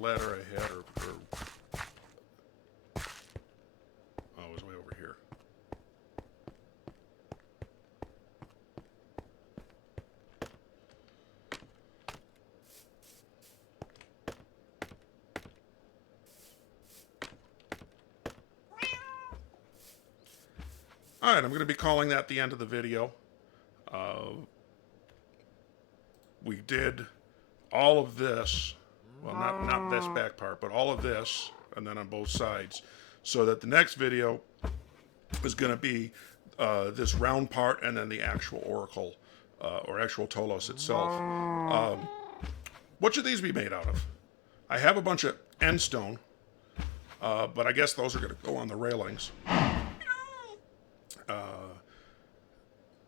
ladder I had, or oh, it was way over here. All right, I'm going to be calling that the end of the video. We did all of this, well, not this back part, but all of this, and then on both sides, so that the next video is going to be this round part and then the actual Oracle, or actual Tolos itself. What should these be made out of? I have a bunch of end stone, but I guess those are going to go on the railings.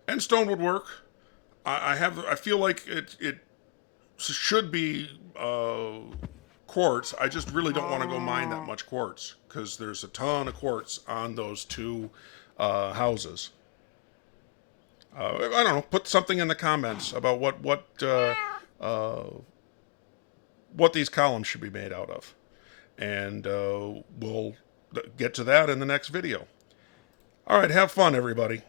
End stone would work. I feel like it should be quartz. I just really don't want to go mine that much quartz because there's a ton of quartz on those two houses. I don't know. Put something in the comments about what these columns should be made out of, and we'll get to that in the next video. All right, have fun, everybody.